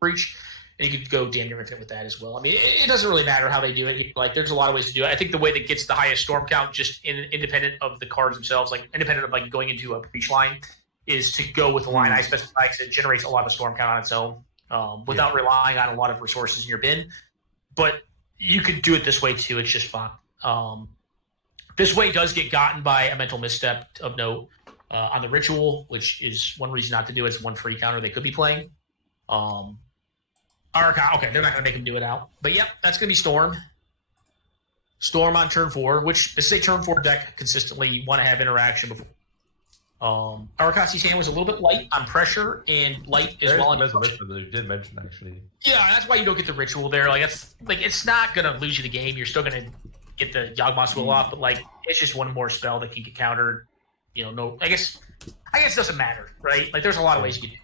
Breach, and you could go damn near infinite with that as well. I mean, it doesn't really matter how they do it. Like, there's a lot of ways to do it. I think the way that gets the highest storm count, just independent of the cards themselves, like independent of like going into a Breach line, is to go with the line I specify because it generates a lot of storm count on its own. Without relying on a lot of resources in your bin. But you could do it this way too. It's just fun. This way does get gotten by a mental misstep of note on the ritual, which is one reason not to do it. It's one free counter they could be playing. Arakasi, okay, they're not going to make him do it out. But yep, that's going to be Storm. Storm on turn 4, which this is a turn 4 deck consistently. You want to have interaction before. Arakasi's hand was a little bit light on pressure and light as well. You did mention actually. Yeah, that's why you don't get the ritual there. Like it's not gonna lose you the game. You're still gonna get the Yawgmoth's Will off, but like it's just one more spell that can get countered. I guess it doesn't matter, right? Like there's a lot of ways you can do it.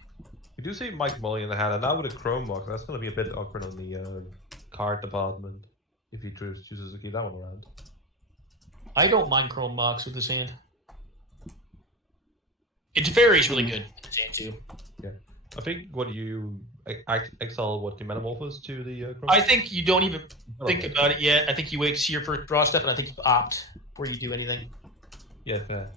We do see Mike Mully in the hand, and now with a Chrome Box, that's gonna be a bit awkward on the card department if he chooses to keep that one around. I don't mind Chrome Box with this hand. It varies really good in this hand too. Yeah, I think what you exile what the Metamorphose to the. I think you don't even think about it yet. I think you wait to see your first draw step, and I think you opt before you do anything. Yeah, fair.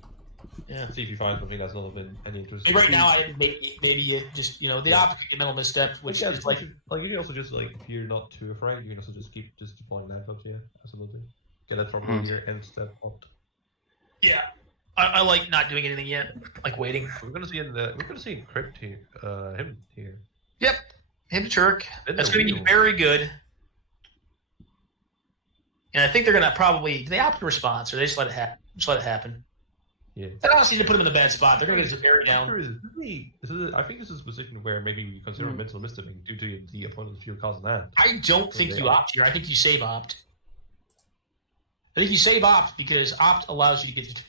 Yeah. See if you find something that's not of any interest. Right now, maybe you just the opt could get mental misstep, which is like you can also just like if you're not too afraid, you can also just keep deploying that up here. Absolutely, get that from here and step opt. Yeah. I like not doing anything yet, like waiting. We're gonna see Crypt here, him here. Yep, him to Turk. That's gonna be very good. And I think they're gonna they opt in response, or they just let it happen. Yeah. That honestly didn't put him in the bad spot. They're gonna get very down. I think this is a position where maybe we consider mental misstepping due to the opponent's field cards in hand. I don't think you opt here. I think you save opt. I think you save opt because opt allows you to get to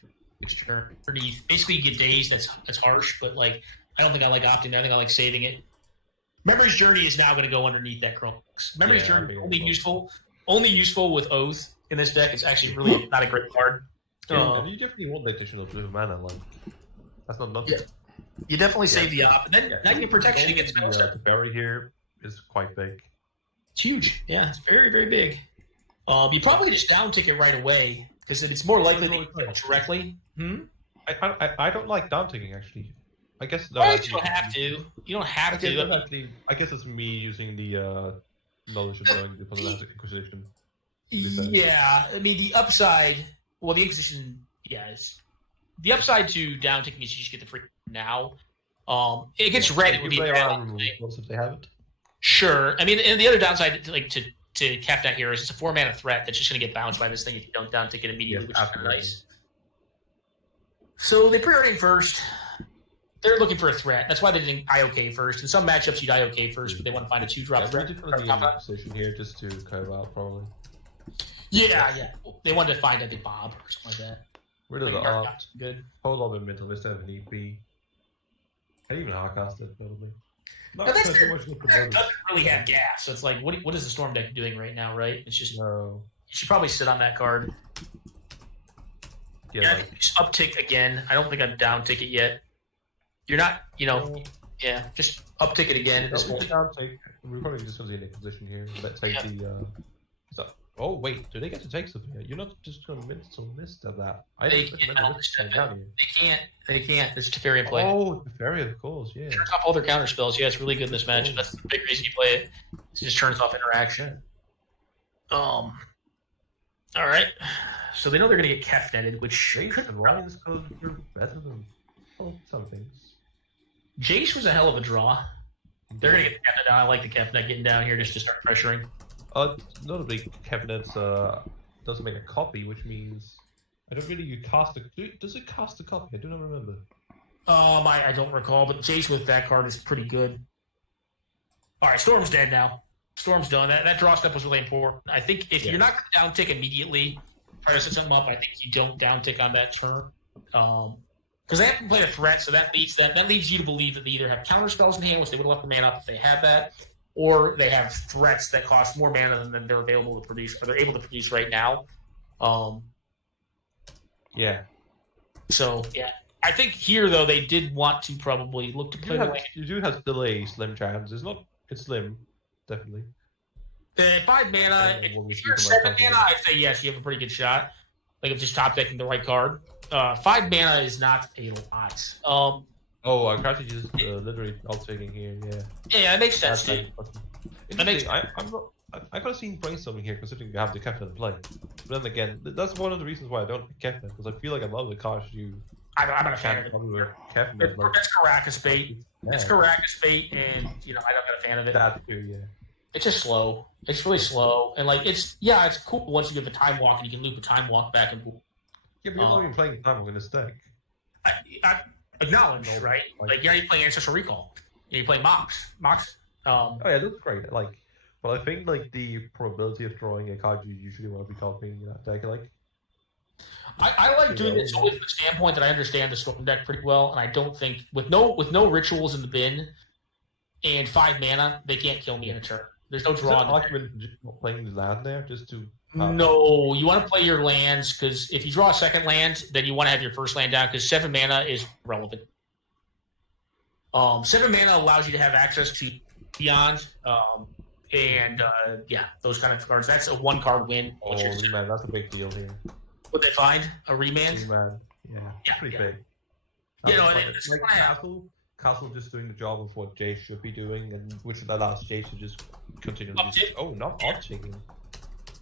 turn underneath. Basically, you get days that's harsh, but like I don't think I like opting. I think I like saving it. Memory's Journey is now going to go underneath that Chrome Box. Memory's Journey only useful with Oath in this deck. It's actually really not a great card. Yeah, and you definitely want the additional blue mana. Like that's not nothing. Yeah. You definitely save the op, and then now you get protection against mental step. The barrier here is quite big. It's huge. Yeah, it's very very big. You probably just down tick it right away because it's more likely that you play directly. I don't like down ticking actually. I guess no, you don't have to. You don't have to. I guess it's me using the knowledge of knowing the Inquisition. Yeah, I mean the upside. Well, the Inquisition, yeah, the upside to down ticking is you just get the free now. It gets red. It would be once if they have it. Sure. I mean, and the other downside, like to Kefnet here, is it's a 4-mana threat that's just going to get bounced by this thing if you don't down ticket immediately, which is kind of nice. So they pre-ordered first. They're looking for a threat. That's why they did IOK first. In some matchups, you'd IOK first, but they want to find a 2-drop threat. They're going to be in a position here just to cut out, probably. Yeah. They wanted to find a big Bob or something like that. Rid of the opt. Good. Hold on the mental instead of an EP. I even hardcast it, probably. That doesn't really have gas, so it's like, what is the Storm deck doing right now, right? It's just you should probably sit on that card. Yeah, like, just uptick again. I don't think I'm down ticket yet. You're not, just uptick it again at this point. We're probably just going to be in a position here. Let's take the. Oh wait, do they get to take something? You're not just going to miss that. They can't. It's Teferi in play. Oh, Teferi, of course, yeah. Turns off all their counter spells. Yeah, it's really good in this match. That's the big reason you play it. It just turns off interaction. All right. So they know they're going to get Kefnetted, which could run this code better than some things. Jace was a hell of a draw. They're going to get the Kefnet down. I like the Kefnet getting down here just to start pressuring. Notably, Kefnet doesn't make a copy, which means I don't really. You cast a. Does it cast a copy? I do not remember. I don't recall, but Jace with that card is pretty good. All right, Storm's dead now. Storm's done. That draw step was really important. I think if you're not going to down tick immediately, try to set something up. I think you don't down tick on that turn. Because they haven't played a threat, so that leaves you to believe that they either have counter spells in hand, which they would have left the mana up if they had that, or they have threats that cost more mana than they're available to produce, or they're able to produce right now. Yeah. So yeah, I think here though they did want to probably look to play. You do have delay slim chance. It's slim, definitely. 5 mana. If you're 7 mana, I'd say yes, you have a pretty good shot. Like if just top decking the right card. 5 mana is not a lot. Arakasi just literally alt-taking here, yeah. Yeah, that makes sense, too. I could have seen brainstorming here considering you have the Kefnet in play. But then again, that's one of the reasons why I don't pick Kefnet, because I feel like a lot of the cards I'm not a fan of it. Kefnet, That's Arakasi bait. Yeah. It's Arakasi bait, and I'm not a fan of it. That too, yeah. It's just slow. It's really slow, and it's cool once you give a time walk and you can loop a time walk back and. Yeah, but you're not even playing time walk in a stack. I acknowledge, right? Like you're playing Ancestral Recall. You're playing Mox. Oh yeah, that's great. But I think the probability of drawing a card you usually want to be copying in that deck, I like doing this always from the standpoint that I understand the Storm deck pretty well, and I don't think with no rituals in the bin and 5 mana, they can't kill me in a turn. There's no draw. Playing the land there just to. No, you want to play your lands because if you draw a second land, then you want to have your first land down because 7 mana is relevant. 7 mana allows you to have access to Beyond, those kind of cards. That's a 1-card win. Remand, that's a big deal here. What they find? A remand? Remand, yeah, pretty big. It's Castle just doing the job of what Jace should be doing, and which allows Jace to just continue. Not opt-taking.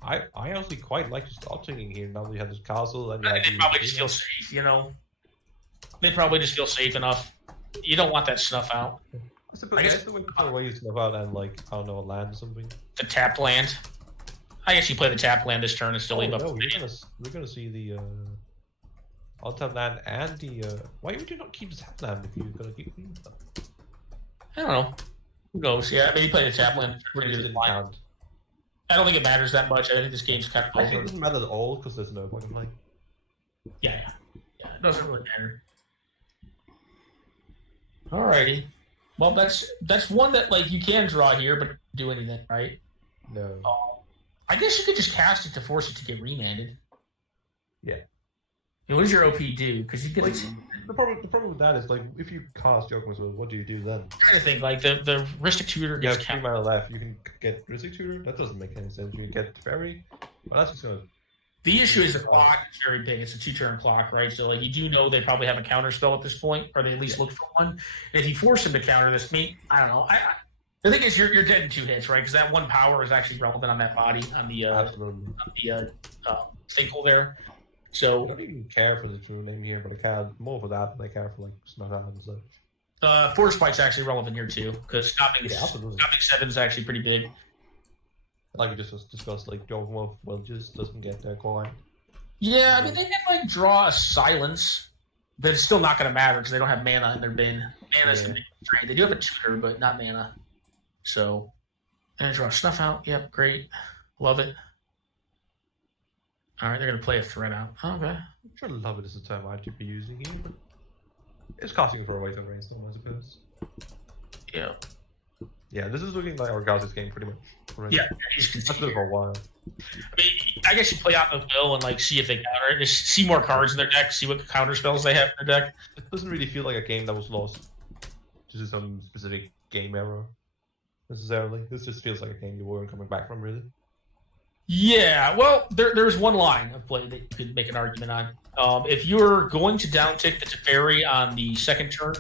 I honestly quite like just opt-taking here now that you have this Castle. And they probably just feel safe, They probably just feel safe enough. You don't want that snuff out. I suppose that's the way to throw away snuff out and I don't know, a land or something. The tap land. I guess you play the tap land this turn and still leave up. We're gonna see the on-tap land and the. Why would you not keep the tap land if you're gonna keep them? I don't know. Who knows? Yeah, maybe play the tap land. Pretty good line. I don't think it matters that much. I think this game's kind of. I think it doesn't matter at all because there's no fucking play. Yeah. It doesn't really matter. Alrighty. Well, that's one that you can draw here, but do anything, right? No. I guess you could just cast it to force it to get remanded. Yeah. And what does your OP do? Because you get the problem with that is if you cast Jokers, what do you do then? I'm trying to think the Rhystic Tutor gets 3 mana left. You can get Rhystic Tutor. That doesn't make any sense. You can get Fairy. Well, that's just gonna. The issue is the clock is very big. It's a 2-turn clock, right? So you do know they probably have a counter spell at this point, or they at least look for one. And if you force them to counter this, I don't know. The thing is, you're dead in 2 hits, right? Because that 1 power is actually relevant on that body on the sinkhole there. I don't even care for the true name here, but I care more for that than I care for like Snowtown and such. Force Spike's actually relevant here too, because stopping absolutely. 7 is actually pretty big. Like we just discussed, like Joe Wolf just doesn't get coin. Yeah, I mean they can like draw a silence, but it's still not going to matter because they don't have mana in their bin. Mana's the big drain. They do have a tutor, but not mana. So, and draw Snuff out. Yep, great, love it. All right, they're going to play a threat out. Okay. I'm sure love it is the term I'd be using here, but it's costing for a weight of brainstorm, I suppose. Yeah. Yeah, this is looking like Arakasi's game pretty much. Right? Yeah, that's been for a while. I mean, I guess you play out the will and like see if they counter it. Just see more cards in their deck, see what counter spells they have in their deck. It doesn't really feel like a game that was lost to some specific game error necessarily. This just feels like a game you weren't coming back from, really. Yeah, well, there's one line of play that you could make an argument on. If you're going to downtick the Teferi on the second turn,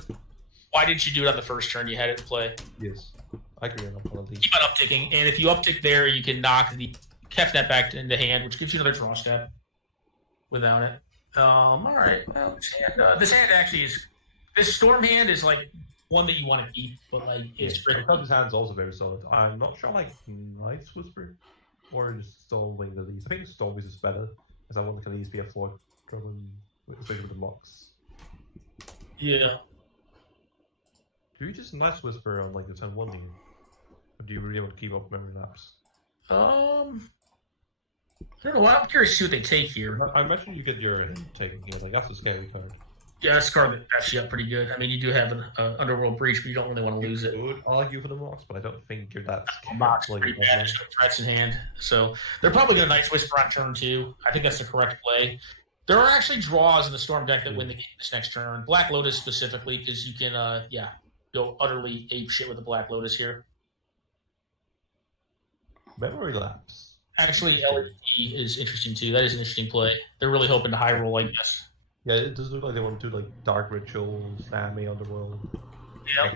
why didn't you do it on the first turn? You had it to play. Yes, I agree on all of these. Keep on upticking, and if you uptick there, you can knock the Kefnet back into hand, which gives you another draw step without it. All right, well, this hand actually is... This Storm hand is like one that you want to keep, but like it's... Yeah, his hand's also very solid. I'm not sure like Night's Whisper or just Stormwing the least. I think Stormwing is better, as I want to at least be a 4 driven, especially with the mocks. Yeah. Do you just Night's Whisper on like the turn 1 here? Or do you really want to keep up memory lapse? I don't know. I'm curious to see what they take here. I imagine you get your hint taken here. Like that's a scary card. Yeah, that's a card that backs you up pretty good. I mean, you do have an Underworld Breach, but you don't really want to lose it. I would argue for the mocks, but I don't think you're that scared. Mocks pretty bad. There's no threats in hand, so they're probably going to Night's Whisper on turn 2. I think that's the correct play. There are actually draws in the Storm deck that win the game this next turn. Black Lotus specifically, because you can, go utterly ape shit with the Black Lotus here. Memory lapse. Actually, LED is interesting too. That is an interesting play. They're really hoping to high roll like this. Yeah, it does look like they want to do like Dark Rituals, Sammy Underworld,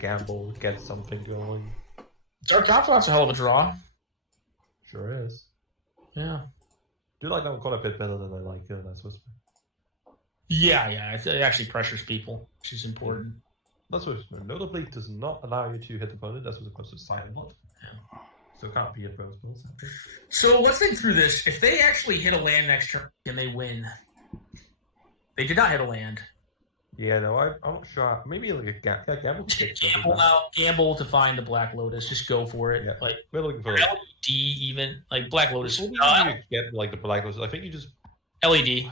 gamble, get something going. Dark Confidant's a hell of a draw. Sure is. Yeah. Do like that one quite a bit better than I like Night's Whisper. Yeah, it actually pressures people, which is important. Night's Whisper notably does not allow you to hit the opponent. That's what's supposed to silent blood. Yeah. So it can't be a Brahms. So let's think through this. If they actually hit a land next turn, can they win? They did not hit a land. Yeah, no, I'm not sure. Maybe like a gamble. Gamble to find the Black Lotus. Just go for it. Yeah. Like we're looking for LED even. Like Black Lotus. You get like the Black Lotus. I think you just LED.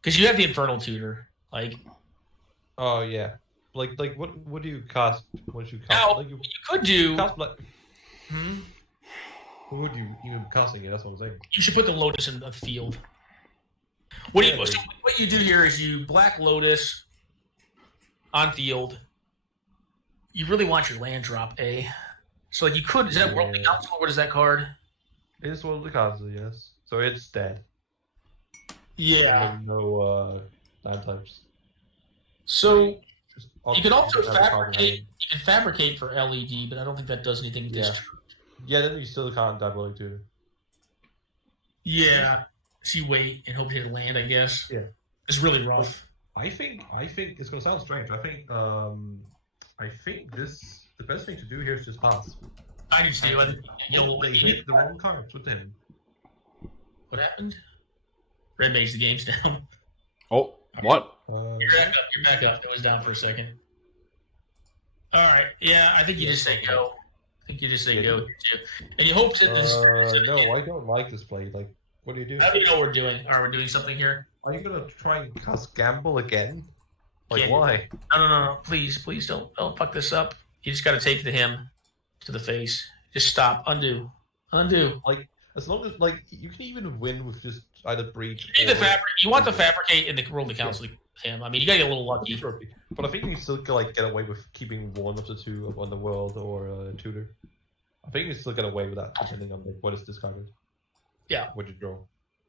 Because you have the Infernal Tutor. Like. Oh yeah. Like what do you cast once you cast? Now, like you could do. Cast Black. What would you even casting it? That's what I'm saying. You should put the Lotus in the field. What you do here is you Black Lotus on field. You really want your land drop, eh? So like you could. Is that Worldly Council? What is that card? It is Worldly Council, yes. So it's dead. Yeah. No land types. So you can also fabricate. You can fabricate for LED, but I don't think that does anything. Yeah, then you still can't diabolic tutor. Yeah. So you wait and hope to hit a land, I guess. Yeah. It's really rough. I think it's gonna sound strange. I think the best thing to do here is just pass. I do too. You'll hit the wrong cards with him. What happened? Red mage the game's down. Oh, what? You're back up. It was down for a second. All right. Yeah, I think you just say go. Go here too. And you hope that this. No, I don't like this play. Like, what are you doing? How do you know what we're doing? Are we doing something here? Are you gonna try and cast gamble again? Like, why? No. Please don't fuck this up. You just got to take him to the face. Just stop. Undo. Like, as long as you can even win with just either breach. You want to fabricate in the Worldly Council with him. I mean, you got to get a little lucky. But I think you can still get away with keeping one of the two on the world or tutor. I think you can still get away with that depending on what is discarded. Yeah. What you draw.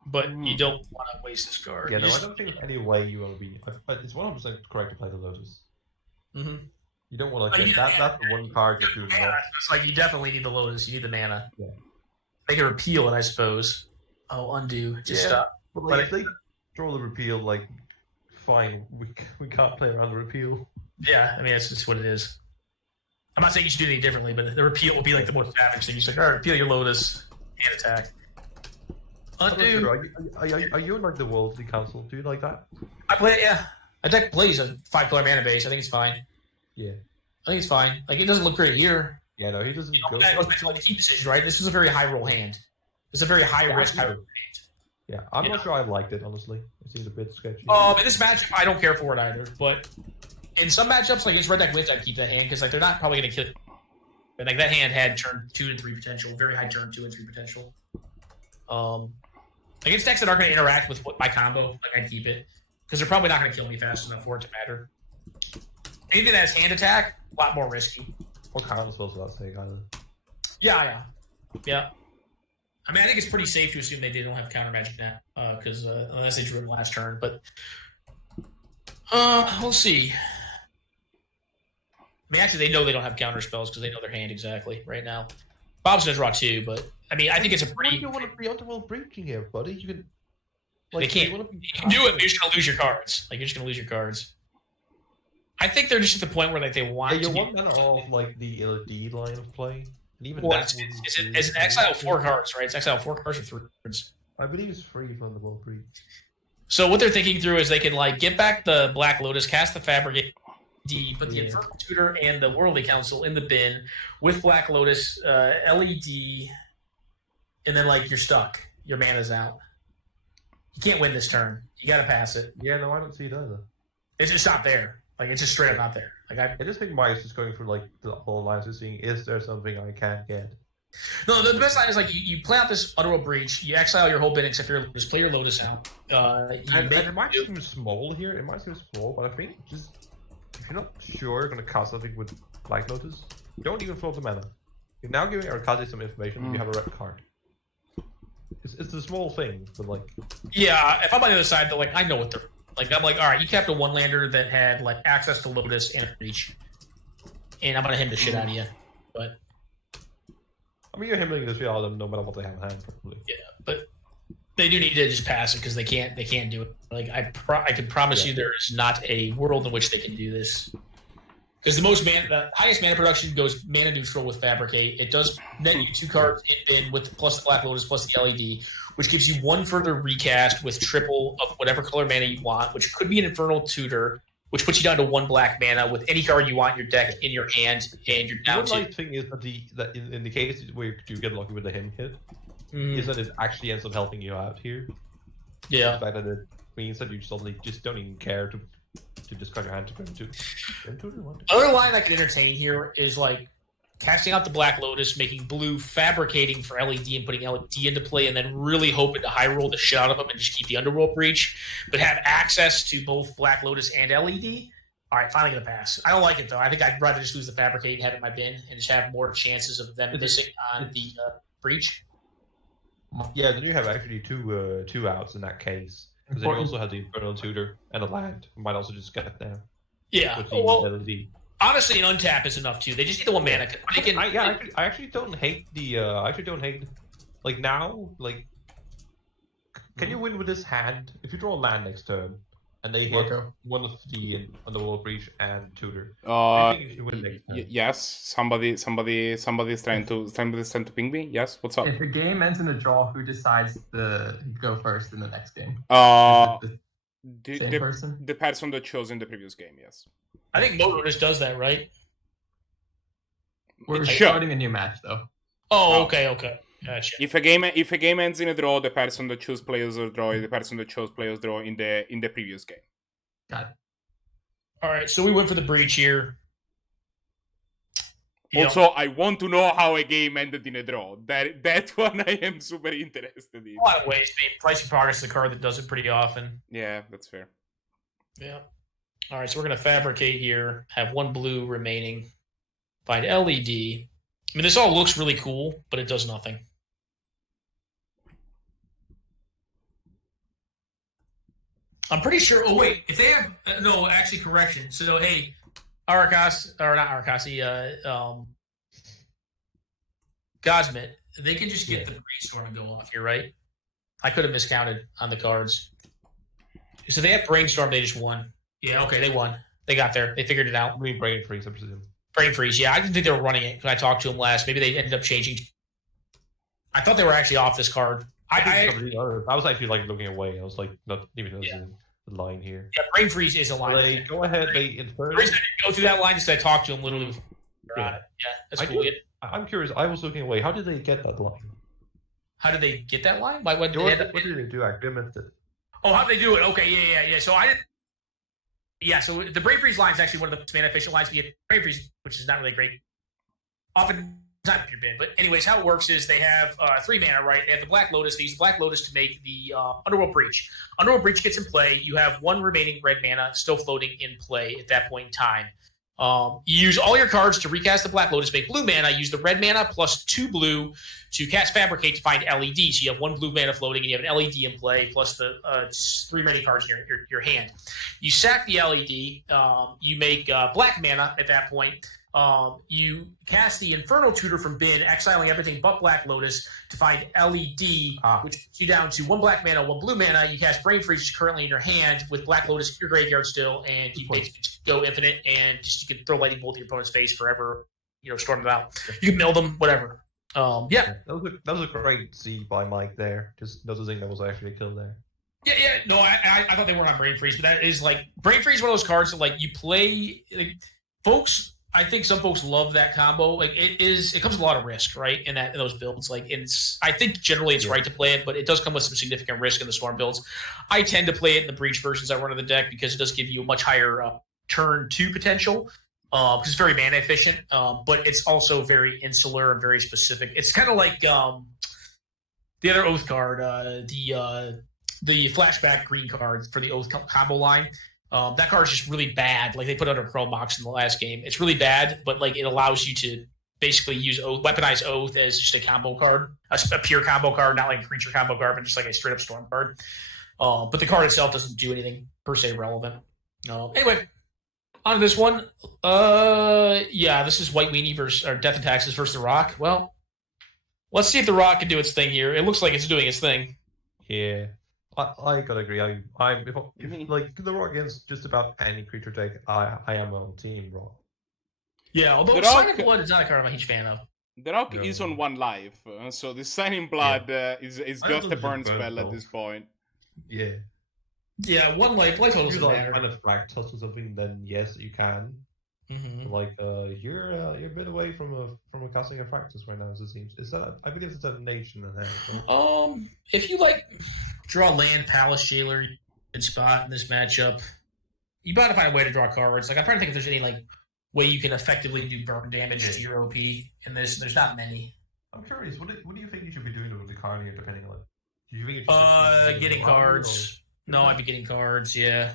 But you don't want to waste this card. Yeah, no, I don't think there's any way you want to be. It's 100% correct to play the Lotus. Mm-hmm. You don't want to get that. That's the one card you're doing. It's like you definitely need the Lotus. You need the mana. Yeah. They can repeal it, I suppose. Oh, undo. Just stop. But like, if they throw the repeal, like, fine, we can't play around the repeal. Yeah, I mean, that's just what it is. I'm not saying you should do anything differently, but the repeal would be like the most savage thing. You're just like, all right, repeal your Lotus and attack. Undo. Are you in like the Worldly Council? Do you like that? I play it, yeah. I deck plays a 5-color mana base. I think it's fine. Yeah. I think it's fine. Like, it doesn't look great here. Yeah, no, he doesn't go. That was like the key decision, right? This was a very high roll hand. It's a very high risk, high roll hand. Yeah, I'm not sure I liked it, honestly. It seems a bit sketchy. In this matchup, I don't care for it either. But in some matchups, like against Red Deck Wins, I'd keep that hand because like they're not probably going to kill. But like that hand had turn 2 and 3 potential, very high turn 2 and 3 potential. Against decks that aren't going to interact with my combo, like I'd keep it because they're probably not going to kill me fast enough for it to matter. Anything that has hand attack, a lot more risky. What counter spells does that say, kind of? Yeah. I mean, I think it's pretty safe to assume they don't have counter magic now, because unless they drew him last turn. But we'll see. I mean, actually, they know they don't have counter spells because they know their hand exactly right now. Bob's gonna draw 2, but I mean, I think it's a pretty. What do you want to be underworld breaching here, buddy? You can. Like, they can't. You can do it, but you're just gonna lose your cards. Like you're just gonna lose your cards. I think they're just at the point where like they want. Yeah, you want that of like the LED line of play, and even well, that. It's an exile 4 cards, right? It's exile 4 cards or 3 cards. I believe it's free from the World Breach. So what they're thinking through is they can like get back the Black Lotus, cast the Fabricate, put the Infernal Tutor and the Worldly Council in the bin with Black Lotus, LED, and then like you're stuck. Your mana's out. You can't win this turn. You got to pass it. Yeah, no, I don't see it either. It's just not there. Like it's just straight up not there. Like I just think Mike's just going through like the whole lines of seeing is there something I can't get. No, the best line is like you play out this Underworld Breach, you exile your whole bin except your Lotus, play your Lotus out. It might seem small here. It might seem small, but I think just if you're not sure you're going to cast something with Black Lotus, don't even float the mana. You're now giving Arakasi some information. You have a red card. It's a small thing, but like. Yeah, if I'm on the other side, though, like I know what they're. Like I'm like, all right, you kept a 1-lander that had like access to Lotus and Reach, and I'm gonna him the shit out of you. But I mean, you're hemming the shit out of them no matter what they have in hand, probably. Yeah, but they do need to just pass it because they can't do it. Like I can promise you, there is not a world in which they can do this. Because the highest mana production goes mana neutral with Fabricate. It does net you 2 cards in bin with plus the Black Lotus plus the LED, which gives you 1 further recast with triple of whatever color mana you want, which could be an Infernal Tutor, which puts you down to 1 black mana with any card you want in your deck in your hand, and you're down to. One nice thing is that in the case where you do get lucky with the him hit, is that it actually ends up helping you out here. Yeah. The fact that it means that you suddenly just don't even care to discard your hand to go into. Other line I can entertain here is like casting out the Black Lotus, making blue, fabricating for LED and putting LED into play, and then really hoping to high roll the shit out of them and just keep the Underworld Breach, but have access to both Black Lotus and LED. All right, finally gonna pass. I don't like it though. I think I'd rather just lose the Fabricate and have it in my bin and just have more chances of them missing on the Breach. Yeah, then you have actually two outs in that case. Because then you also have the Infernal Tutor and a land. You might also just get it there. Yeah. With the LED. Honestly, an untap is enough too. They just need the 1 mana. I actually don't hate the. Like now, like, can you win with this hand if you draw a land next turn, and they hit one of the Underworld Breach and Tutor? I think you win next turn. Yes. Somebody's trying to ping me. Yes. What's up? If the game ends in a draw, who decides to go first in the next game? The person that chose in the previous game. Yes. I think Moto just does that, right? We're starting a new match, though. Oh, okay. Gotcha. If a game ends in a draw, the person that chose players or draw is the person that chose players draw in the previous game. Got it. All right, so we went for the Breach here. Also, I want to know how a game ended in a draw. That one I am super interested in. A lot of ways. Price of Progress is a card that does it pretty often. Yeah, that's fair. Yeah. All right, so we're going to Fabricate here, have 1 blue remaining, find LED. I mean, this all looks really cool, but it does nothing. I'm pretty sure. Oh, wait. If they have. No, actually, correction. So, hey, Arakasi, or not Arakasi, Gosmet, they can just get the Brainstorm and go off here, right? I could have miscounted on the cards. So they have Brainstorm. They just won. Yeah, okay, they won. They got there. They figured it out. I mean, Brain Freeze, I presume. Brain Freeze, yeah. I didn't think they were running it when I talked to them last. Maybe they ended up changing. I thought they were actually off this card. I was actually like looking away. I was like not even noticing the line here. Yeah, Brain Freeze is a line. They go ahead. They infer. The reason I didn't go through that line is I talked to them literally before on it. Yeah, that's cool. I'm curious. I was looking away. How did they get that line? How did they get that line? What did they do? I missed it. Oh, how did they do it? Okay, yeah. So I didn't. Yeah, so the Brain Freeze line is actually one of the most mana efficient lines. We get Brain Freeze, which is not really great. Often not if you're bin. But anyways, how it works is they have 3 mana, right? They have the Black Lotus. They use the Black Lotus to make the Underworld Breach. Underworld Breach gets in play. You have 1 remaining red mana still floating in play at that point in time. You use all your cards to recast the Black Lotus, make blue mana. Use the red mana plus 2 blue to cast Fabricate to find LED. So you have 1 blue mana floating, and you have an LED in play, plus the 3 remaining cards in your hand. You sack the LED. You make black mana at that point. You cast the Infernal Tutor from bin, exiling everything but Black Lotus to find LED, which puts you down to 1 black mana, 1 blue mana. You cast Brain Freeze, which is currently in your hand, with Black Lotus in your graveyard still, and you basically go infinite, and just you can throw Lightning Bolt in your opponent's face forever, storm them out. You can mill them, whatever. Yeah. That was a great seed by Mike there. Just noticing that was actually a kill there. Yeah. No, I thought they weren't on Brain Freeze, but that is like Brain Freeze is one of those cards that like you play, folks. I think some folks love that combo. Like it comes with a lot of risk, right? In those builds, like I think generally it's right to play it, but it does come with some significant risk in the Storm builds. I tend to play it in the Breach versions I run in the deck because it does give you a much higher turn 2 potential. Because it's very mana efficient, but it's also very insular and very specific. It's kind of like the other Oath card, the flashback green card for the Oath combo line. That card is just really bad. Like they put it under Chrome Mox in the last game. It's really bad, but like it allows you to basically use weaponize Oath as just a combo card, a pure combo card, not like a creature combo card, but just like a straight up Storm card. But the card itself doesn't do anything per se relevant. Anyway. On this one, this is White Weenie versus or Death and Taxes versus The Rock. Well, let's see if The Rock can do its thing here. It looks like it's doing its thing. Yeah, I gotta agree. If like The Rock against just about any creature deck, I am on Team Rock. Yeah, although Sign in Blood is not a card I'm a huge fan of. The Rock is on 1 life, so the Sign in Blood is just a burn spell at this point. Yeah. Yeah, 1 life total doesn't matter. Kind of Rakdos or something, then yes, you can. Mm-hmm. Like you're a bit away from casting a practice right now, as it seems. Is that I believe it's a nation in there. If you like draw land, Palace Jailer, good spot in this matchup. You gotta find a way to draw cards. Like I'm trying to think if there's any like way you can effectively do burn damage to your OP in this. There's not many. I'm curious. What do you think you should be doing with the card here, depending on? Do you think it getting cards? No, I'd be getting cards, yeah.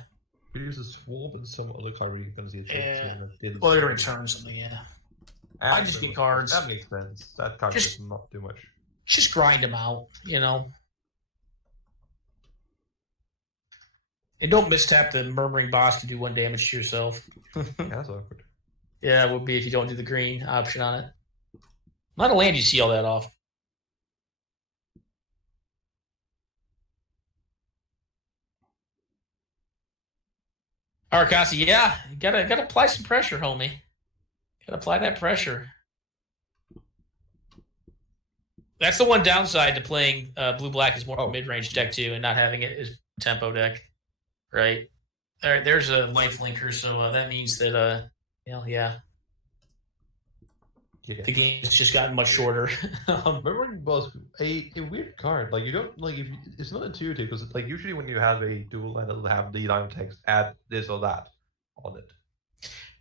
You use a swap and some other card you can see it. Yeah. Well, they're going to return something, yeah. I just get cards. That makes sense. That card does not do much. Just grind them out, And don't mistap the Murmuring Boss to do 1 damage to yourself. That's awkward. Yeah, it would be if you don't do the green option on it. Not a land you see all that off. Arakasi, yeah, gotta apply some pressure, homie. Gotta apply that pressure. That's the one downside to playing blue-black is more of a mid-range deck too, and not having it as tempo deck, right? There's a life linker, so that means that the game has just gotten much shorter. Murmuring Boss, a weird card. Like you don't like if it's not intuitive because like usually when you have a dual land, it'll have the line text add this or that on it.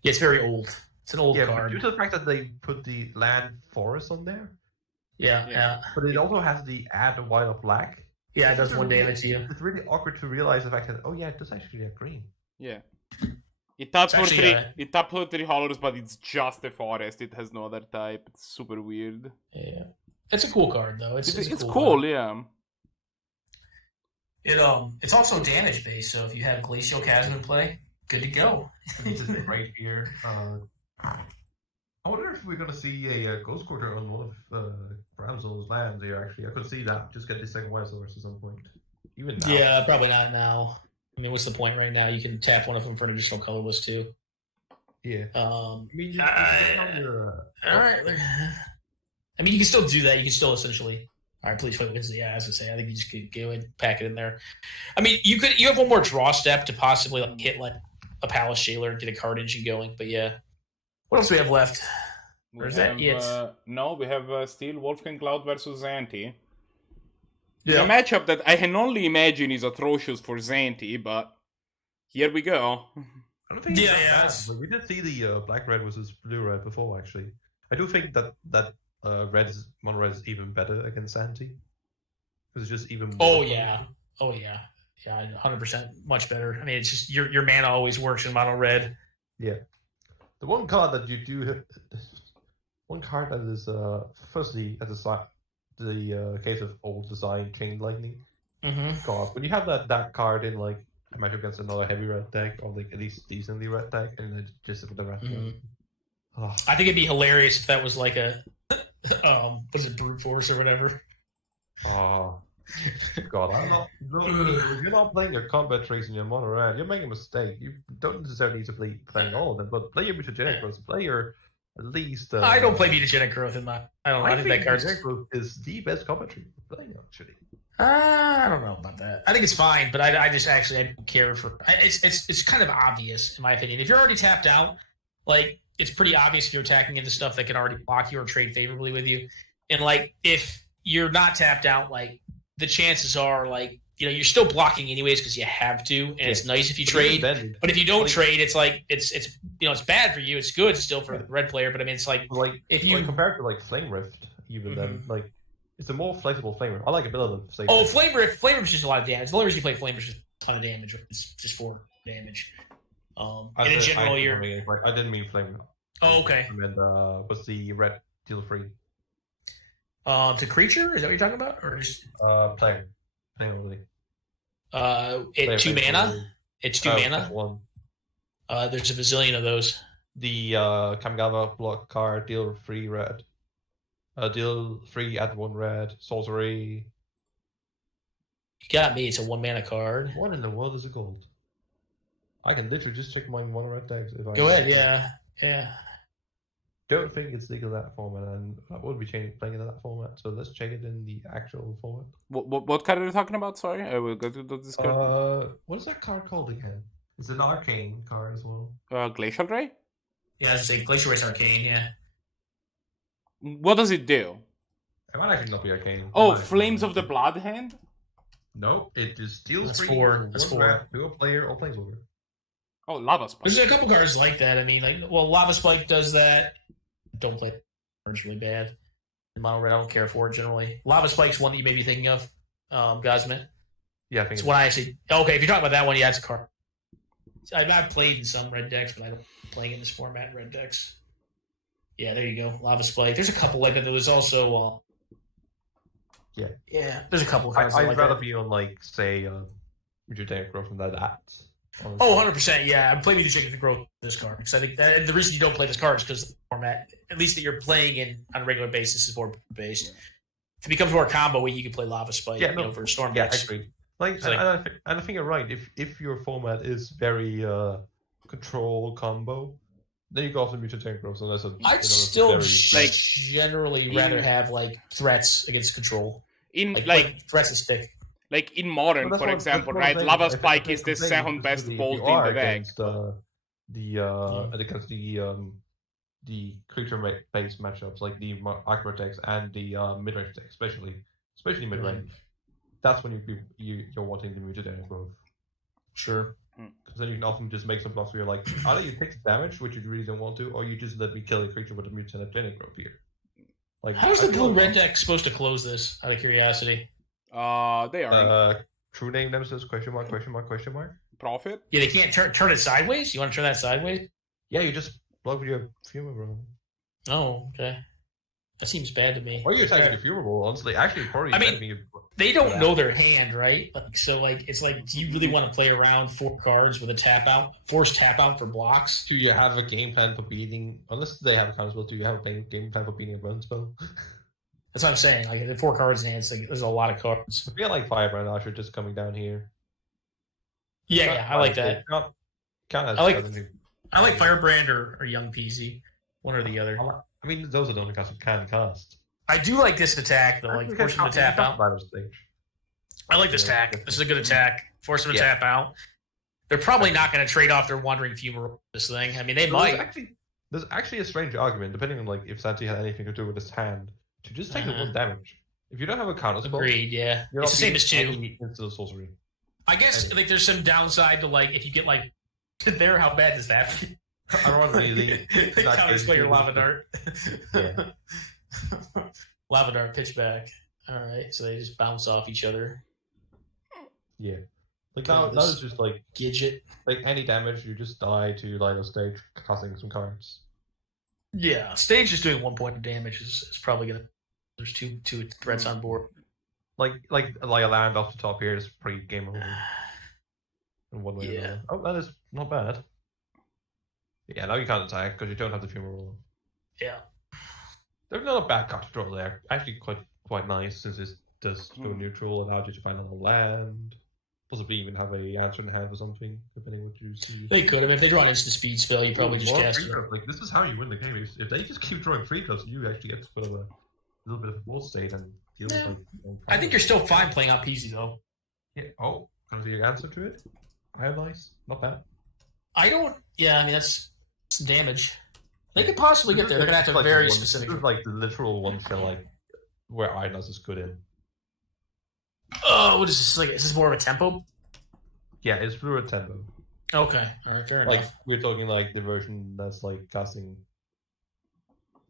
Yeah, it's very old. It's an old card. Due to the fact that they put the land forest on there. Yeah. But it also has the add a white or black. Yeah, it does 1 damage to you. It's really awkward to realize the fact that it does actually have green. Yeah. It taps for 3. It taps for 3 hollows, but it's just a forest. It has no other type. It's super weird. Yeah, it's a cool card though. It's cool, card. Yeah. It's also damage based, so if you have Glacial Chasm in play, good to go. Right here. I wonder if we're going to see a Ghost Quarter on one of Brahms' lands here, actually. I could see that. Just get the second Wild Source at some point. Even now. Yeah, probably not now. I mean, what's the point right now? You can tap one of them for an additional colorless too. Yeah. I mean, you have your, all right. I mean, you can still do that. You can still essentially. All right, please fight Wednesday. Yeah, as I say, I think you just could go and pack it in there. I mean, you have one more draw step to possibly like hit like a Palace Jailer and get a card engine going. But yeah, what else do we have left? Or is that it? No, we have still WolfgangCloud versus Zannty. Yeah. A matchup that I can only imagine is atrocious for Zannty, but here we go. I don't think it's we did see the black-red versus blue-red before, actually. I do think that mono red is even better against Zannty. Because it's just even more. Oh yeah. 100% much better. I mean, it's just your mana always works in mono red. Yeah. The one card that you do have, one card that is firstly at the case of old design Chain Lightning. God, when you have that card in like a match against another heavy red deck or like at least decently red deck, and then just with the red. I think it'd be hilarious if that was like a what is it, brute force or whatever. Oh God, if you're not playing your combat traits in your mono red, you're making a mistake. You don't necessarily need to play playing all of them, but play your mutagenic growth, play your at least. I don't play mutagenic growth in my. I think that card's mutagenic growth is the best combat trait for playing actually. I don't know about that. I think it's fine, but I just actually I don't care for. It's kind of obvious in my opinion. If you're already tapped out, like it's pretty obvious if you're attacking into stuff that can already block you or trade favorably with you, and like if you're not tapped out, like the chances are like you're still blocking anyways because you have to, and it's nice if you trade. But if you don't trade, it's like it's it's bad for you. It's good still for the red player, but I mean it's like if you compared to like Flame Rift, even then like. It's a more flexible Flame Rift. I like a bit of the Oh, Flame Rift is just a lot of damage. The only reason you play Flame Rift is a ton of damage. It's just 4 damage. In general, I didn't mean Flame Rift. Oh, okay. I meant what's the red deal free? To creature? Is that what you're talking about? Or just player only. It's 2 mana. It's 2 mana. One. There's a bazillion of those. The Kamigawa block card deal free red. Deal 3 at 1 red, sorcery. You got me. It's a 1 mana card. What in the world is a gold? I can literally just check my mono red decks if I. Go ahead, yeah. Don't think it's legal in that format, and I would be playing it in that format. So let's check it in the actual format. What card are you talking about? Sorry, I will go to this card. What is that card called again? It's an arcane card as well. Glacial Ray. Yeah, I was saying Glacial Ray's arcane. Yeah. What does it do? It might actually not be arcane. Oh, Flames of the Blood Hand? No, it just deals That's 3 4. That's 4. To a player or planeswalker. Oh, Lava Spike. There's a couple cards like that. I mean, Lava Spike does that. Don't play. It's really bad. In mono red, I don't care for it generally. Lava Spike's one that you may be thinking of, Gosman. Yeah, I think it's one I actually. Okay, if you're talking about that one, yeah, it's a card. I've played in some red decks, but I don't play in this format in red decks. Yeah, there you go. Lava Spike. There's a couple like that. There's also. Yeah. There's a couple of cards. I'd rather be on like say, Mutagenic Growth than that. Oh, 100%. Yeah, I'm playing Mutagenic Growth this card because I think that, and the reason you don't play this card is because the format, at least that you're playing in on a regular basis, is board based. If it becomes more combo, you can play Lava Spike. For Storm decks. I agree. And I think you're right. If your format is very control combo. Then you go off the Mutagenic Growth, so that's a. I'd still generally rather have like threats against control. Threats to stick. Like in Modern, for example, right? Lava Spike is the second best bolt in the deck. Against the creature-based matchups, like the Aggro decks and the mid-range decks, especially mid-range. That's when you're wanting the Mutagenic Growth. Sure. Because then you can often just make some blocks where you're like, either you take damage, which you really don't want to, or you just let me kill a creature with a Mutagenic Growth here. Like, how's the blue red deck supposed to close this? Out of curiosity. They are. True name nemesis ? ? Profit. Yeah, they can't turn it sideways. You want to turn that sideways? Yeah, you just block with your Fuma, bro. Oh, okay. That seems bad to me. Or you're attacking the funeral roll, honestly. Actually, probably. I mean, they don't know their hand, right? Like, so, like, it's like, do you really want to play around 4 cards with a forced tap out for blocks? Do you have a game plan for beating? Unless they have a counter spell, do you have a game plan for beating a burn spell? That's what I'm saying. Like, the 4 cards in hand, like, there's a lot of cards. I feel like Firebrand Usher just coming down here. Yeah, I like that. I like Firebrand or Young Peasy, one or the other. I mean, those are the only cards you can cast. I do like this attack though, like force him to tap out. I like this attack. This is a good attack. Force him to tap out. They're probably not going to trade off their Wandering Funeral this thing. I mean, they might. There's actually a strange argument, depending on like if Zannty had anything to do with his hand, to just take the 1 damage. If you don't have a counter spell, agreed. Yeah, it's the same as 2. Into the sorcery. I guess like there's some downside to like if you get like there. How bad does that feel? Ironically, counterspell your Lava Dart. Yeah. Lava Dart pitch back. All right, so they just bounce off each other. Yeah, like that is just like Gidget. Like any damage, you just die to Lido Stage, casting some cards. Yeah, Stage is doing 1 point of damage. Is probably gonna. There's two threats on board. Like a land off the top here is pretty game over. In one way or another. Oh, that is not bad. Yeah, now you can't attack because you don't have the funeral roll. Yeah. There's not a bad card to draw there. Actually, quite nice since it does go neutral, allows you to find another land. Possibly even have a answer in hand or something, depending on what you see. They could have. If they draw an instant speed spell, you probably just cast it. Like, this is how you win the game. If they just keep drawing 3 cards, you actually get to put up a little bit of wall state and deal with like, I think you're still fine playing out Peasy, though. Yeah. Oh, can I see your answer to it? Ionize? Not bad. I don't... Yeah, I mean, that's some damage. They could possibly get there. They're going to have to have very specific... This is like the literal one for like where Ionize is good in. Oh, what is this? Like, is this more of a tempo? Yeah, it's fluid tempo. Okay, all right, fair enough. Like we're talking like the version that's like casting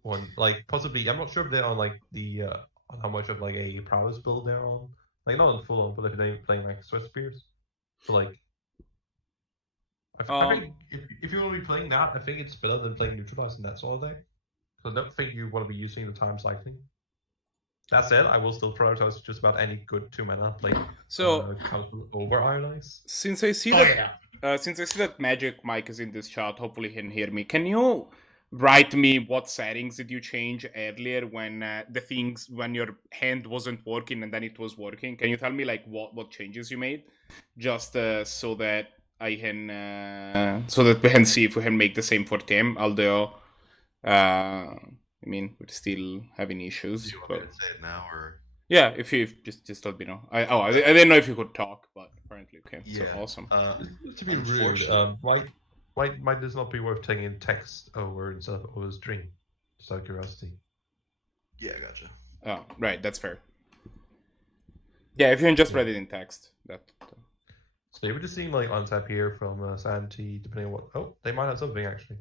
one, like possibly. I'm not sure if they're on like the on how much of like a prowess build they're on. Like not on full on, but if they're playing like Swift Spears. So like, I think if you're going to be playing that, I think it's better than playing Neutralize in that sort of deck. So I don't think you want to be using the time cycling. That said, I will still prioritize just about any good 2-mana play. So over Ionize. Since I see that MagikMike is in this chat, hopefully he can hear me. Can you write me what settings did you change earlier when when your hand wasn't working and then it was working? Can you tell me like what changes you made, just so that I can so that we can see if we can make the same for Tim? Although. I mean, we're still having issues. Do you want me to say it now, or? Yeah, if you just let me know. I didn't know if you could talk, but apparently you can. Yeah. So awesome. To be rude, might this not be worth taking text over instead of over string? Just out of curiosity. Yeah, gotcha. Oh, right, that's fair. Yeah, if you can just write it in text. So we're just seeing like untap here from Zannty, depending on what. Oh, they might have something actually.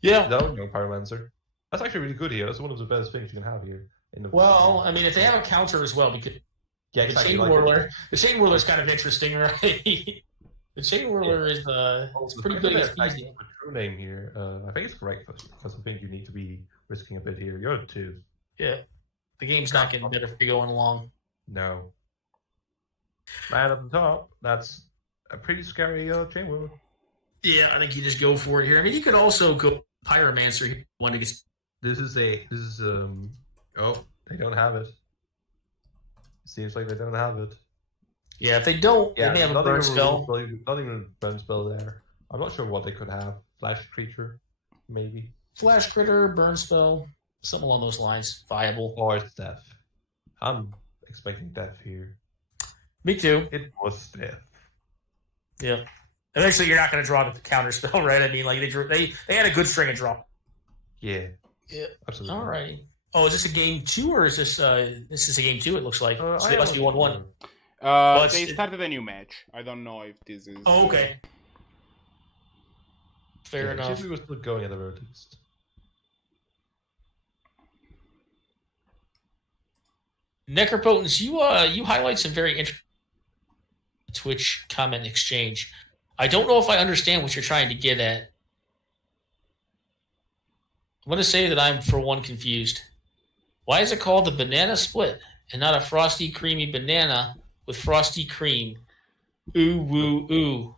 Yeah. No Pyromancer. That's actually really good here. That's one of the best things you can have here. Well, I mean, if they have a counter as well, because the Chain Whirler. The Chain Whirler is kind of interesting, right? The Chain Whirler is it's pretty good against Peasy. The true name here, I think it's correct because I think you need to be risking a bit here. You're at 2. Yeah, the game's not getting better if you're going along. No. Man at the top. That's a pretty scary Chain Whirler. Yeah, I think you just go for it here. I mean, you could also go Pyromancer. One against. Oh, they don't have it. Seems like they don't have it. Yeah, if they don't, they may have a burn spell. Not even a burn spell there. I'm not sure what they could have. Flash creature, maybe. Flash critter, burn spell, something along those lines. Viable. Or it's death. I'm expecting death here. Me too. It was death. Yeah. Eventually, you're not going to draw the counter spell, right? I mean, like they had a good string of draw. Yeah. Yeah. Absolutely. All right. Oh, is this a game 2 or is this this is a game 2? It looks like so they must be 1-1. They started a new match. I don't know if this is. Oh, okay. Fair enough. Usually we're still going at the very least. Necropotence, you highlight some very interesting Twitch comment exchange. I don't know if I understand what you're trying to get at. I'm gonna say that I'm for one confused. Why is it called the banana split and not a frosty creamy banana with frosty cream? Ooh woo ooh.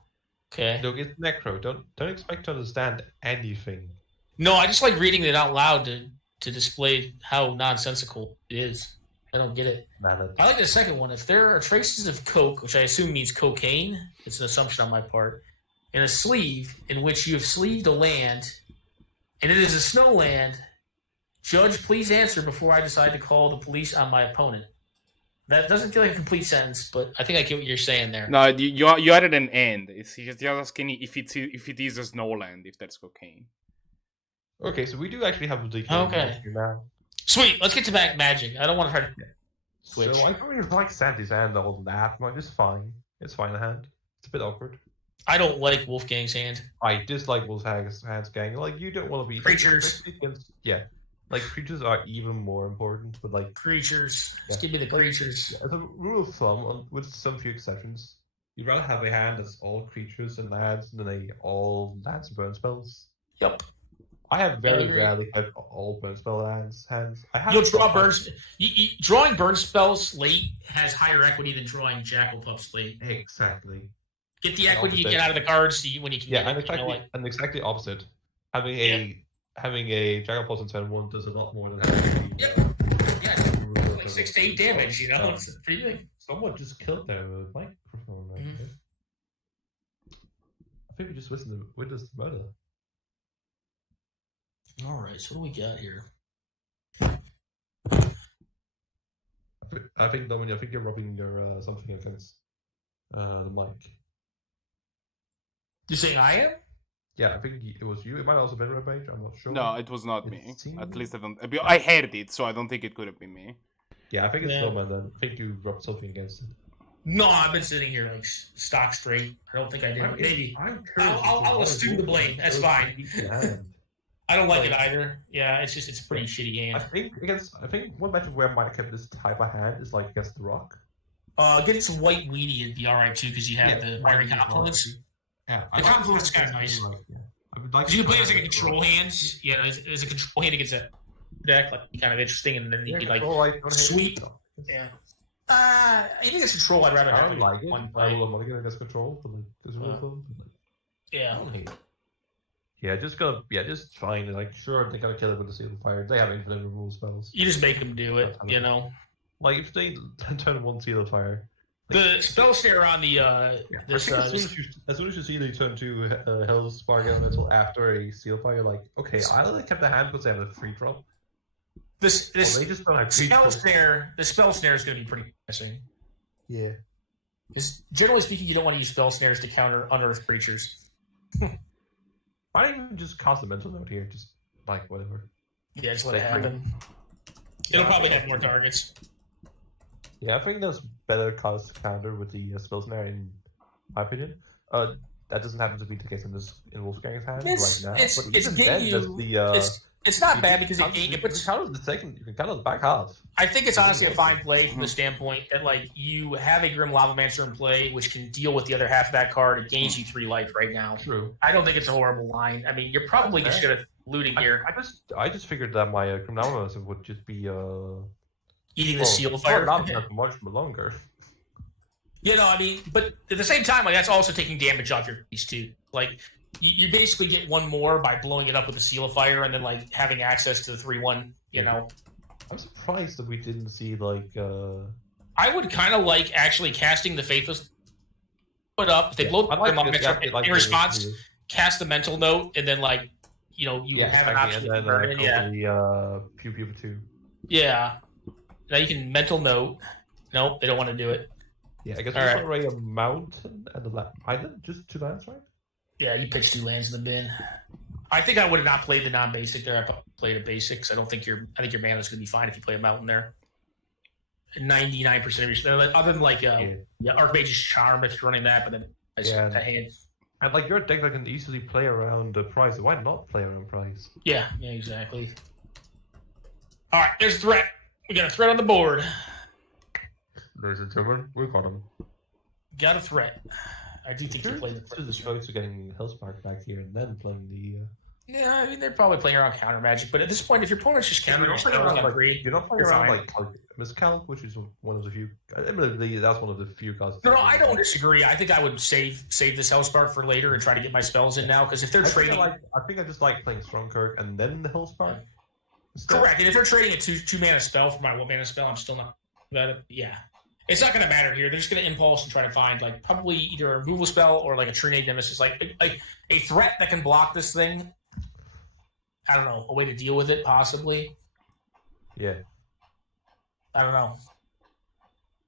Okay. Look, it's Necro. Don't expect to understand anything. No, I just like reading it out loud to display how nonsensical it is. I don't get it. I like the second one. If there are traces of coke, which I assume means cocaine, it's an assumption on my part, in a sleeve in which you have sleeved a land, and it is a snow land, judge, please answer before I decide to call the police on my opponent. That doesn't feel like a complete sentence, but I think I get what you're saying there. No, you added an end. It's just asking if it is a snowland, if that's cocaine. Okay, so we do actually have a decay Okay. now. Sweet. Let's get to Magic. I don't want to try to switch. So I don't really like Zannty's hand all that much. It's fine. It's fine in hand. It's a bit awkward. I don't like Wolfgang's hand. I dislike Wolfgang's hands, gang. Like, you don't want to be Creatures. Yeah, like creatures are even more important. But like Creatures. Just Yeah. give me the creatures. as a rule of thumb, with some few exceptions, you'd rather have a hand that's all creatures and lands than a all lands and burn spells. Yep. I have very agree. rarely had all burn spell hands. I have You'll draw burns. Drawing burn spells late has higher equity than drawing Jackal Pups late. Exactly. Get the equity you get out of the cards when you can Yeah, get and it. exactly opposite. Having a Jackal Plus on turn 1 does a lot more than having Yeah, like 6 to 8 damage. You know, it's pretty big. Someone just killed their microphone right Mhm. there. I think we just witnessed the murder. All right, so what do we got here? I think Dominic, I think you're rubbing your something against the mic. You're saying I am? Yeah, I think it was you. It might also have been Red Mage. I'm not sure. No, it was not It me. seemed- At least I don't. I heard it, so I don't think it could have been me. Yeah, I think it's Yeah. Snowman then. I think you rubbed something against it. No, I've been sitting here like stock straight. I don't think I did. Maybe. I'll assume the blame. That's fine. I don't like it either. Yeah, it's a pretty shitty I hand. think one matchup where I might have kept this type of hand is like against the Rock. Getting some white weenie would be alright too, because you have the Iron Confluence. Yeah, The Confluence is kind of nice. Because you can play it as like a control hand. Yeah, as a control hand against a deck, like kind of interesting, and then you could like sweep. Yeah. I think it's control. I'd rather I have don't like it. one I play. will mulligan against control, but like this rule of thumb. But, like, I Yeah. don't hate it. Yeah, just fine. Like, sure, they gotta kill it with the Seal of Fire. They have infinite removal spells. You just make them do it, you know. Like, if they turn 1 Seal of Fire. The spell snare on the as soon as you see they turn 2 Hell's Spark Elemental after a Seal of Fire, you're like, okay, I only kept the hand because they have a free drop. this They just don't have spell creatures. snare. The spell snare is going to be pretty interesting. Yeah. Because generally speaking, you don't want to use spell snares to counter unearthed creatures. Why don't you just cast a mental note here? Just like whatever. Yeah, just let it happen. It'll probably have more targets. Yeah, I think there's better cast counter with the spell snare in my opinion. That doesn't happen to be the case in Wolfgang's hand right now. But even then, there's It's not bad because you can counter the second. You can counter the back half. I think it's honestly a fine play from the standpoint that like you have a Grim Lavamancer in play, which can deal with the other half of that card. It gains you 3 life right now. True. I don't think it's a horrible line. I mean, you're probably just gonna looting here, I just figured that my criminal would just be eating the seal of fire. Not much longer. You know, I mean, but at the same time, like that's also taking damage off your face too. Like you basically get one more by blowing it up with the seal of fire, and then like having access to the 3/1. You know, I'm surprised that we didn't see like. I would kind of like actually casting the Faithless. Put up if they blow them up in response. Cast the mental note, and then like you know you have an option to burn it. Yeah. Pew pew 2. Yeah. Now you can mental note. Nope, they don't want to do it. Yeah, I guess All there's right. already a mountain and a island, just 2 lands, right? Yeah, you pitched 2 lands in the bin. I think I would have not played the non-basic there. I probably played a basic. 'Cause I think your mana is going to be fine if you play a mountain there. 99% of your other than like Archmage's Charm if you're running that, but then a hand. And like your deck that can easily play around the price. Why not play around price? Yeah, exactly. All right, there's a threat. We got a threat on the board. There's a Timber. We got him. Got a threat. I do think you played the There's a choice of getting Hellspark back here and then playing the Yeah, I mean they're probably playing around counter magic, but at this point, if your opponent's just countering your spells on three, you're not playing you're around fine. like Miscalc, which is one of the few. Admittedly, that's one of the few cards. No, I don't disagree. I think I would save this Hellspark for later and try to get my spells in now, because if they're trading, I think I just like playing Stormkirk and then the Hellspark. correct. And if they're trading a two mana spell for my 1 mana spell, I'm still not about it. Yeah, it's not going to matter here. They're just going to impulse and try to find like probably either a removal spell or like a Trinade Nemesis, like a threat that can block this thing. I don't know, a way to deal with it, possibly. Yeah. I don't know.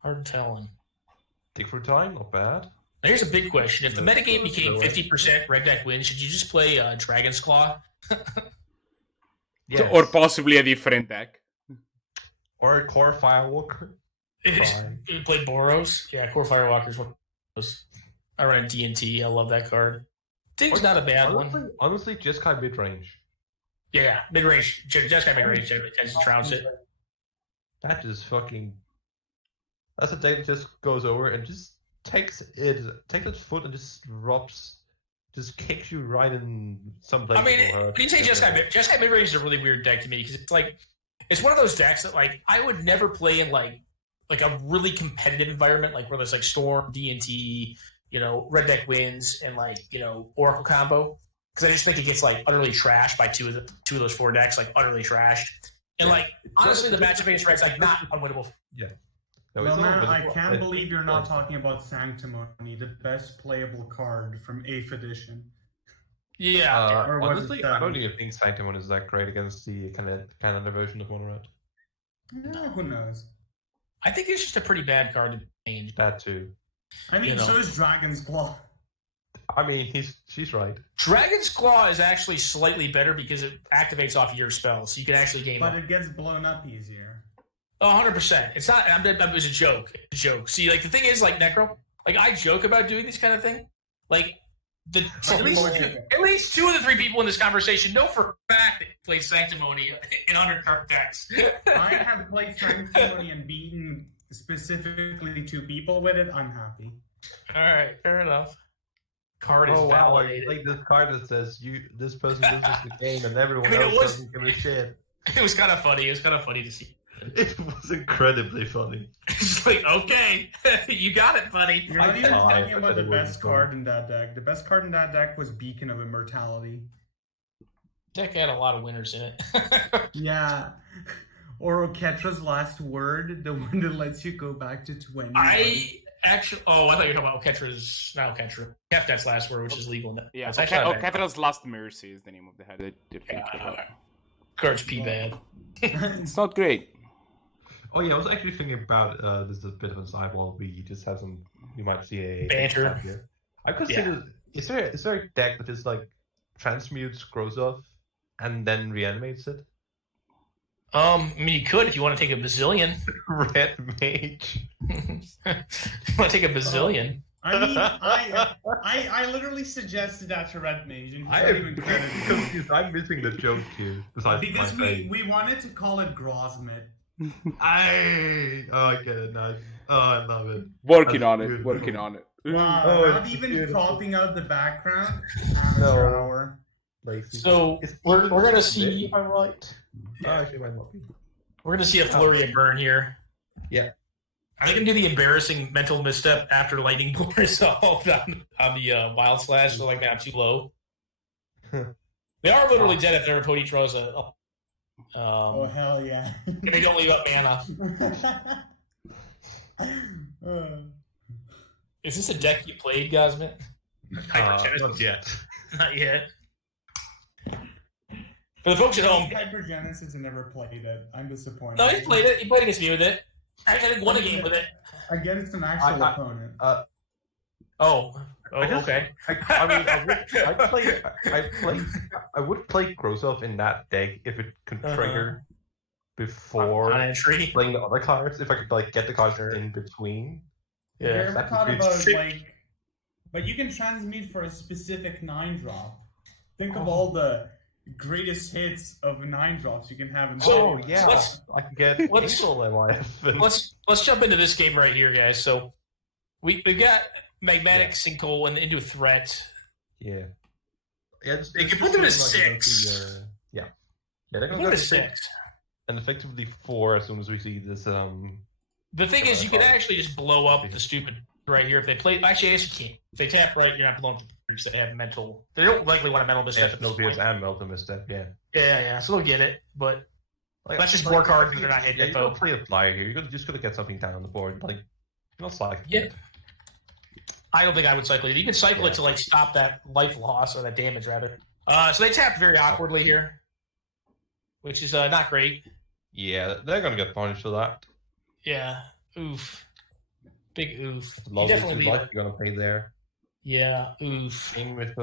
Hard telling. Dig for time, not bad. Now here's a big question. If the metagame became 50% red deck wins, should you just play Dragon's Claw? Yes. Or possibly a different deck. Or a Core Firewalker. You play Boros? Yeah, Core Firewalker's one of those. I run a D&T. I love that card. Thing's not a bad one. Honestly, just kind of mid-range. Yeah, mid-range. Just got mid-range. Just trounce it. That is fucking... That's a deck that just goes over and just takes its foot and just drops... Just kicks you right in some place. I mean, when you say Jeskai mid-range is a really weird deck to me, because it's like... It's one of those decks that, like, I would never play in, like a really competitive environment, like where there's, like, Storm, D&T, red deck wins, and, like, Oracle combo. Because I just think it gets like utterly trashed by two of those 4 decks, like utterly trashed. And like honestly, the matchup against red's like not unwinnable. Yeah. No, man, I can't believe you're not talking about Sanctimony, the best playable card from 8th edition. Yeah. Honestly, I don't even think Sanctimony is that great against the kind of version of Mono Red. Yeah, who knows? I think it's just a pretty bad card to change. That too. I mean, so is Dragon's Claw. I mean, she's right. Dragon's Claw is actually slightly better because it activates off your spells, so you can actually game But up. it gets blown up easier. Oh, 100%. It's not. It was a joke. It's a joke. See, like the thing is, like Necro, like I joke about doing this kind of thing. Like at least 2 of the 3 people in this conversation know for a fact that play Sanctimony in undercard decks. I have played Sanctimony and beaten specifically 2 people with it. I'm happy. All right, fair enough. Card is validated. Like this card that says this person loses the game and everyone else doesn't give a shit. It was kind of funny. It was kind of funny to see. It was incredibly funny. It's like, okay, you got it, buddy. You're not even talking about the best card in that deck. The best card in that deck was Beacon of Immortality. Deck had a lot of winners in it. Yeah. Or Ketra's Last Word, the one that lets you go back to 20. I thought you were talking about Ketra's, not Ketra. Keftat's Last Word, which is legal. Yeah, Ketra's Last Mercy is the name of the head. Card's P-bad. It's not great. Oh yeah, I was actually thinking about this is a bit of a sidewall. We just have some. You might see a banter here. I consider is there a deck that just like transmutes Grozov and then reanimates it? I mean, you could if you want to take a bazillion. Red Mage. You want to take a bazillion? I mean, I literally suggested that to Red Mage, and he's not even credited. I'm missing the joke here. Because we wanted to call it Grosmit. I get it now. Oh, I love it. Working on it. Wow, not even popping out the background. Hour. So we're gonna see. If I'm right. Actually, might not be. We're gonna see a flurry of burn here. Yeah. I think I'm gonna do the embarrassing mental misstep after lightning bolt resolved on the wild slash. So like, man, I'm too low. They are literally dead if their opponent throws a. Oh hell yeah! And they don't leave up mana. Is this a deck you played, Gosmit? Not yet. Not yet. For the folks at home, Hypergenesis has never played it. I'm disappointed. No, he played it. He played against me with it. I think won a game with it. Against an actual opponent. Okay. I would play Grozov in that deck if it could trigger before playing the other cards. If I could like get the cards in between. Yeah. You ever thought about like, but you can transmute for a specific 9-drop. Think of all the greatest hits of 9-drops you can have in. So yeah, I can get. Let's jump into this game right here, guys. So we got Magmatic Sinkhole into a threat. Yeah. Yeah, They can put them as like, 6. Yeah, they're They gonna put go them to as 6 6. and effectively 4 as soon as we see this. The thing is, you can actually just blow up the stupid right here if they play. Actually, I guess you can't. If they tap right, you're not blowing up the creatures that have mental. They don't likely want a mental misstep at this point. and Melton misstep. Yeah. Yeah. So they'll get it, but Like, that's just more cards that they're not hitting. Yeah, you don't play a flyer here. You're just gonna get something down on the board. Like, you're not cycling. Yeah. I don't think I would cycle it. You can cycle it to like stop that life loss or that damage rather. So they tapped very awkwardly here, which is not great. Yeah, they're gonna get punished for that. Yeah. Oof. Big oof. You definitely you're gonna play there. Yeah. Oof. Same with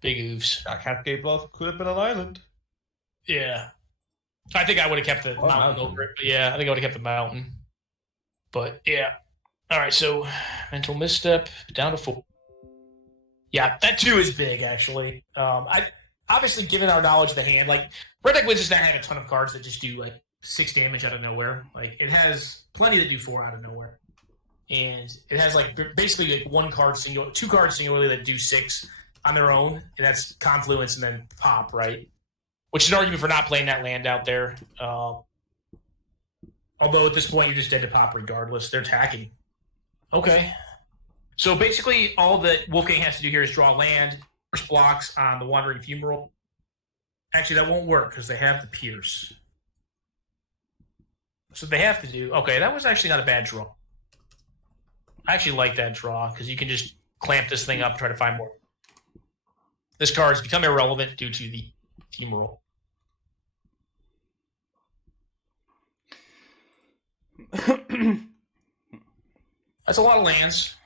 big oofs. that Cascade Bluff could have been an island. Yeah. I think I would have kept the mountain over it. But yeah, I think I would have kept the mountain. But yeah. All right, so mental misstep down to 4. Yeah, that 2 is big actually. I obviously, given our knowledge of the hand, like Red Deck Wizards not have a ton of cards that just do like 6 damage out of nowhere. Like it has plenty that do 4 out of nowhere, and it has like basically like 2 cards singularly that do 6 on their own, and that's Confluence and then Pop, right? Which is an argument for not playing that land out there. Although at this point you're just dead to Pop regardless. They're attacking. Okay. So basically all that Wolfgang has to do here is draw land, first blocks on the Wandering Fumarole. Actually, that won't work because they have the Pierce. So they have to do... Okay, that was actually not a bad draw. I actually like that draw because you can just clamp this thing up and try to find more. This card has become irrelevant due to the Fumarole. That's a lot of lands.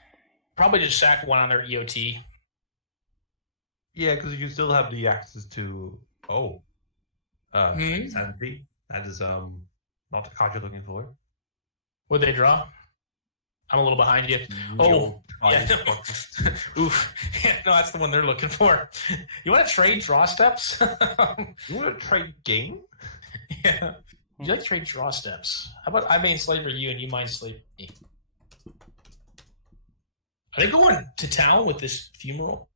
Probably just sack 1 on their EOT. Yeah, because you can still have the access to Zannty. That is not the card you're looking for. What'd they draw? I'm a little behind you. Oh, yeah. Oof. Yeah, no, that's the one they're looking for. You want to trade draw steps? You want to trade game? Yeah. Would you like to trade draw steps? How about I main slaver you and you mine slaver me? Are they going to town with this Fumarole?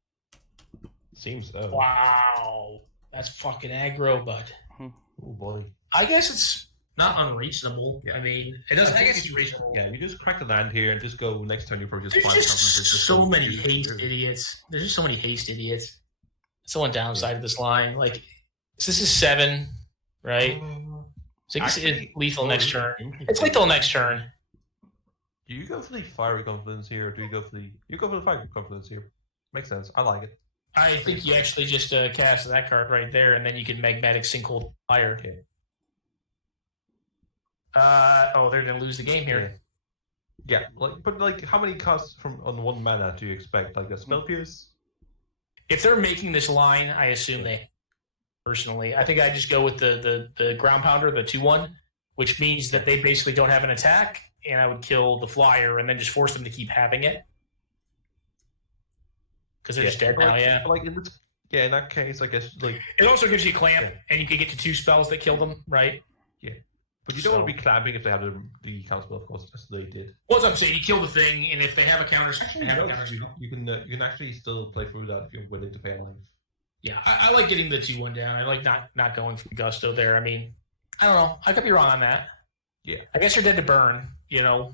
Seems so. Wow. That's fucking aggro, bud. Oh boy. I guess it's not unreasonable. Yeah. I mean, it doesn't. I guess it's reasonable. Yeah, you just crack the land here and just go next turn. You probably just There's just so many haste idiots. There's just so many haste idiots. That's the one downside of this line. Like, so this is 7, right? So it's lethal next turn. It's lethal next turn. Do you go for the fiery confidence here, or do you go for the fiery confidence here? Makes sense. I like it. I think you actually just cast that card right there, and then you can magmatic sinkhole fire. Okay. They're gonna lose the game here. Yeah, but how many costs on 1 mana do you expect? Like a spell pierce? If they're making this line, I assume they. Personally, I think I just go with the ground pounder, the 2/1, which means that they basically don't have an attack, and I would kill the flyer and then just force them to keep having it because they're just dead now. Yeah. In that case, I guess it also gives you clamp, and you can get to 2 spells that kill them, right? Yeah. But you don't want to be clamping if they have the counter spell, of course, as they did. Well, I'm saying you kill the thing, and if they have a counter spell, you can actually still play through that if you're willing to pay a life. Yeah, I like getting the 2/1 down. I like not going for gusto there. I mean, I don't know. I could be wrong on that. Yeah. I guess you're dead to burn, you know.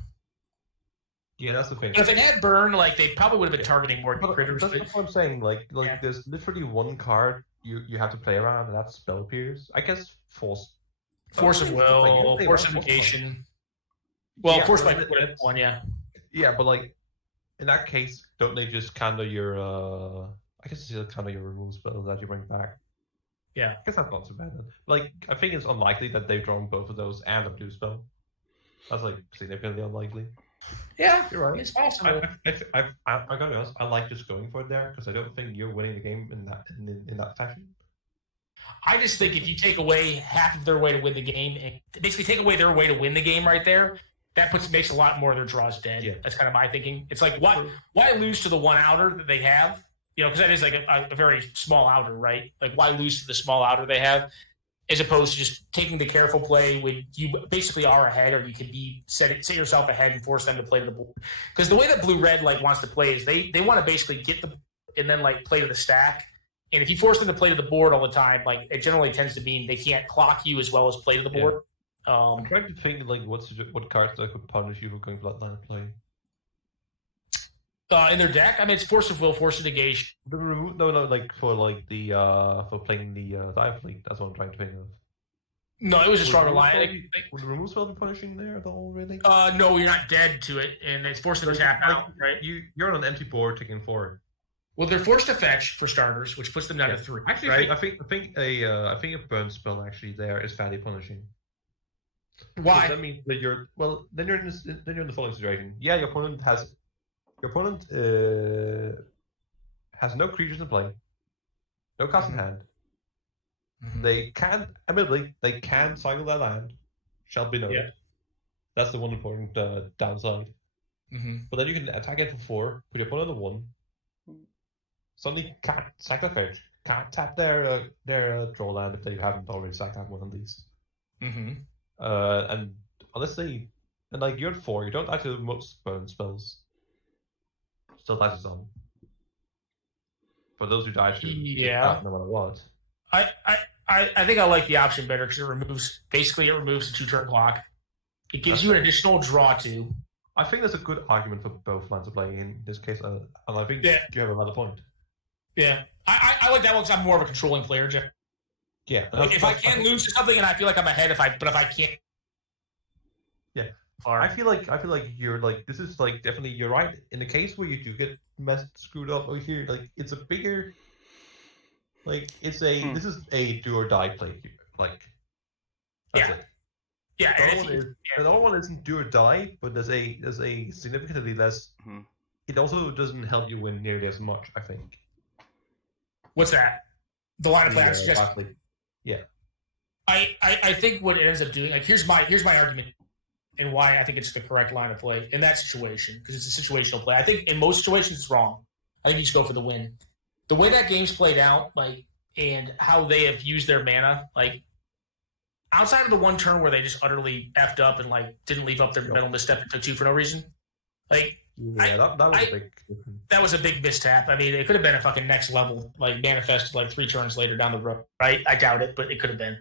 Yeah, that's the thing. If they had burn, like they probably would have been targeting more critters. That's what I'm saying. There's literally 1 card you have to play around, and that's Spell Pierce. I guess Force of Will, Force of Negation. Well, Force by 1, yeah. Yeah, but in that case, don't they just counter your I guess it's kind of your removal spell that you bring back. Yeah. I guess that's not so bad. I think it's unlikely that they've drawn both of those and a blue spell. That's significantly unlikely. Yeah, you're right. It's possible. I gotta be honest. I like just going for it there because I don't think you're winning the game in that fashion. I just think if you take away half of their way to win the game, and basically take away their way to win the game right there, that makes a lot more of their draws dead. Yeah. That's kind of my thinking. It's like why lose to the 1 outer that they have? You know, because that is like a very small outer, right? Like, why lose to the small outer they have, as opposed to just taking the careful play when you basically are ahead, or you can be set yourself ahead and force them to play to the board. Because the way that blue-red wants to play is they want to basically get and then like play to the stack. And if you force them to play to the board all the time, like it generally tends to mean they can't clock you as well as play to the board. I'm trying to think like what cards that could punish you for going for that line of play. In their deck, I mean, it's Force of Will, Force of Negation. No, like for like the for playing the Dire Fleet. That's what I'm trying to think of. No, it was a stronger line. Would the remove spell be punishing there at all, really? No, you're not dead to it, and it's forced to tap out, right? You're on an empty board taking 4. Well, they're forced to fetch for starters, which puts them down to 3. Actually, right? I think a burn spell actually there is fairly punishing. Why? That means that then you're in the following situation. Yeah, your opponent has no creatures in play, no cards in hand. They can, admittedly, they can cycle their land. Shall be noted. Yeah. That's the one important downside. But then you can attack it for 4, put your opponent on 1. Suddenly can't sack their fetch, can't tap their draw land if they haven't already sacked out one of these. And honestly, and like you're at 4, you don't actually have most burn spells. Still passes on. For those who die to no matter what. I think I like the option better because it removes the 2-turn clock. It gives you an additional draw too. I think there's a good argument for both lines of play in this case, and I think you have another point. Yeah, I like that one because I'm more of a controlling player, Jeff. Yeah, if I can lose to something and I feel like I'm ahead, if I can't. Yeah, I feel like you're like this is like definitely you're right in the case where you do get screwed up over here. Like it's a bigger. Like it's this is a do or die play here. Like that's it. Yeah, the other one isn't do or die, but there's a significantly less. It also doesn't help you win nearly as much, I think. What's that? The line of play I suggest. Yeah. I think what it ends up doing, like here's my argument and why I think it's the correct line of play in that situation, because it's a situational play. I think in most situations it's wrong. I think you just go for the win. The way that game's played out, like, and how they have used their mana, like, outside of the one turn where they just utterly effed up and like didn't leave up their mental misstep and took 2 for no reason, like, that was a big mistap. I mean, it could have been a fucking next level, like manifested like 3 turns later down the road, right? I doubt it, but it could have been.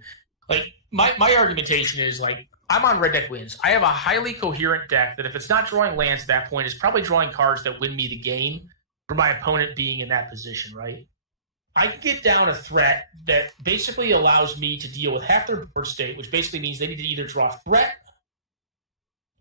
Like, my argumentation is like, I'm on red deck wins. I have a highly coherent deck that if it's not drawing lands at that point, is probably drawing cards that win me the game for my opponent being in that position, right? I can get down a threat that basically allows me to deal with half their board state, which basically means they need to either draw threat.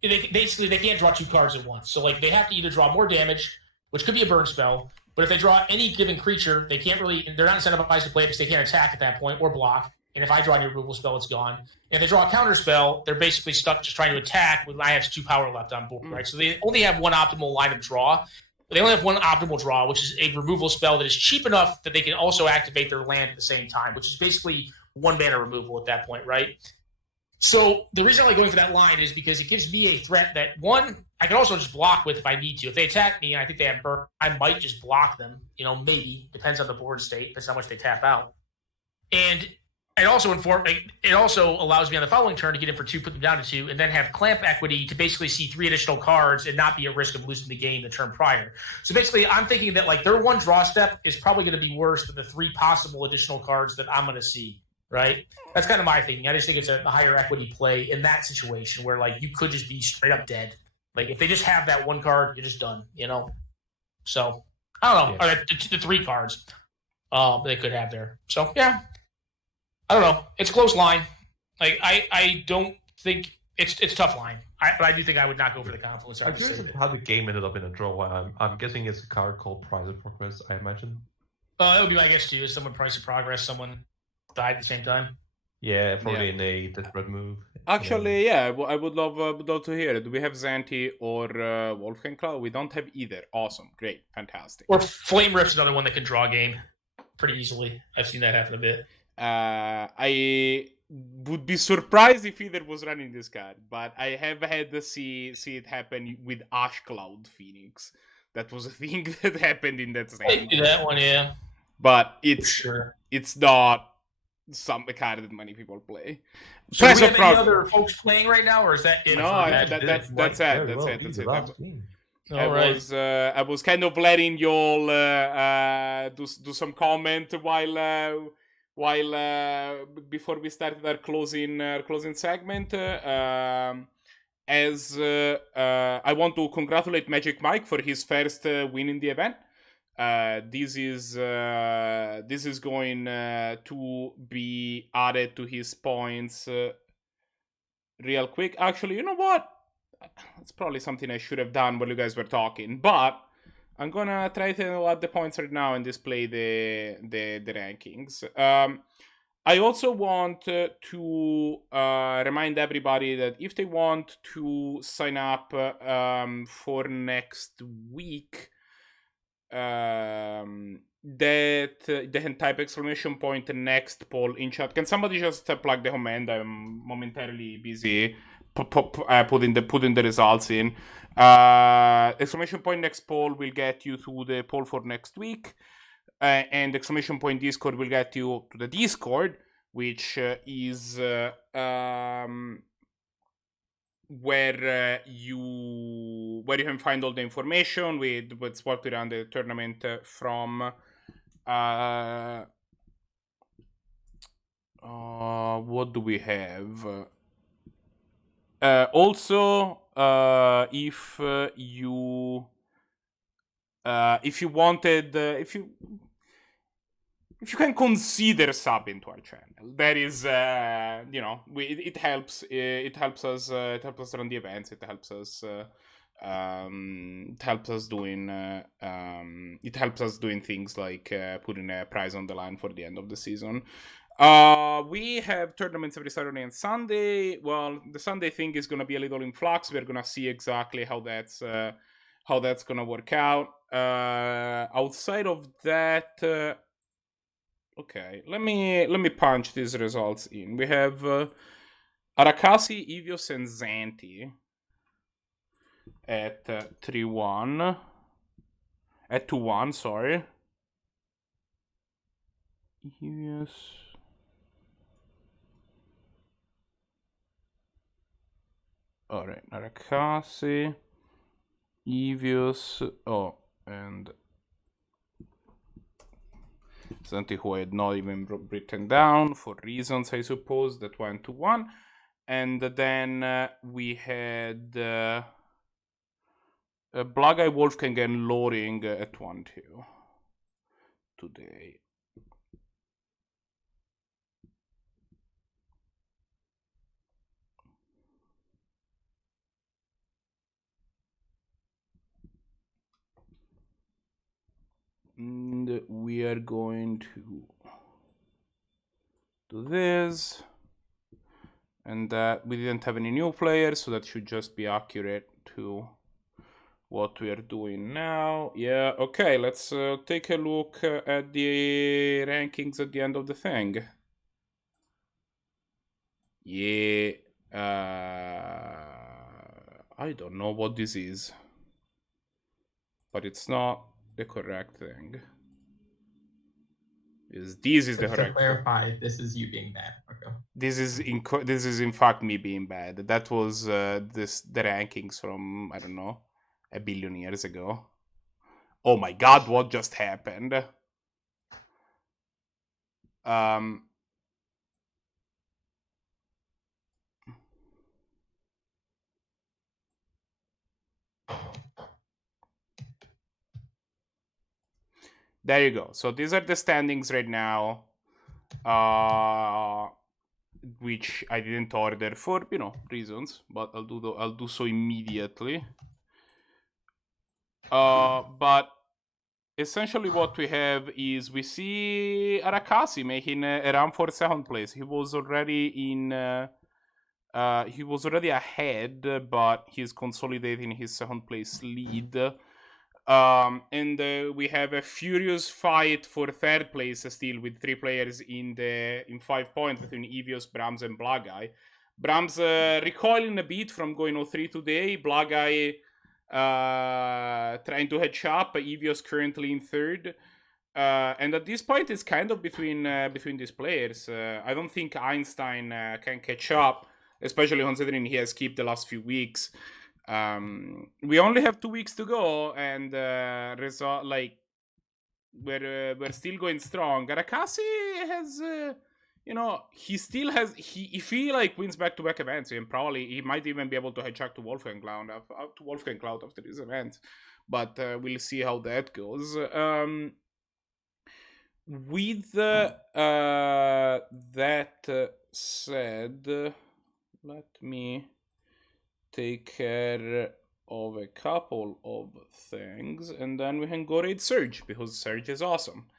They can't draw 2 cards at once. So like they have to either draw more damage, which could be a burn spell, but if they draw any given creature, they're not incentivized to play it because they can't attack at that point or block. And if I draw any removal spell, it's gone. And if they draw a counter spell, they're basically stuck just trying to attack with I have 2 power left on board, right? So they only have one optimal line of draw. They only have one optimal draw, which is a removal spell that is cheap enough that they can also activate their land at the same time, which is basically 1 mana removal at that point, right? So the reason I like going for that line is because it gives me a threat that, one, I can also just block with if I need to. If they attack me and I think they have burn, I might just block them. Maybe. Depends on the board state. Depends how much they tap out. And it also allows me on the following turn to get in for 2, put them down to 2, and then have clamp equity to basically see 3 additional cards and not be at risk of losing the game the turn prior. So basically, I'm thinking that like their 1 draw step is probably going to be worse than the 3 possible additional cards that I'm going to see. Right? That's kind of my thinking. I just think it's a higher equity play in that situation where like you could just be straight up dead. Like if they just have that 1 card, you're just done. So I don't know. Yeah. Or the 3 cards they could have there. So yeah. I don't know. It's a close line. Like I don't think it's a tough line. But I do think I would not go for the Confluence. I'm curious how the game ended up in a draw. I'm guessing it's a card called Price of Progress, I imagine. It would be my guess too. Someone Price of Progress, someone died at the same time. Yeah, probably in a desperate move. Actually, yeah, I would love to hear it. Do we have Zannty or WolfgangCloud? We don't have either. Awesome, great, fantastic. Or Flame Rift's another one that can draw a game pretty easily. I've seen that happen a bit. I would be surprised if either was running this card, but I have had to see it happen with Ash Cloud Phoenix. That was a thing that happened in that same. That one, yeah. But it's not some card that many people play. So do we have any other folks playing right now, or is that it? No, that's it. All right. I was kind of letting y'all do some comment while before we started our closing segment. As I want to congratulate MagikMike for his first win in the event. This is going to be added to his points real quick. Actually, you know what? It's probably something I should have done while you guys were talking, but I'm gonna try to add the points right now and display the rankings. I also want to remind everybody that if they want to sign up for next week, that they can type exclamation point next poll in chat. Can somebody just plug the command? I'm momentarily busy putting the results in. Exclamation point next poll will get you to the poll for next week, and exclamation point Discord will get you to the Discord, which is where you can find all the information with what we run the tournament from. What do we have? Also, if you can consider subbing to our channel, that is, it helps. It helps us run the events. It helps us. It helps us doing things like putting a prize on the line for the end of the season. We have tournaments every Saturday and Sunday. Well, the Sunday thing is gonna be a little in flux. We're gonna see exactly how that's gonna work out. Outside of that, okay, let me punch these results in. We have Arakasi, Evios, and Zannty at 3-1. At 2-1, sorry. Evios. Alright, Arakasi, Evios, and Zannty, who I had not even written down for reasons, I suppose, that went to 1. And then we had Blahguy, Wolfgang, and Loring at 1-2 today. And we are going to do this. And we didn't have any new players, so that should just be accurate to what we are doing now. Yeah, okay, let's take a look at the rankings at the end of the thing. Yeah, I don't know what this is, but it's not the correct thing. This is the correct. To clarify, this is you being bad. Okay. This is in fact me being bad. That was the rankings from, I don't know, 1 billion years ago. Oh my god, what just happened? There you go. So these are the standings right now, which I didn't order for, reasons, but I'll do so immediately. But essentially what we have is we see Arakasi making a run for 2nd place. He was already ahead, but he's consolidating his 2nd place lead. And we have a furious fight for 3rd place still, with 3 players in 5 points between Evios, Brahms, and Blahguy. Brahms recoiling a bit from going 0-3 today. Blahguy trying to catch up. Evios currently in 3rd. And at this point, it's kind of between these players. I don't think Einstein can catch up, especially considering he has skipped the last few weeks. We only have 2 weeks to go, and we're still going strong. Arakasi has, he still has. If he like wins back-to-back events, and probably he might even be able to hijack to WolfgangCloud after this event. But we'll see how that goes. With that said, let me take care of a couple of things, and then we can go raid Surge, because Surge is awesome.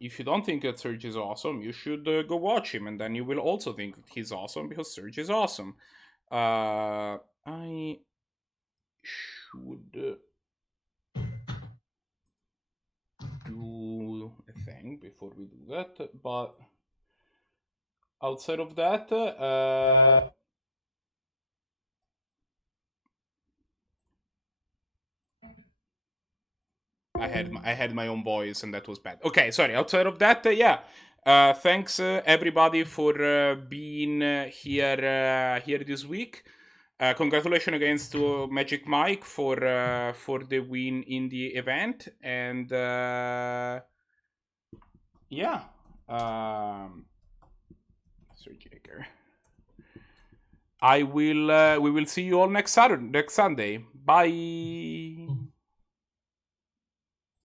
If you don't think that Surge is awesome, you should go watch him, and then you will also think that he's awesome, because Surge is awesome. I should do a thing before we do that, but outside of that, I had my own voice, and that was bad. Okay, sorry. Outside of that, yeah. Thanks everybody for being here this week. Congratulations against to MagikMike for the win in the event, and yeah. Jaker. We will see you all next Sunday. Bye.